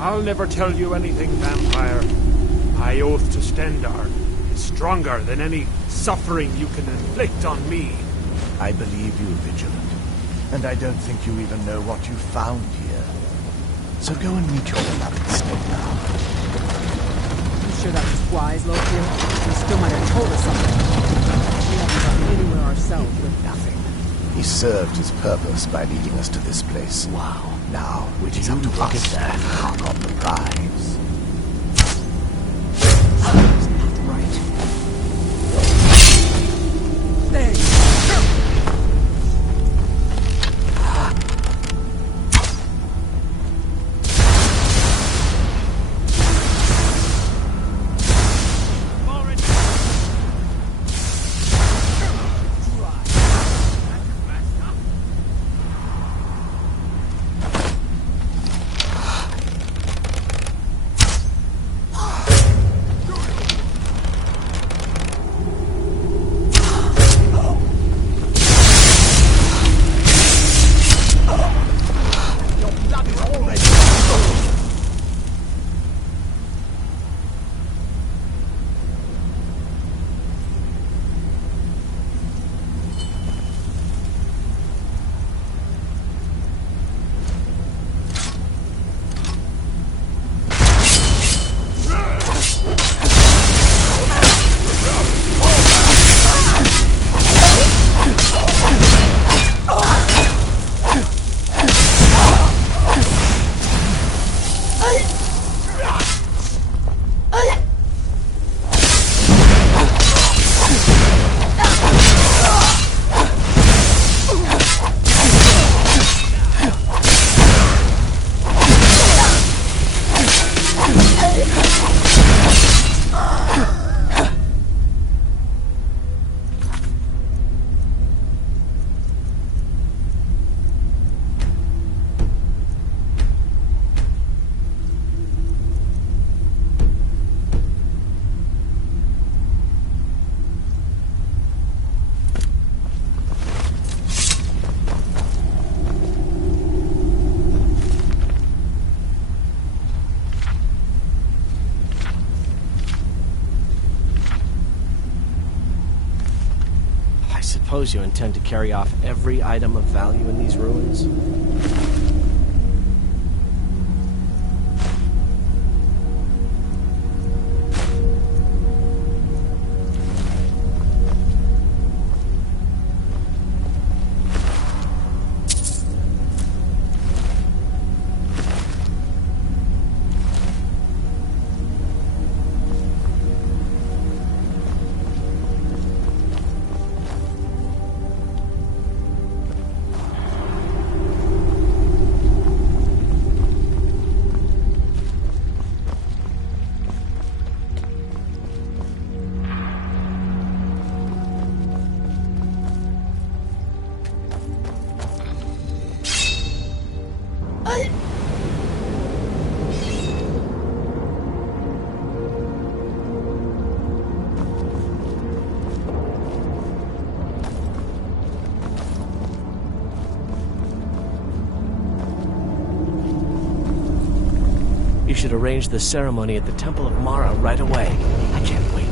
I'll never tell you anything, vampire. My oath to Stendar is stronger than any suffering you can inflict on me. I believe you, Vigilant. And I don't think you even know what you found here. So go and meet your beloved Stendar. You sure that was wise, Loki? He still might have told us something. We haven't gotten anywhere ourselves with nothing. He served his purpose by leading us to this place. Wow. Now, it is up to us to hop on the prize. Something's not right. There you suppose you intend to carry off every item of value in these ruins? You should arrange the ceremony at the Temple of Mara right away. I can't wait.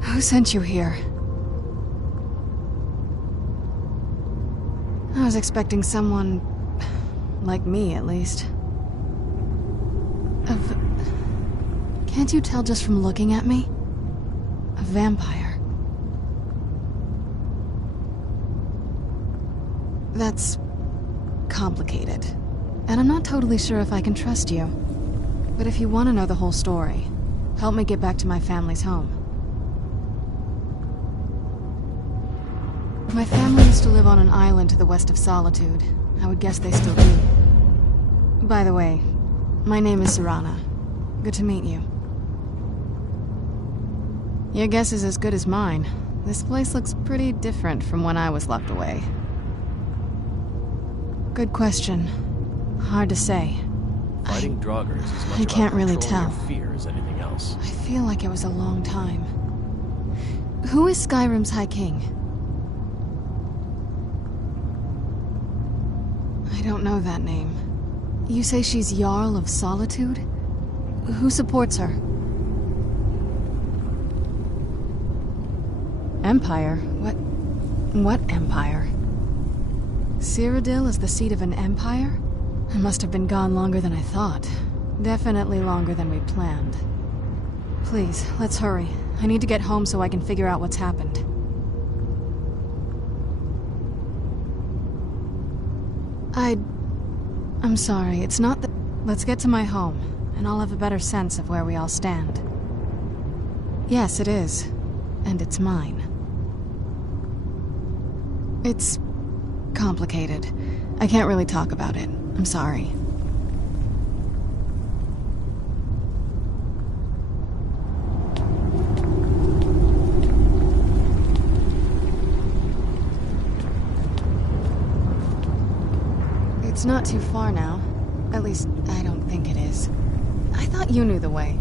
Who sent you here? I was expecting someone... like me, at least. Can't you tell just from looking at me? A vampire. That's... complicated. And I'm not totally sure if I can trust you. But if you want to know the whole story, help me get back to my family's home. My family used to live on an island to the west of Solitude. I would guess they still do. By the way, my name is Serana. Good to meet you. Your guess is as good as mine. This place looks pretty different from when I was locked away. Good question. Hard to say. Fighting Draugrs is much I can't about really controlling tell. your fear as anything else. I feel like it was a long time. Who is Skyrim's High King? I don't know that name. You say she's Jarl of Solitude? Who supports her? Empire? What empire? Cyrodiil is the seat of an empire? I must have been gone longer than I thought. Definitely longer than we planned. Please, let's hurry. I need to get home so I can figure out what's happened. I'm sorry, it's not that... Let's get to my home, and I'll have a better sense of where we all stand. Yes, it is. And it's mine. It's... complicated. I can't really talk about it. I'm sorry. It's not too far now. At least, I don't think it is. I thought you knew the way.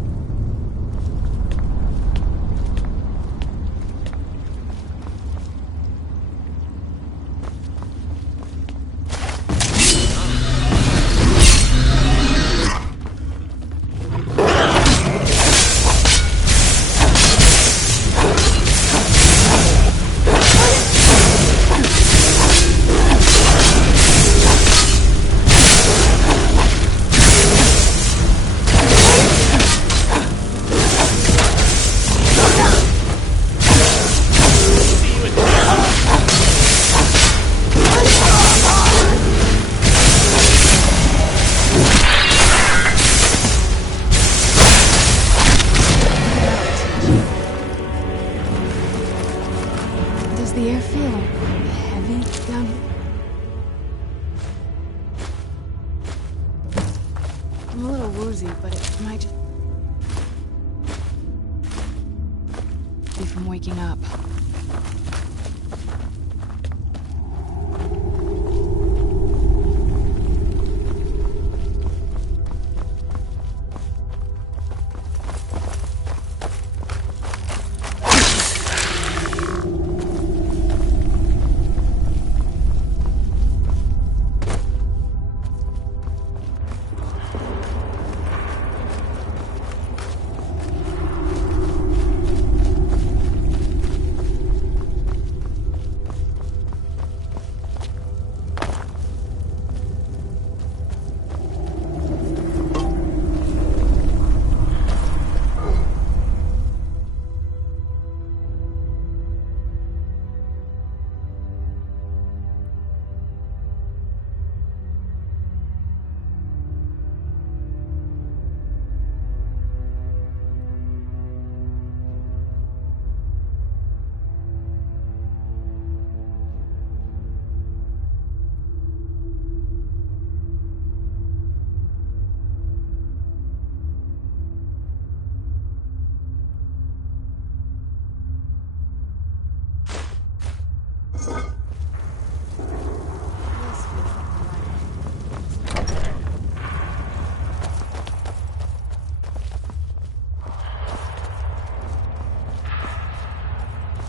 the air feel? Heavy down here? I'm a little woozy, but it might just be from waking up.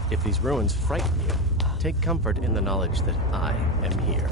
If these ruins frighten you, take comfort in the knowledge that I am here.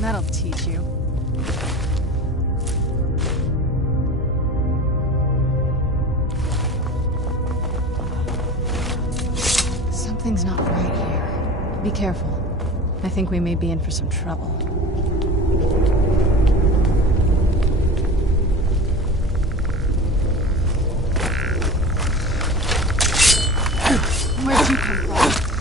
That'll teach you. Something's not right here. Be careful. I think we may be in for some trouble. Where'd you come from?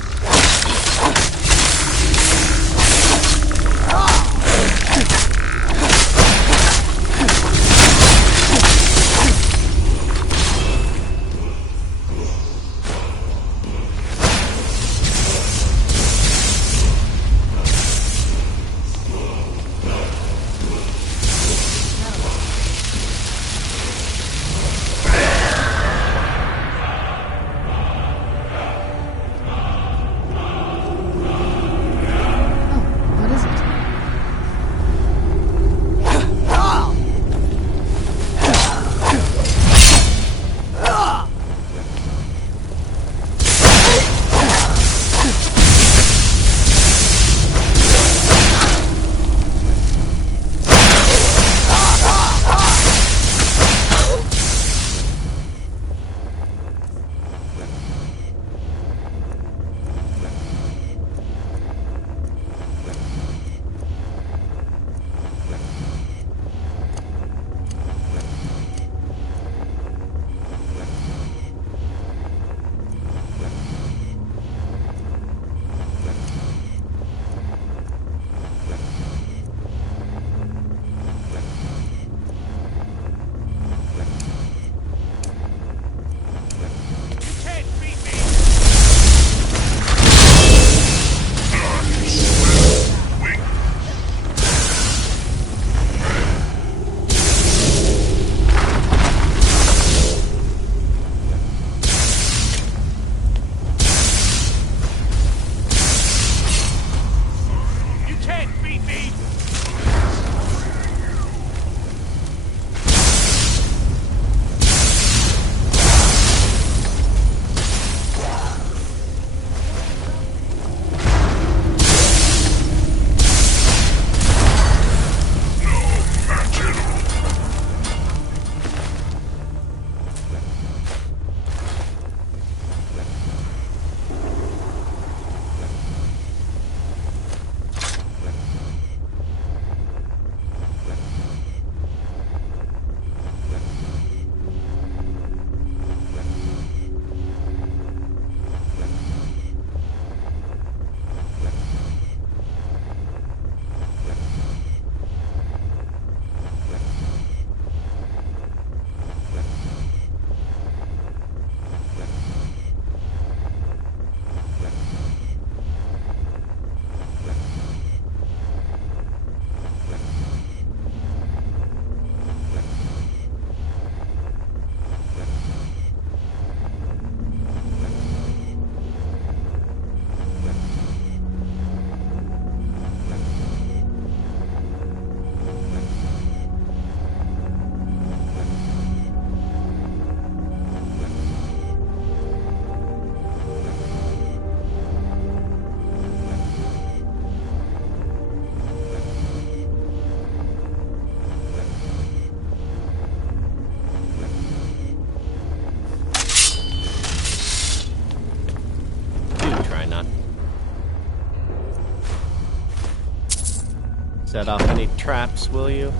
Set off any traps, will you?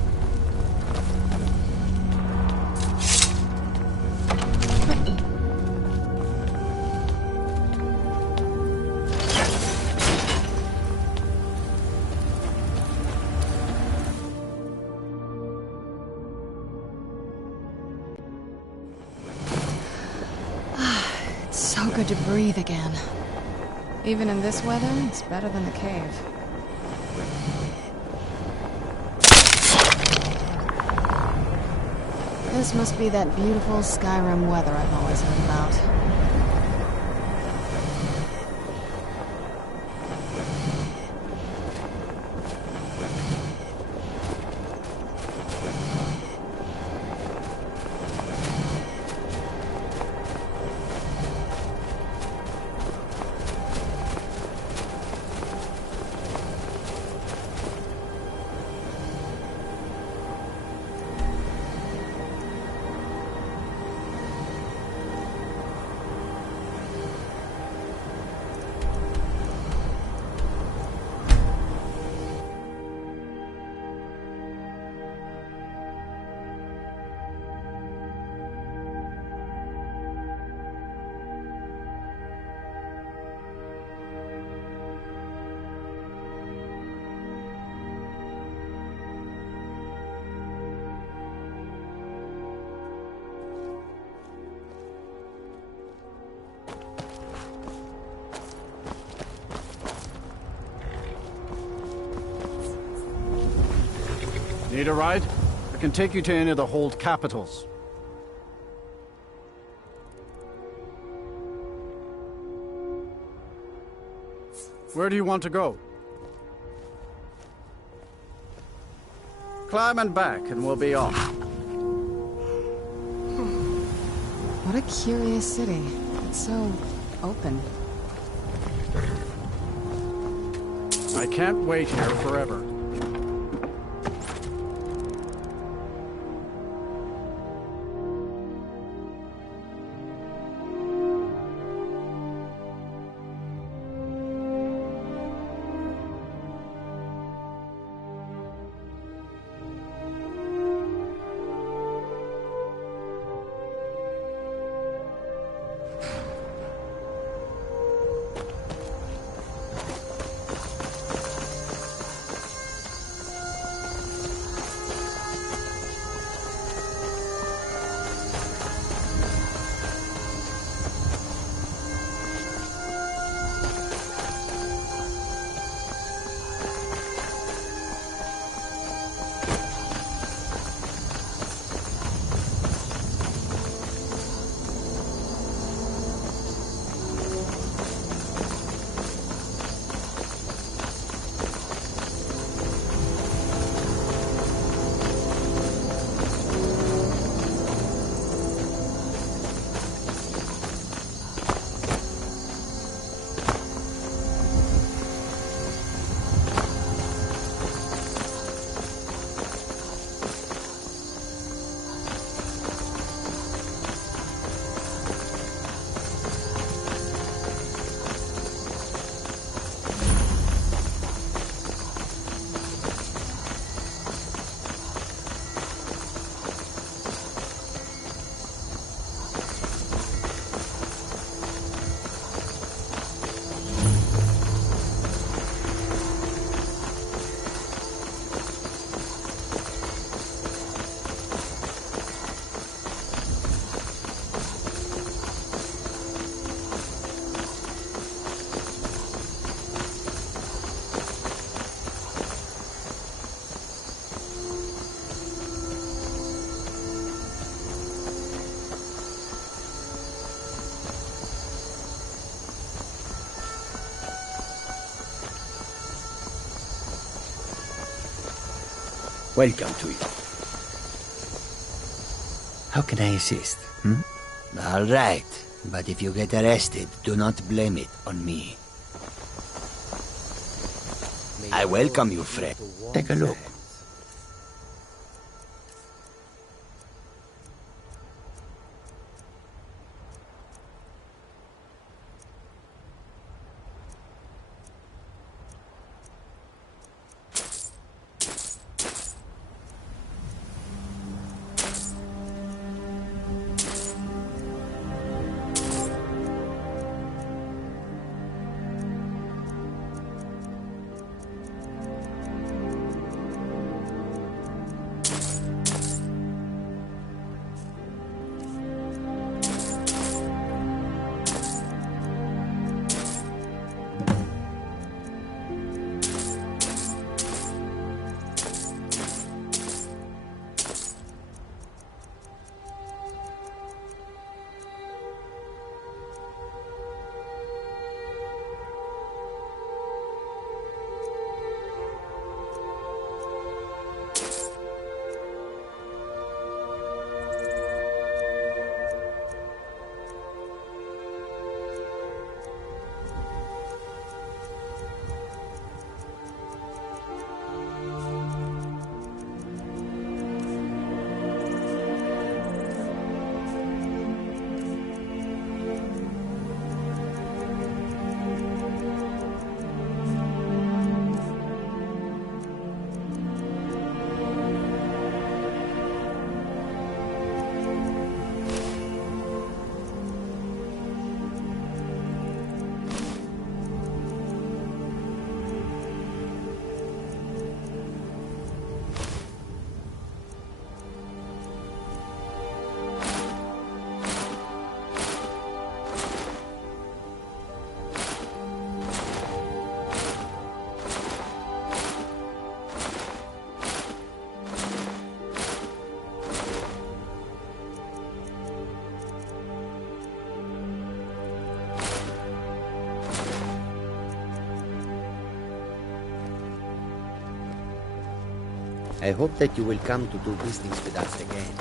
It's so good to breathe again. Even in this weather, it's better than the cave. This must be that beautiful Skyrim weather I've always heard about. Need a ride? I can take you to any of the hold capitals. Where do you want to go? Climb and back, and we'll be off. What a curious city. It's so open. I can't wait here forever. Welcome to you. How can I assist? All right, but if you get arrested, do not blame it on me. I welcome you, friend. Take a look. I hope that you will come to do business with us again.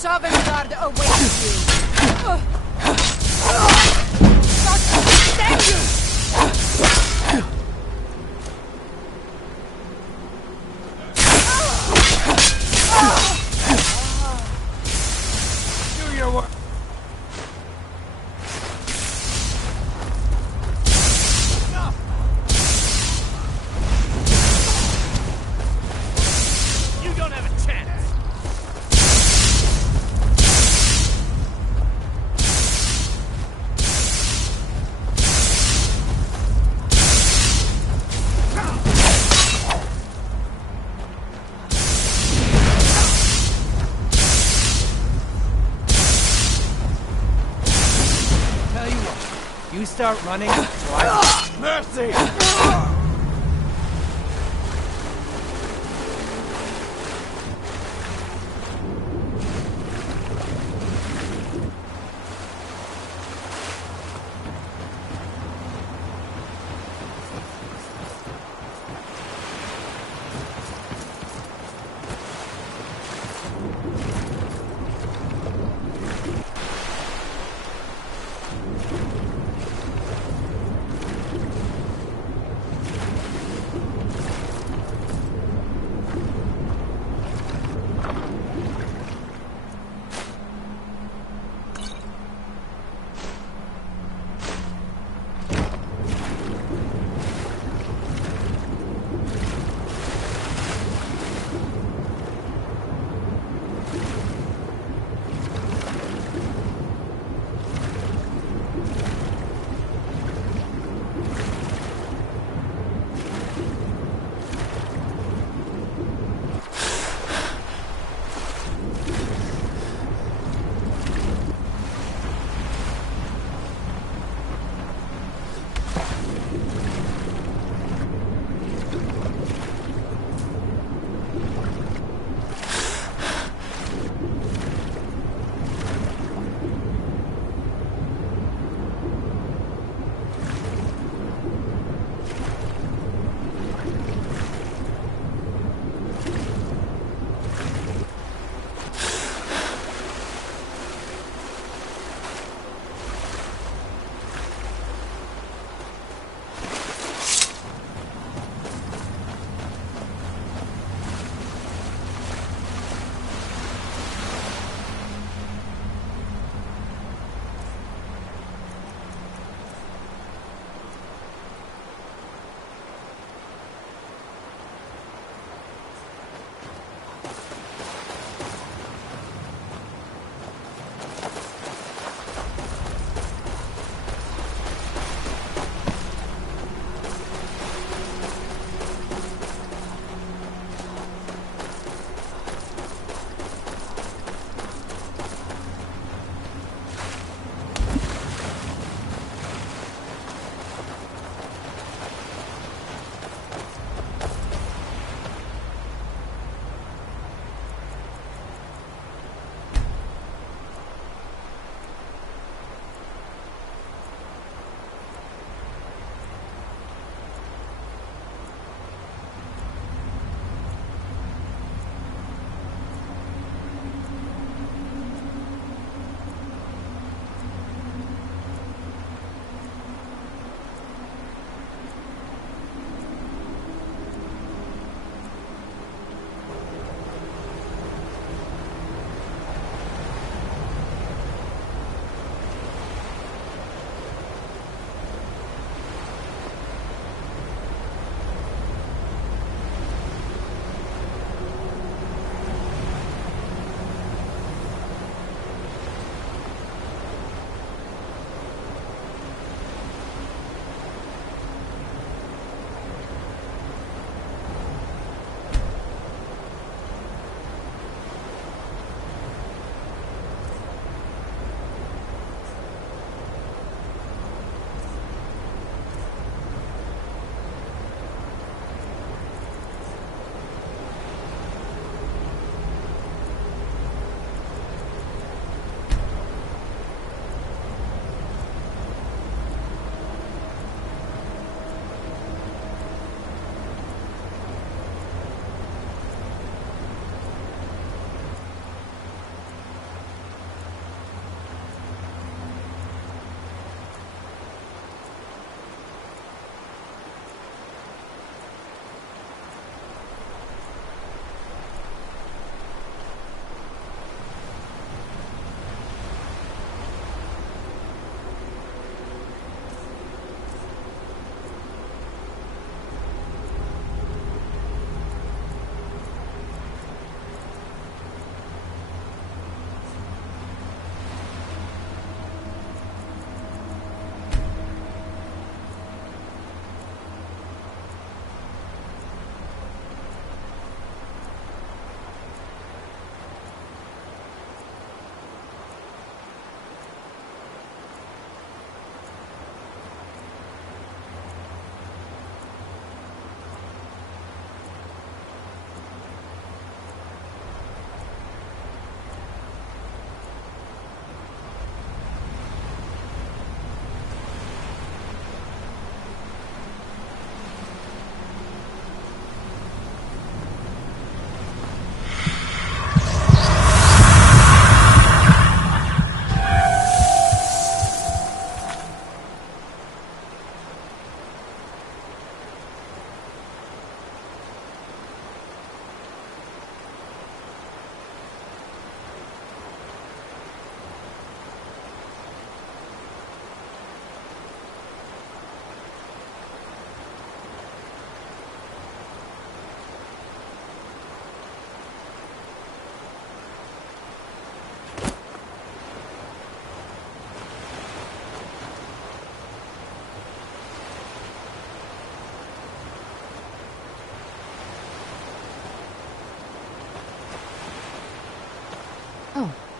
Sovngarde awaits you. Stand you! Do your work. You don't have a chance. start running, so I... Mercy!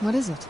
What is it?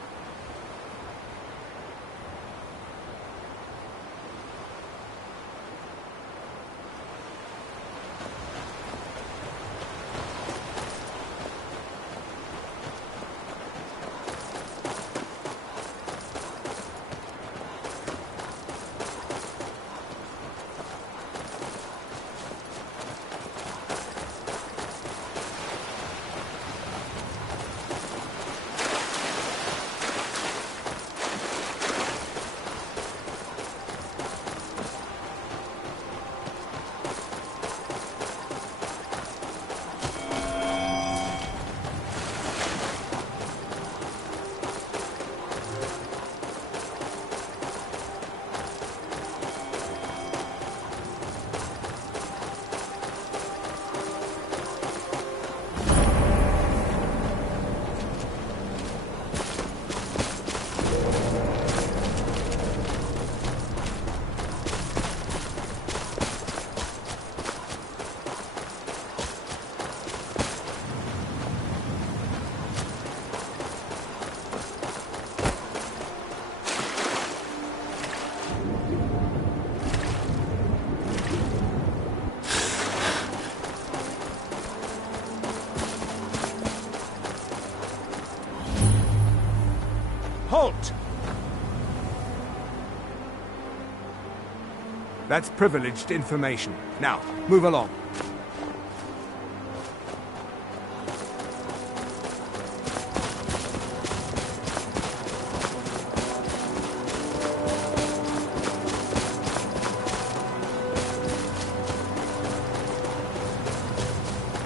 Halt! That's privileged information. Now, move along.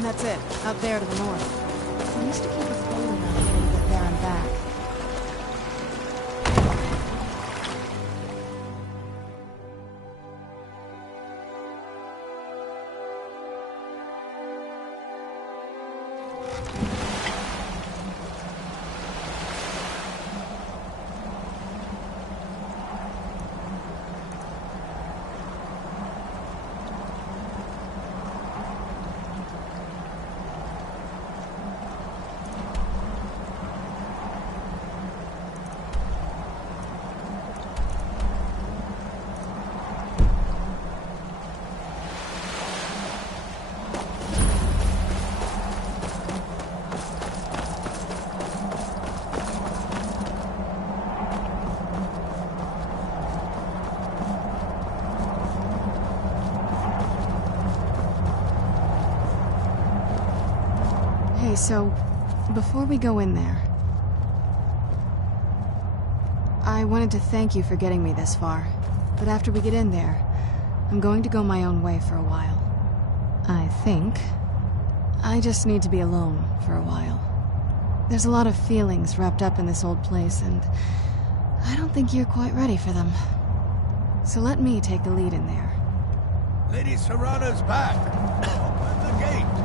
That's it, up there to the north. We used to keep a floating around a little bit there and back. Hey, so, before we go in there, I wanted to thank you for getting me this far, but after we get in there, I'm going to go my own way for a while. I think. I just need to be alone for a while. There's a lot of feelings wrapped up in this old place, and I don't think you're quite ready for them. So let me take the lead in there. Lady Serrana's back. Open the gate.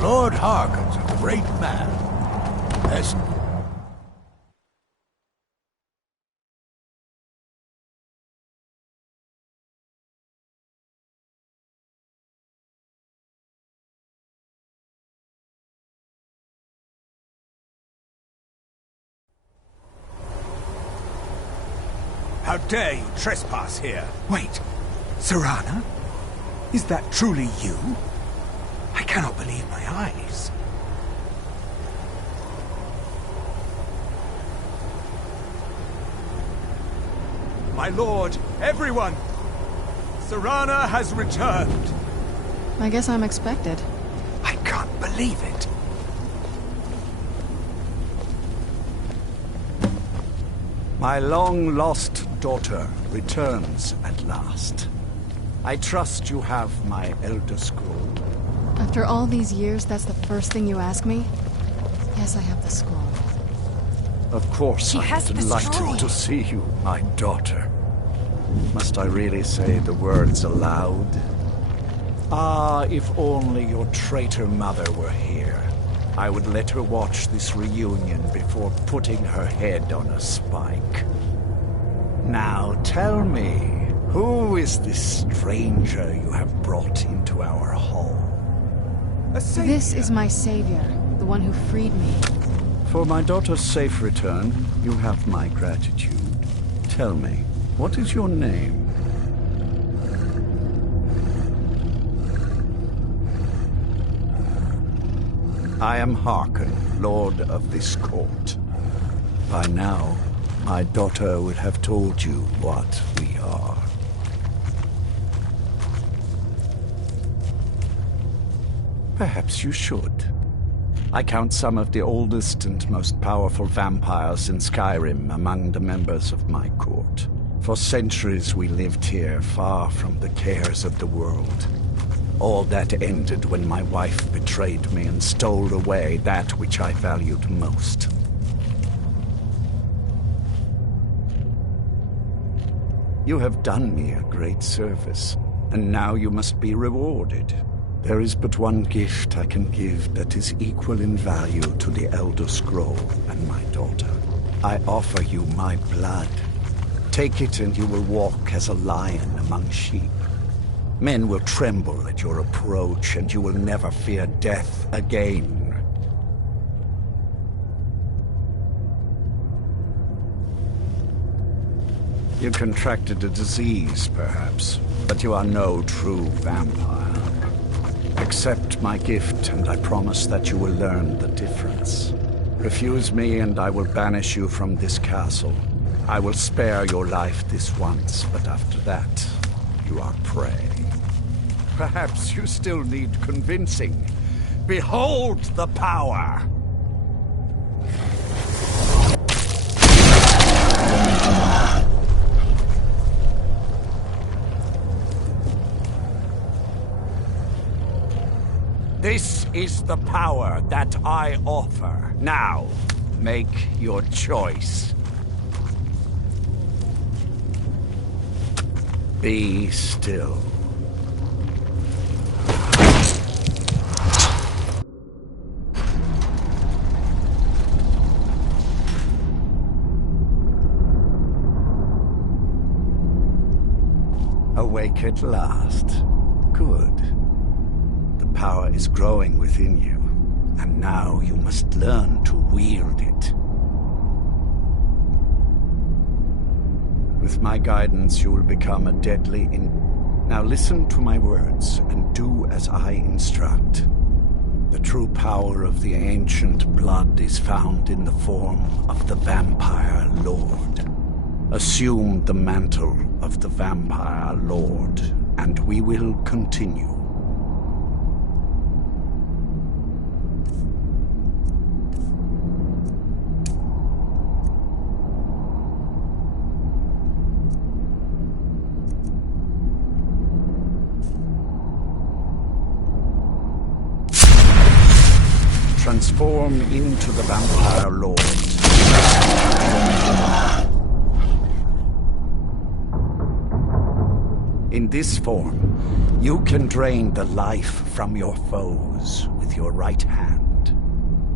Lord Harkon's a great man. Yes. How dare you trespass here? Wait, Serrana? Is that truly you? I cannot believe my eyes. My lord, everyone! Serrana has returned. I guess I'm expected. I can't believe it. My long-lost daughter returns at last. I trust you have my Elder Scroll. After all these years, that's the first thing you ask me? Yes, I have the scroll. Of course, She I'm has the delighted scroll. to see you, my daughter. Must I really say the words aloud? Ah, if only your traitor mother were here. I would let her watch this reunion before putting her head on a spike. Now tell me, who is this stranger you have brought into our hall? This is my savior, the one who freed me. For my daughter's safe return, you have my gratitude. Tell me, what is your name? I am Harkon, Lord of this court. By now, my daughter would have told you what we are. Perhaps you should. I count some of the oldest and most powerful vampires in Skyrim among the members of my court. For centuries we lived here, far from the cares of the world. All that ended when my wife betrayed me and stole away that which I valued most. You have done me a great service, and now you must be rewarded. There is but one gift I can give that is equal in value to the Elder Scroll and my daughter. I offer you my blood. Take it and you will walk as a lion among sheep. Men will tremble at your approach, and you will never fear death again. You contracted a disease, perhaps, but you are no true vampire. Accept my gift, and I promise that you will learn the difference. Refuse me, and I will banish you from this castle. I will spare your life this once, but after that, you are prey. Perhaps you still need convincing. Behold the power! This is the power that I offer. Now, make your choice. Be still. Awake at last. Good. The power is growing within you, and now you must learn to wield it. With my guidance, you will become a deadly Now listen to my words, and do as I instruct. The true power of the ancient blood is found in the form of the Vampire Lord. Assume the mantle of the Vampire Lord, and we will continue. Transform into the Vampire Lord. In this form, you can drain the life from your foes with your right hand.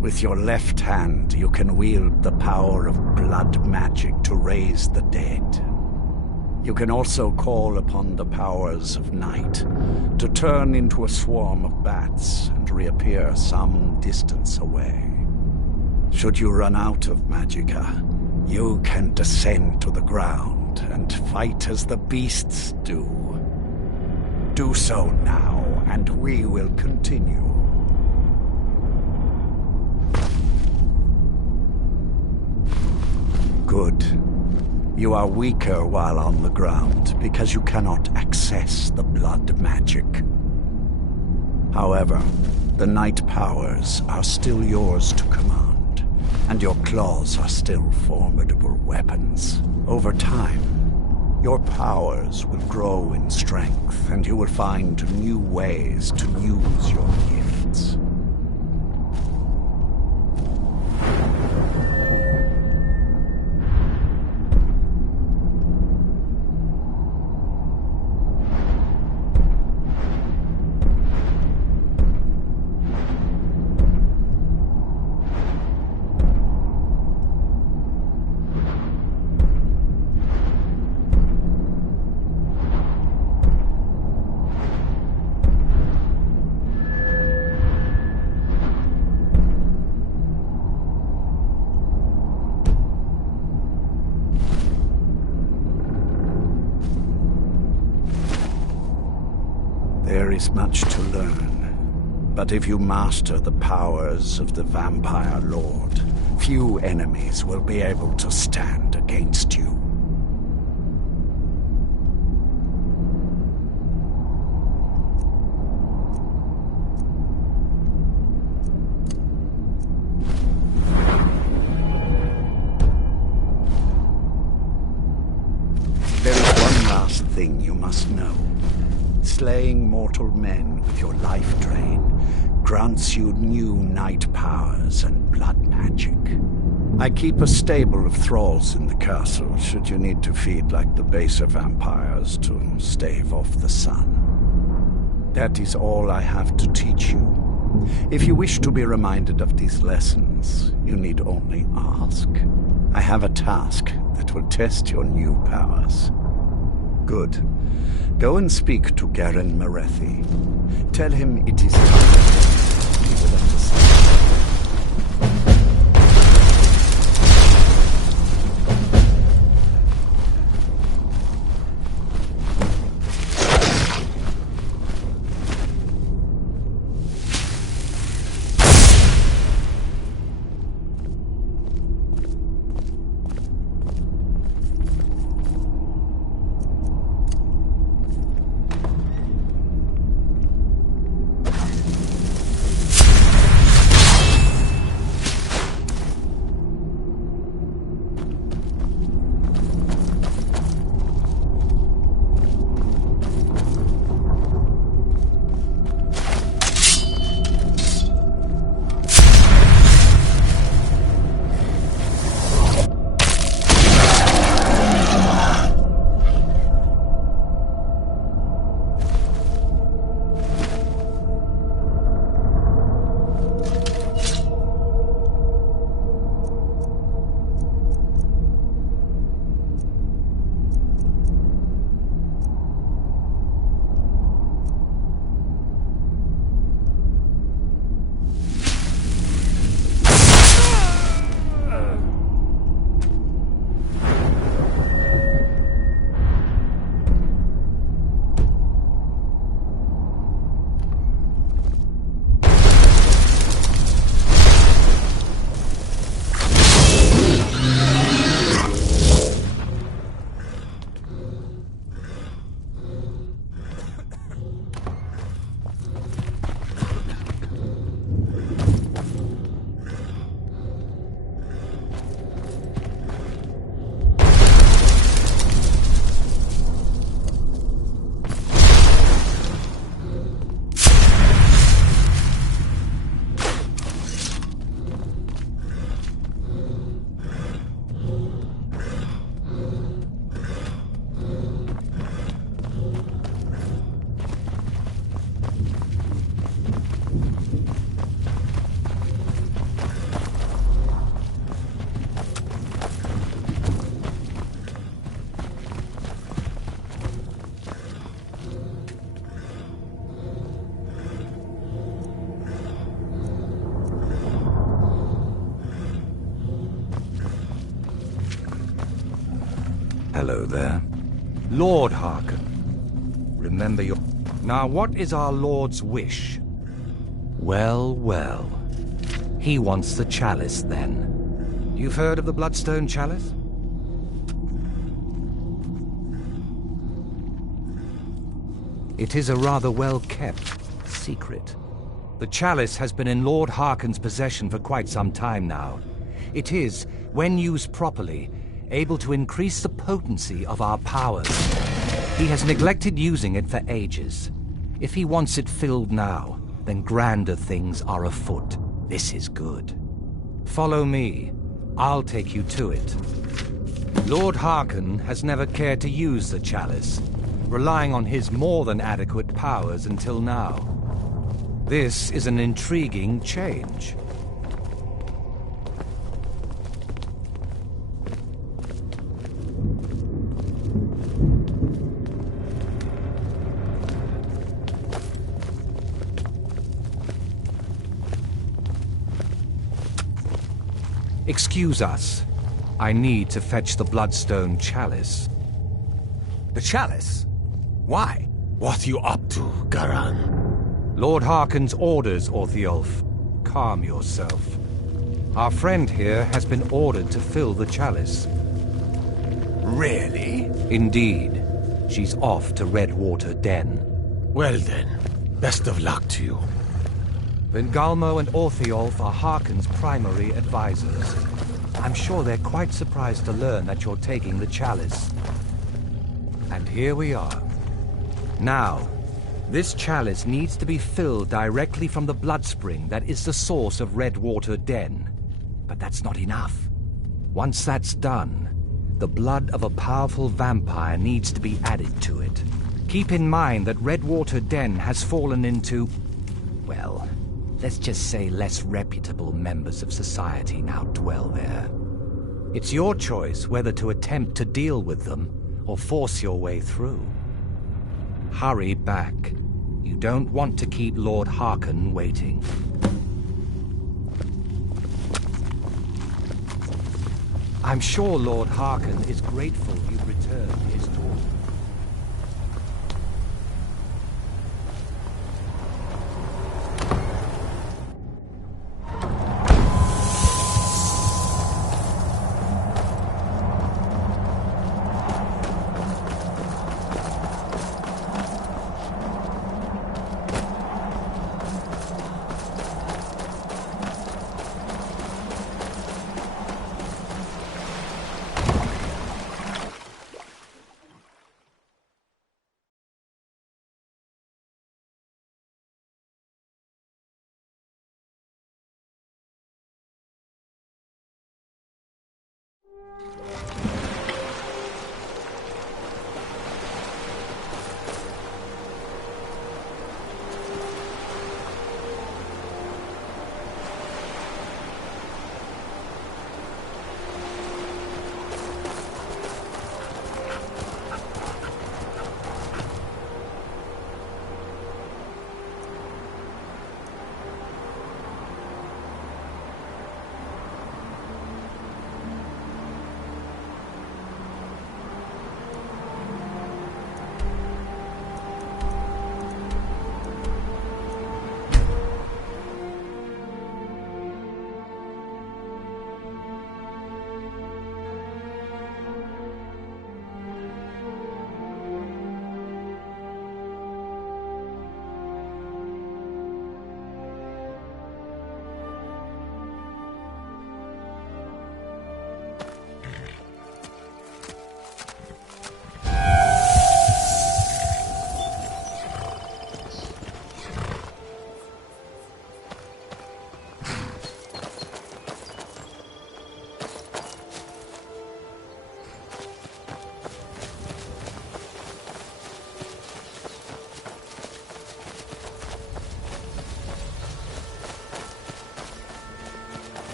With your left hand, you can wield the power of blood magic to raise the dead. You can also call upon the powers of night to turn into a swarm of bats and reappear some distance away. Should you run out of magicka, you can descend to the ground and fight as the beasts do. Do so now, and we will continue. Good. You are weaker while on the ground because you cannot access the blood magic. However, the night powers are still yours to command, and your claws are still formidable weapons. Over time, your powers will grow in strength, and you will find new ways to use your gifts. is much to learn. But if you master the powers of the Vampire Lord, few enemies will be able to stand against you. There is one last thing you must know. Slaying mortal men with your life drain grants you new night powers and blood magic. I keep a stable of thralls in the castle, should you need to feed like the baser vampires to stave off the sun. That is all I have to teach you. If you wish to be reminded of these lessons, you need only ask. I have a task that will test your new powers. Good. Go and speak to Garen Merethi. Tell him it is time. He will understand. Hello there. Lord Harkon. Remember your... Now, what is our Lord's wish? Well, well. He wants the chalice, then. You've heard of the Bloodstone Chalice? It is a rather well-kept secret. The chalice has been in Lord Harkon's possession for quite some time now. It is, when used properly, able to increase the potency of our powers. He has neglected using it for ages. If he wants it filled now, then grander things are afoot. This is good. Follow me. I'll take you to it. Lord Harkon has never cared to use the chalice, relying on his more than adequate powers until now. This is an intriguing change. Excuse us. I need to fetch the Bloodstone Chalice. The chalice? Why? What are you up to Garan? Lord Harkon's orders, Orthiolf. Calm yourself. Our friend here has been ordered to fill the chalice. Really? Indeed. She's off to Redwater Den. Well then, best of luck to you. Vingalmo and Orthiolf are Harkon's primary advisors. I'm sure they're quite surprised to learn that you're taking the chalice. And here we are. Now, this chalice needs to be filled directly from the blood spring that is the source of Redwater Den. But that's not enough. Once that's done, the blood of a powerful vampire needs to be added to it. Keep in mind that Redwater Den has fallen into, well, let's just say less reputable members of society now dwell there. It's your choice whether to attempt to deal with them or force your way through. Hurry back. You don't want to keep Lord Harkon waiting. I'm sure Lord Harkon is grateful you've returned his daughter.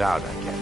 Out, I guess.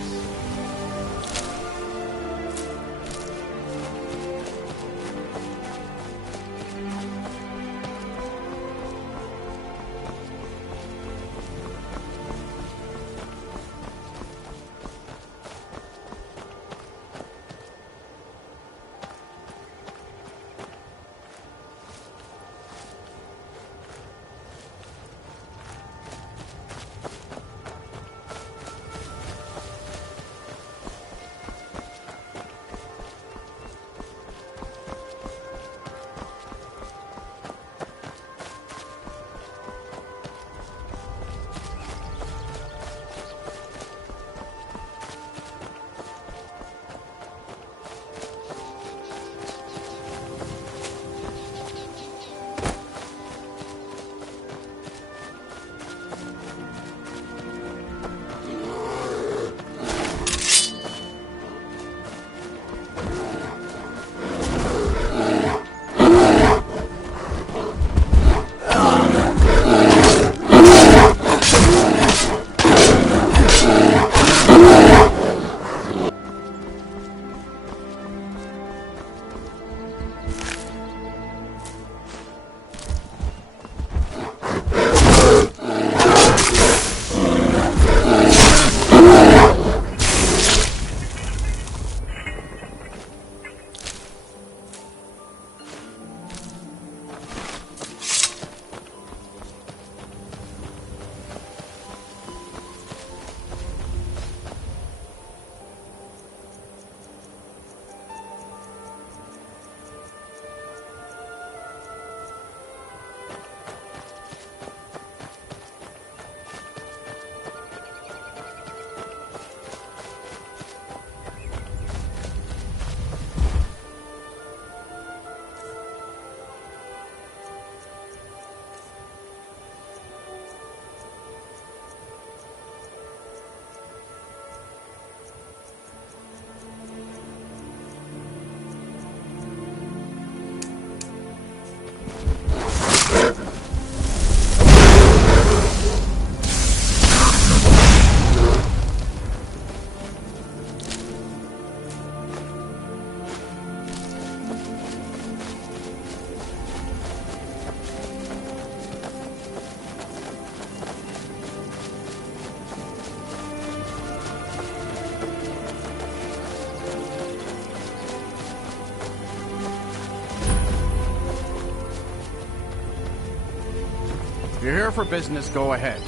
If you're here for business, go ahead.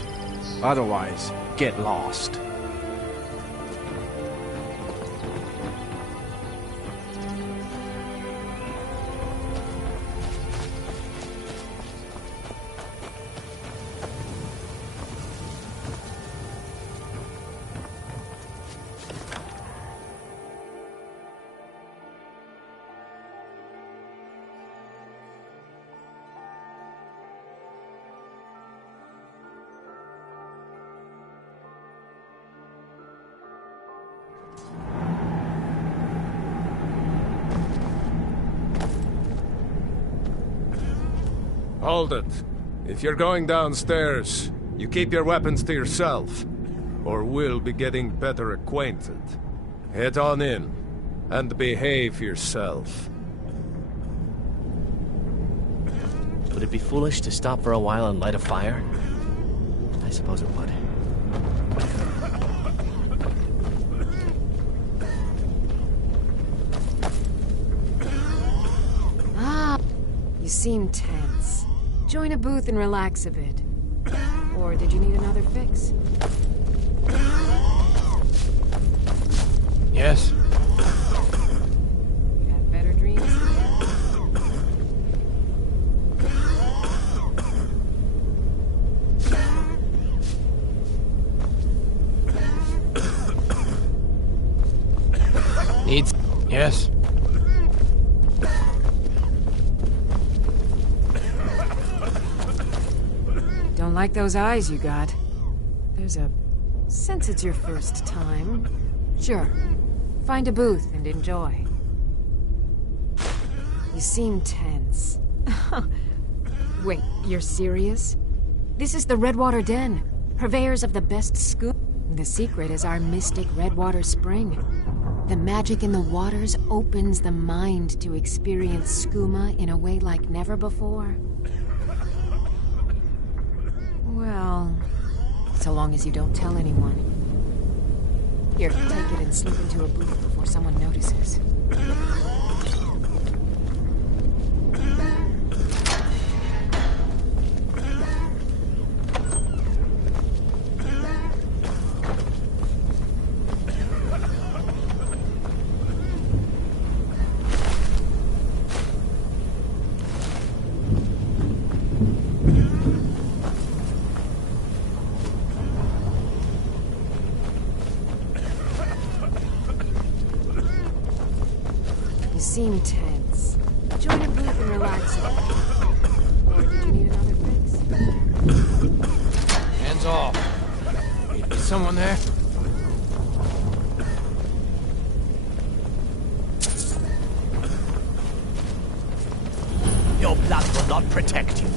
Otherwise, get lost. Hold it. If you're going downstairs, you keep your weapons to yourself, or we'll be getting better acquainted. Head on in, and behave yourself. Would it be foolish to stop for a while and light a fire? I suppose it would. Ah, you seem tense. Join a booth and relax a bit. Or did you need another fix? Yes. You have better dreams? Needs. Yes. Don't like those eyes you got. There's a sense it's your first time. Sure. Find a booth and enjoy. You seem tense. Wait, you're serious? This is the Redwater Den, purveyors of the best scoop. The secret is our mystic Redwater Spring. The magic in the waters opens the mind to experience skooma in a way like never before. Well, so long as you don't tell anyone. Here, take it and slip into a booth before someone notices. Seem tense. Join a booth and relax. Or did you need another fix? Hands off. Is someone there? Your blood will not protect you.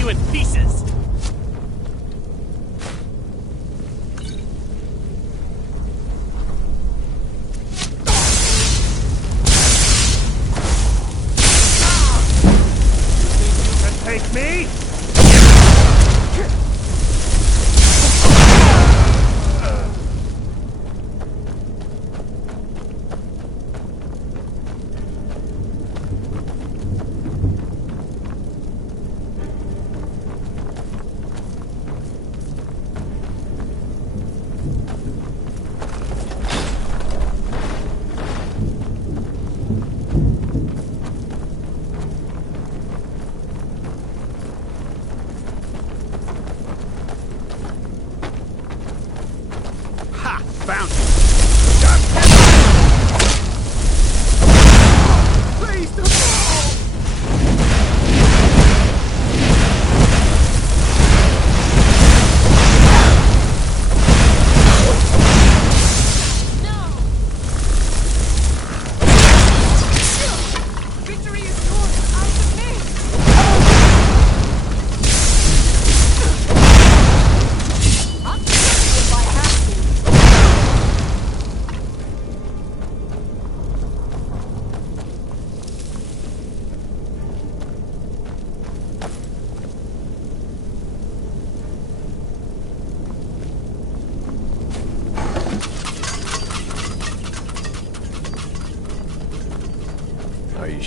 In pieces. You can take me?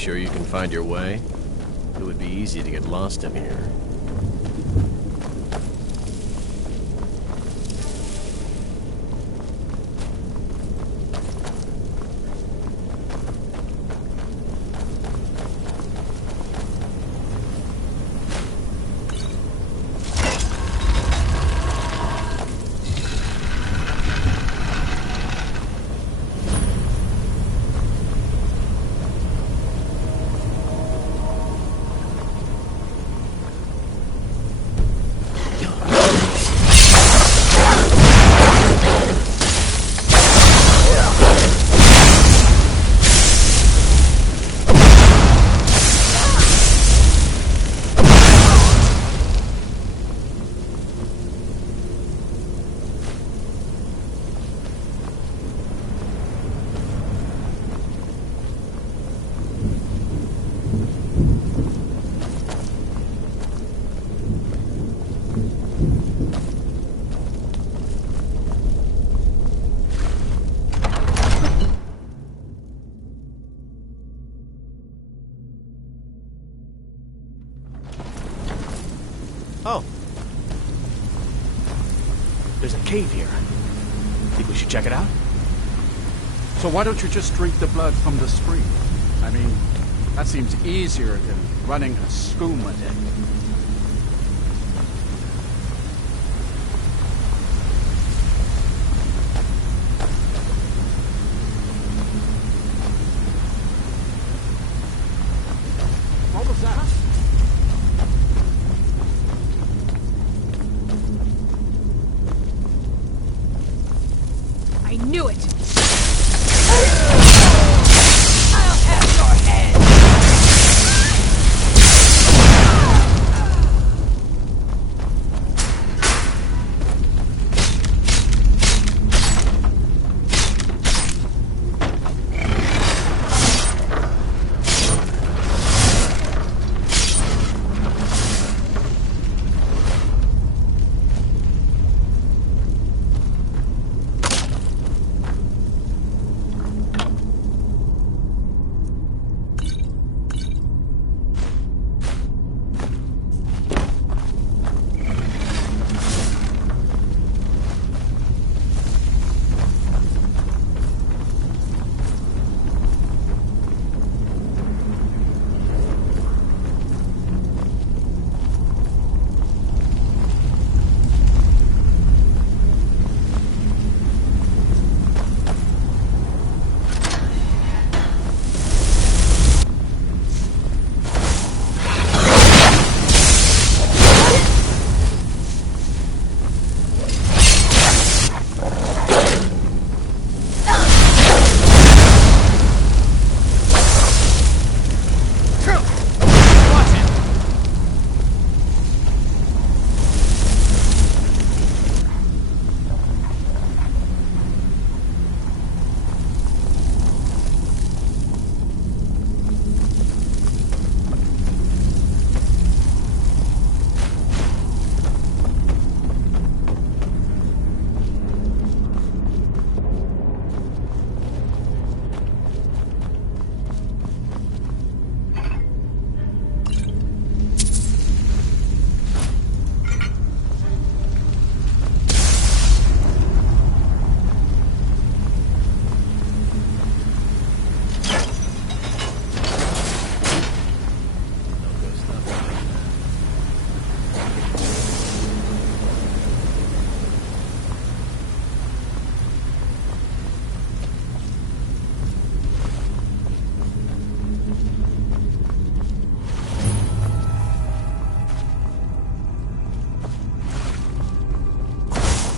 sure you can find your way? It would be easy to get lost in here. Oh. There's a cave here. Think we should check it out? So why don't you just drink the blood from the spring? I mean, that seems easier than running a skooma deck. What was that? I knew it! I'll have your head!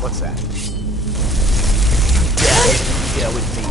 What's that? Yeah, with me.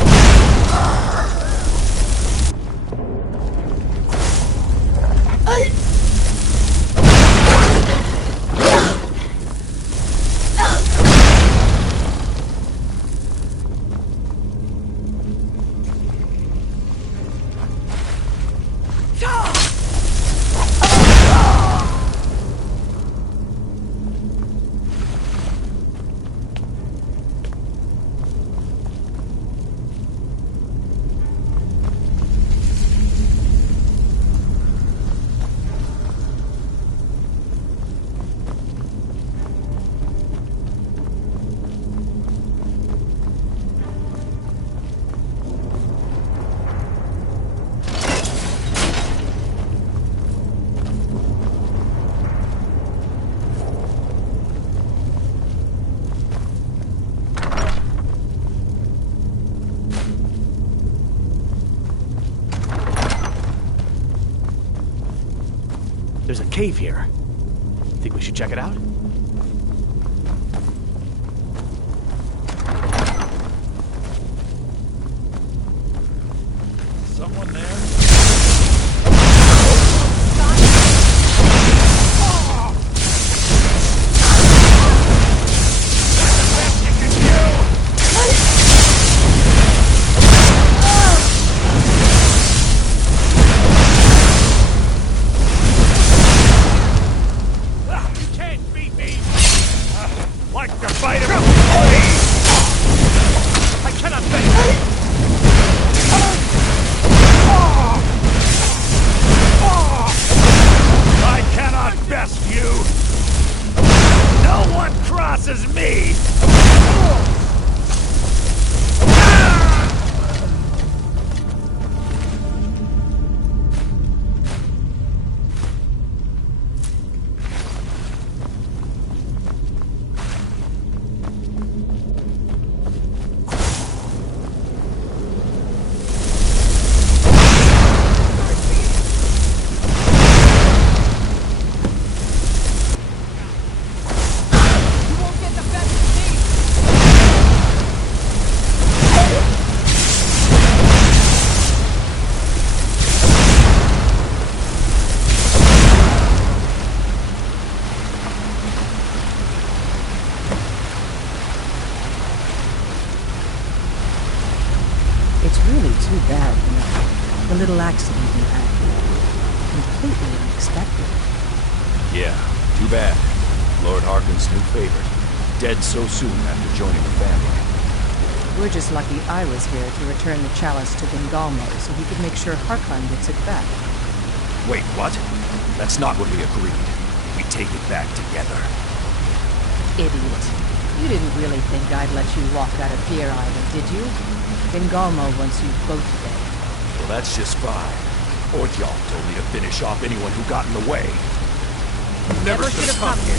There's a cave here. Think we should check it out? Someone there? Too bad, you know. The little accident you had. Completely unexpected. Yeah, too bad. Lord Harkon's new favorite. Dead so soon after joining the family. We're just lucky I was here to return the chalice to Bengalmo so he could make sure Harkon gets it back. Wait, what? That's not what we agreed. We take it back together. Idiot. You didn't really think I'd let you walk out of Pier Island, did you? Bengalmo wants you both dead. Well, that's just fine. Orthyal told me to finish off anyone who got in the way. You never should have come here.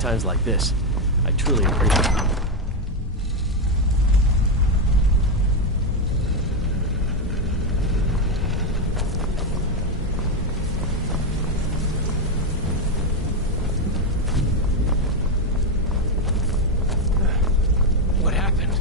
Times like this, I truly appreciate it. What happened?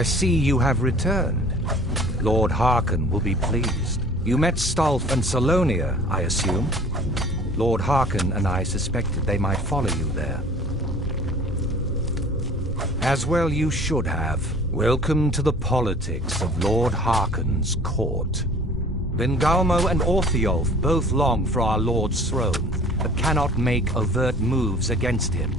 I see you have returned. Lord Harkon will be pleased. You met Stolf and Salonia, I assume? Lord Harkon and I suspected they might follow you there. As well you should have. Welcome to the politics of Lord Harkon's court. Bengalmo and Orthiolf both long for our Lord's throne, but cannot make overt moves against him.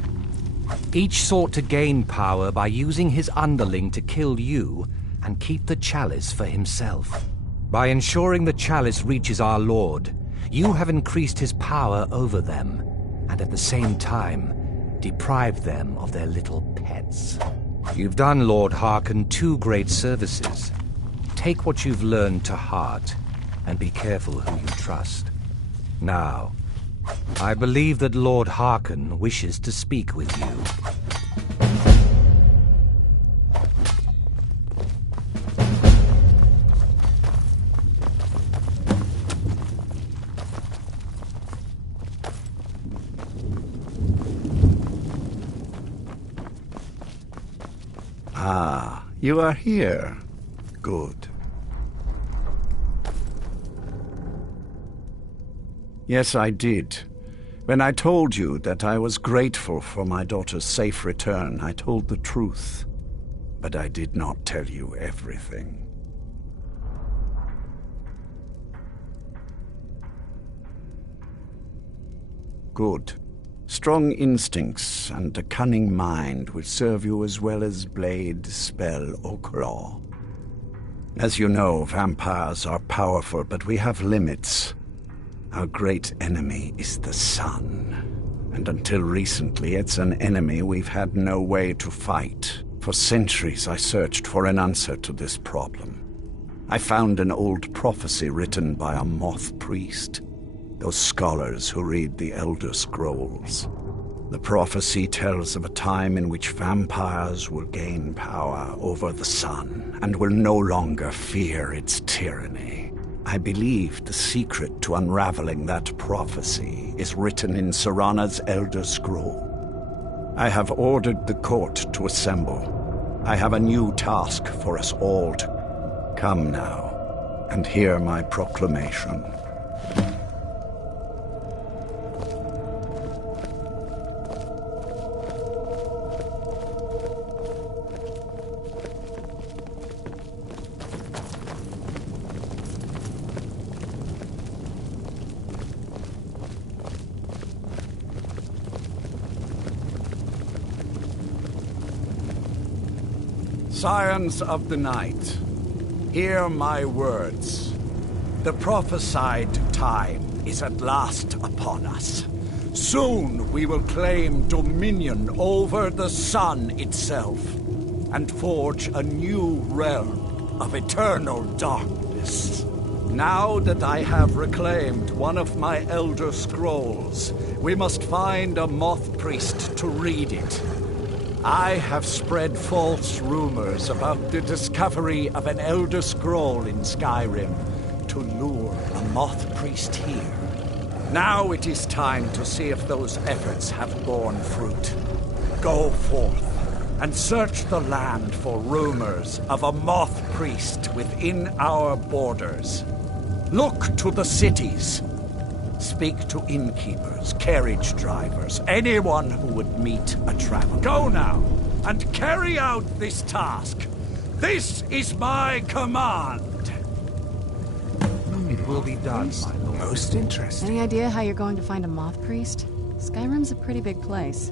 Each sought to gain power by using his underling to kill you and keep the chalice for himself. By ensuring the chalice reaches our Lord, you have increased his power over them, and at the same time, deprived them of their little pets. You've done Lord Harkon 2 great services. Take what you've learned to heart, and be careful who you trust. Now, I believe that Lord Harkon wishes to speak with you. Ah, you are here. Good. Yes, I did. When I told you that I was grateful for my daughter's safe return, I told the truth. But I did not tell you everything. Good. Strong instincts and a cunning mind will serve you as well as blade, spell, or claw. As you know, vampires are powerful, but we have limits. Our great enemy is the sun. And until recently, it's an enemy we've had no way to fight. For centuries, I searched for an answer to this problem. I found an old prophecy written by a moth priest. Those scholars who read the Elder Scrolls. The prophecy tells of a time in which vampires will gain power over the sun and will no longer fear its tyranny. I believe the secret to unraveling that prophecy is written in Serana's Elder Scroll. I have ordered the court to assemble. I have a new task for us all to... Come now, and hear my proclamation. Scions of the night, hear my words. The prophesied time is at last upon us. Soon we will claim dominion over the sun itself, and forge a new realm of eternal darkness. Now that I have reclaimed one of my Elder Scrolls, we must find a moth priest to read it. I have spread false rumors about the discovery of an Elder Scroll in Skyrim to lure a moth priest here. Now it is time to see if those efforts have borne fruit. Go forth and search the land for rumors of a moth priest within our borders. Look to the cities. Speak to innkeepers, carriage drivers, anyone who would meet a traveler. Go now, and carry out this task. This is my command. It will be done, my lord. Most interesting. Any idea how you're going to find a moth priest? Skyrim's a pretty big place.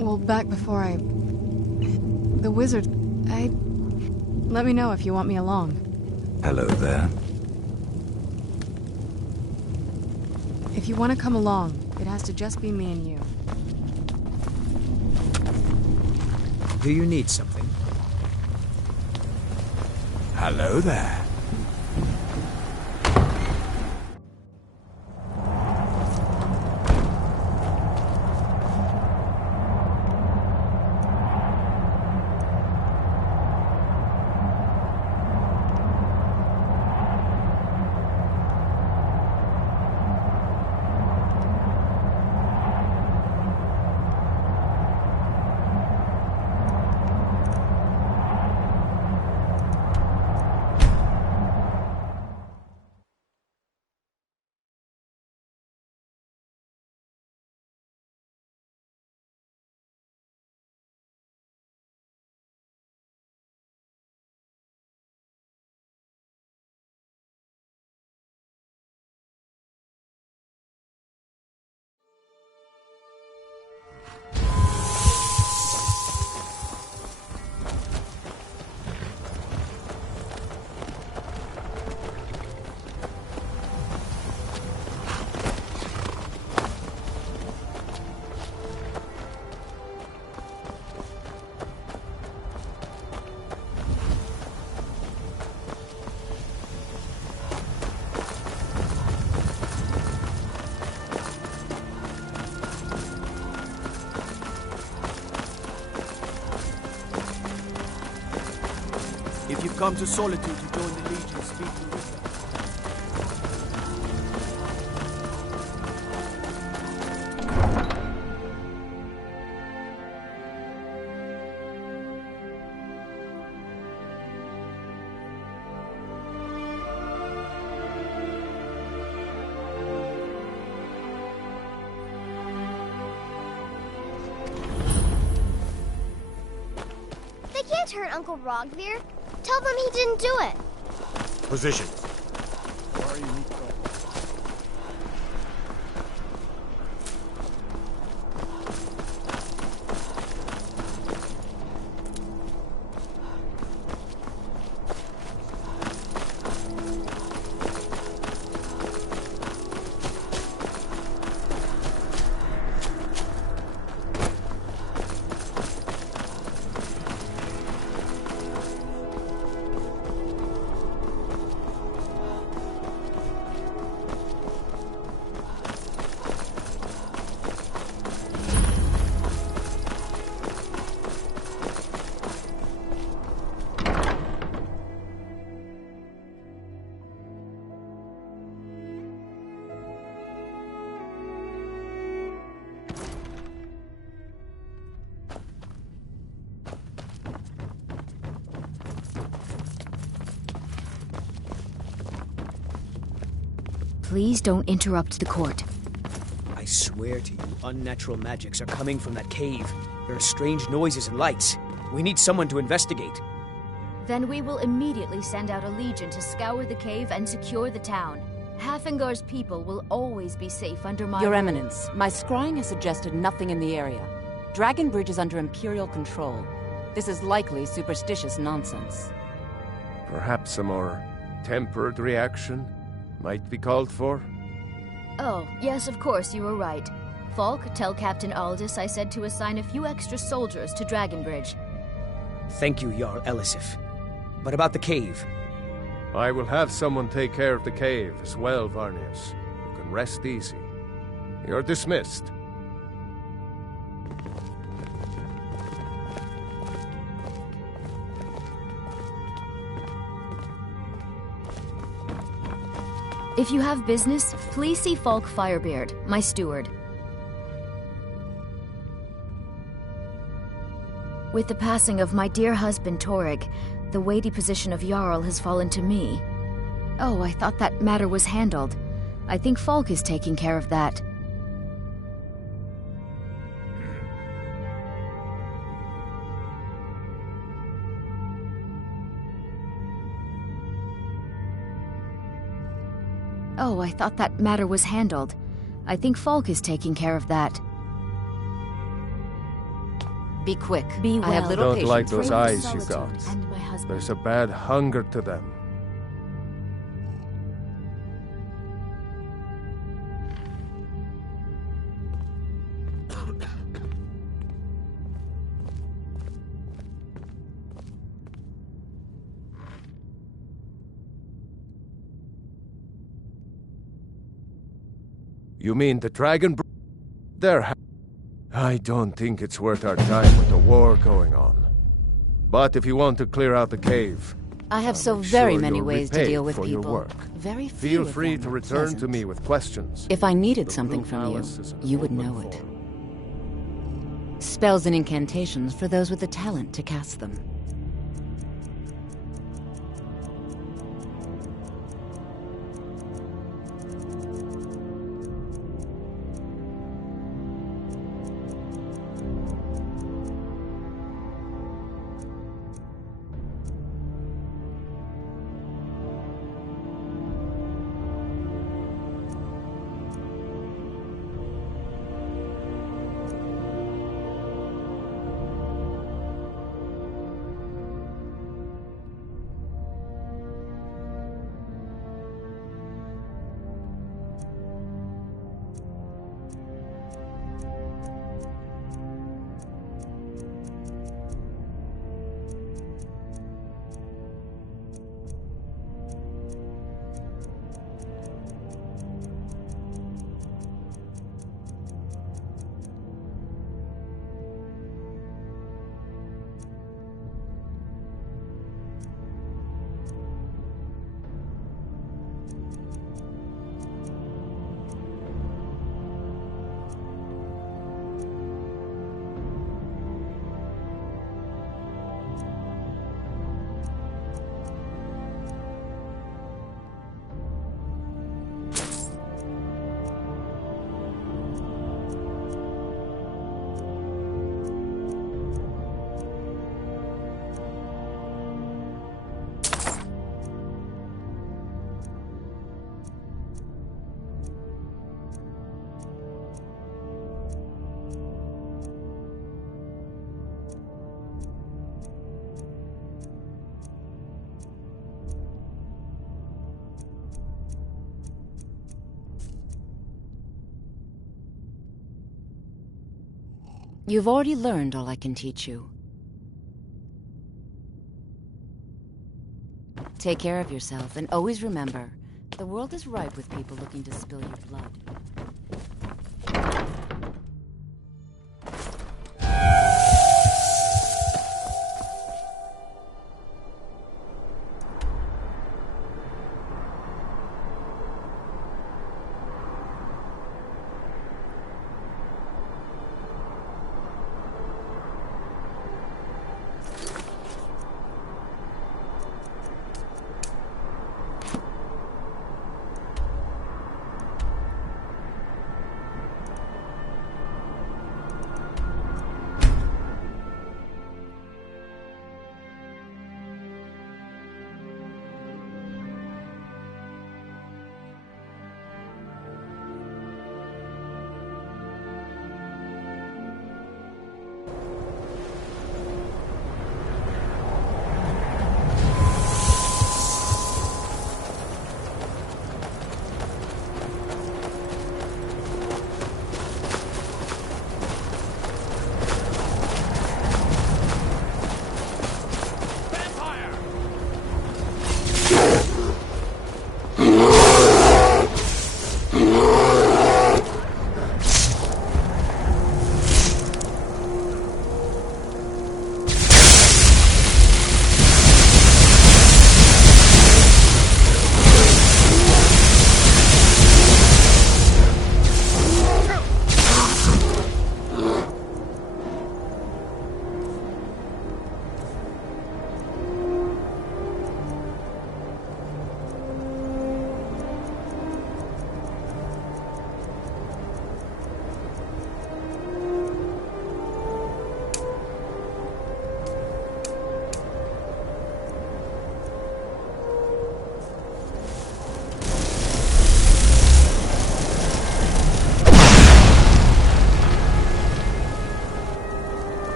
Well, back before the wizard... Let me know if you want me along. Hello there. If you want to come along, It has to just be me and you. Do you need something? Hello there. If you've come to Solitude to join the Legion, speak to wisdom. They can't hurt Uncle Rogvir. Tell them he didn't do it. Position. Please don't interrupt the court. I swear to you, unnatural magics are coming from that cave. There are strange noises and lights. We need someone to investigate. Then we will immediately send out a legion to scour the cave and secure the town. Hafingar's people will always be safe under my Your rule. Eminence, my scrying has suggested nothing in the area. Dragonbridge is under Imperial control. This is likely superstitious nonsense. Perhaps a more tempered reaction might be called for? Oh, yes, of course, you were right. Falk, tell Captain Aldous I said to assign a few extra soldiers to Dragonbridge. Thank you, Jarl Elisif. But about the cave? I will have someone take care of the cave as well, Varnius. You can rest easy. You're dismissed. If you have business, please see Falk Firebeard, my steward. With the passing of my dear husband Torrig, the weighty position of Jarl has fallen to me. Oh, I thought that matter was handled. I think Falk is taking care of that. Oh, I thought that matter was handled. I think Falk is taking care of that. Be quick. Be well. I have little Don't patience like for those your eyes you solitude. got. And my husband. There's a bad hunger to them. You mean the dragon? There. I don't think it's worth our time with the war going on. But if you want to clear out the cave, I have so make very sure many you're ways to repaid deal with for your people. work. Very few Feel of free them to are return pleasant. to me with questions. If I needed The something Blue from you, Palace is an you would open know it. forum. Spells and incantations for those with the talent to cast them. You've already learned all I can teach you. Take care of yourself, and always remember, the world is ripe with people looking to spill your blood.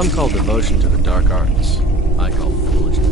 Some call devotion to the dark arts. I call foolishness.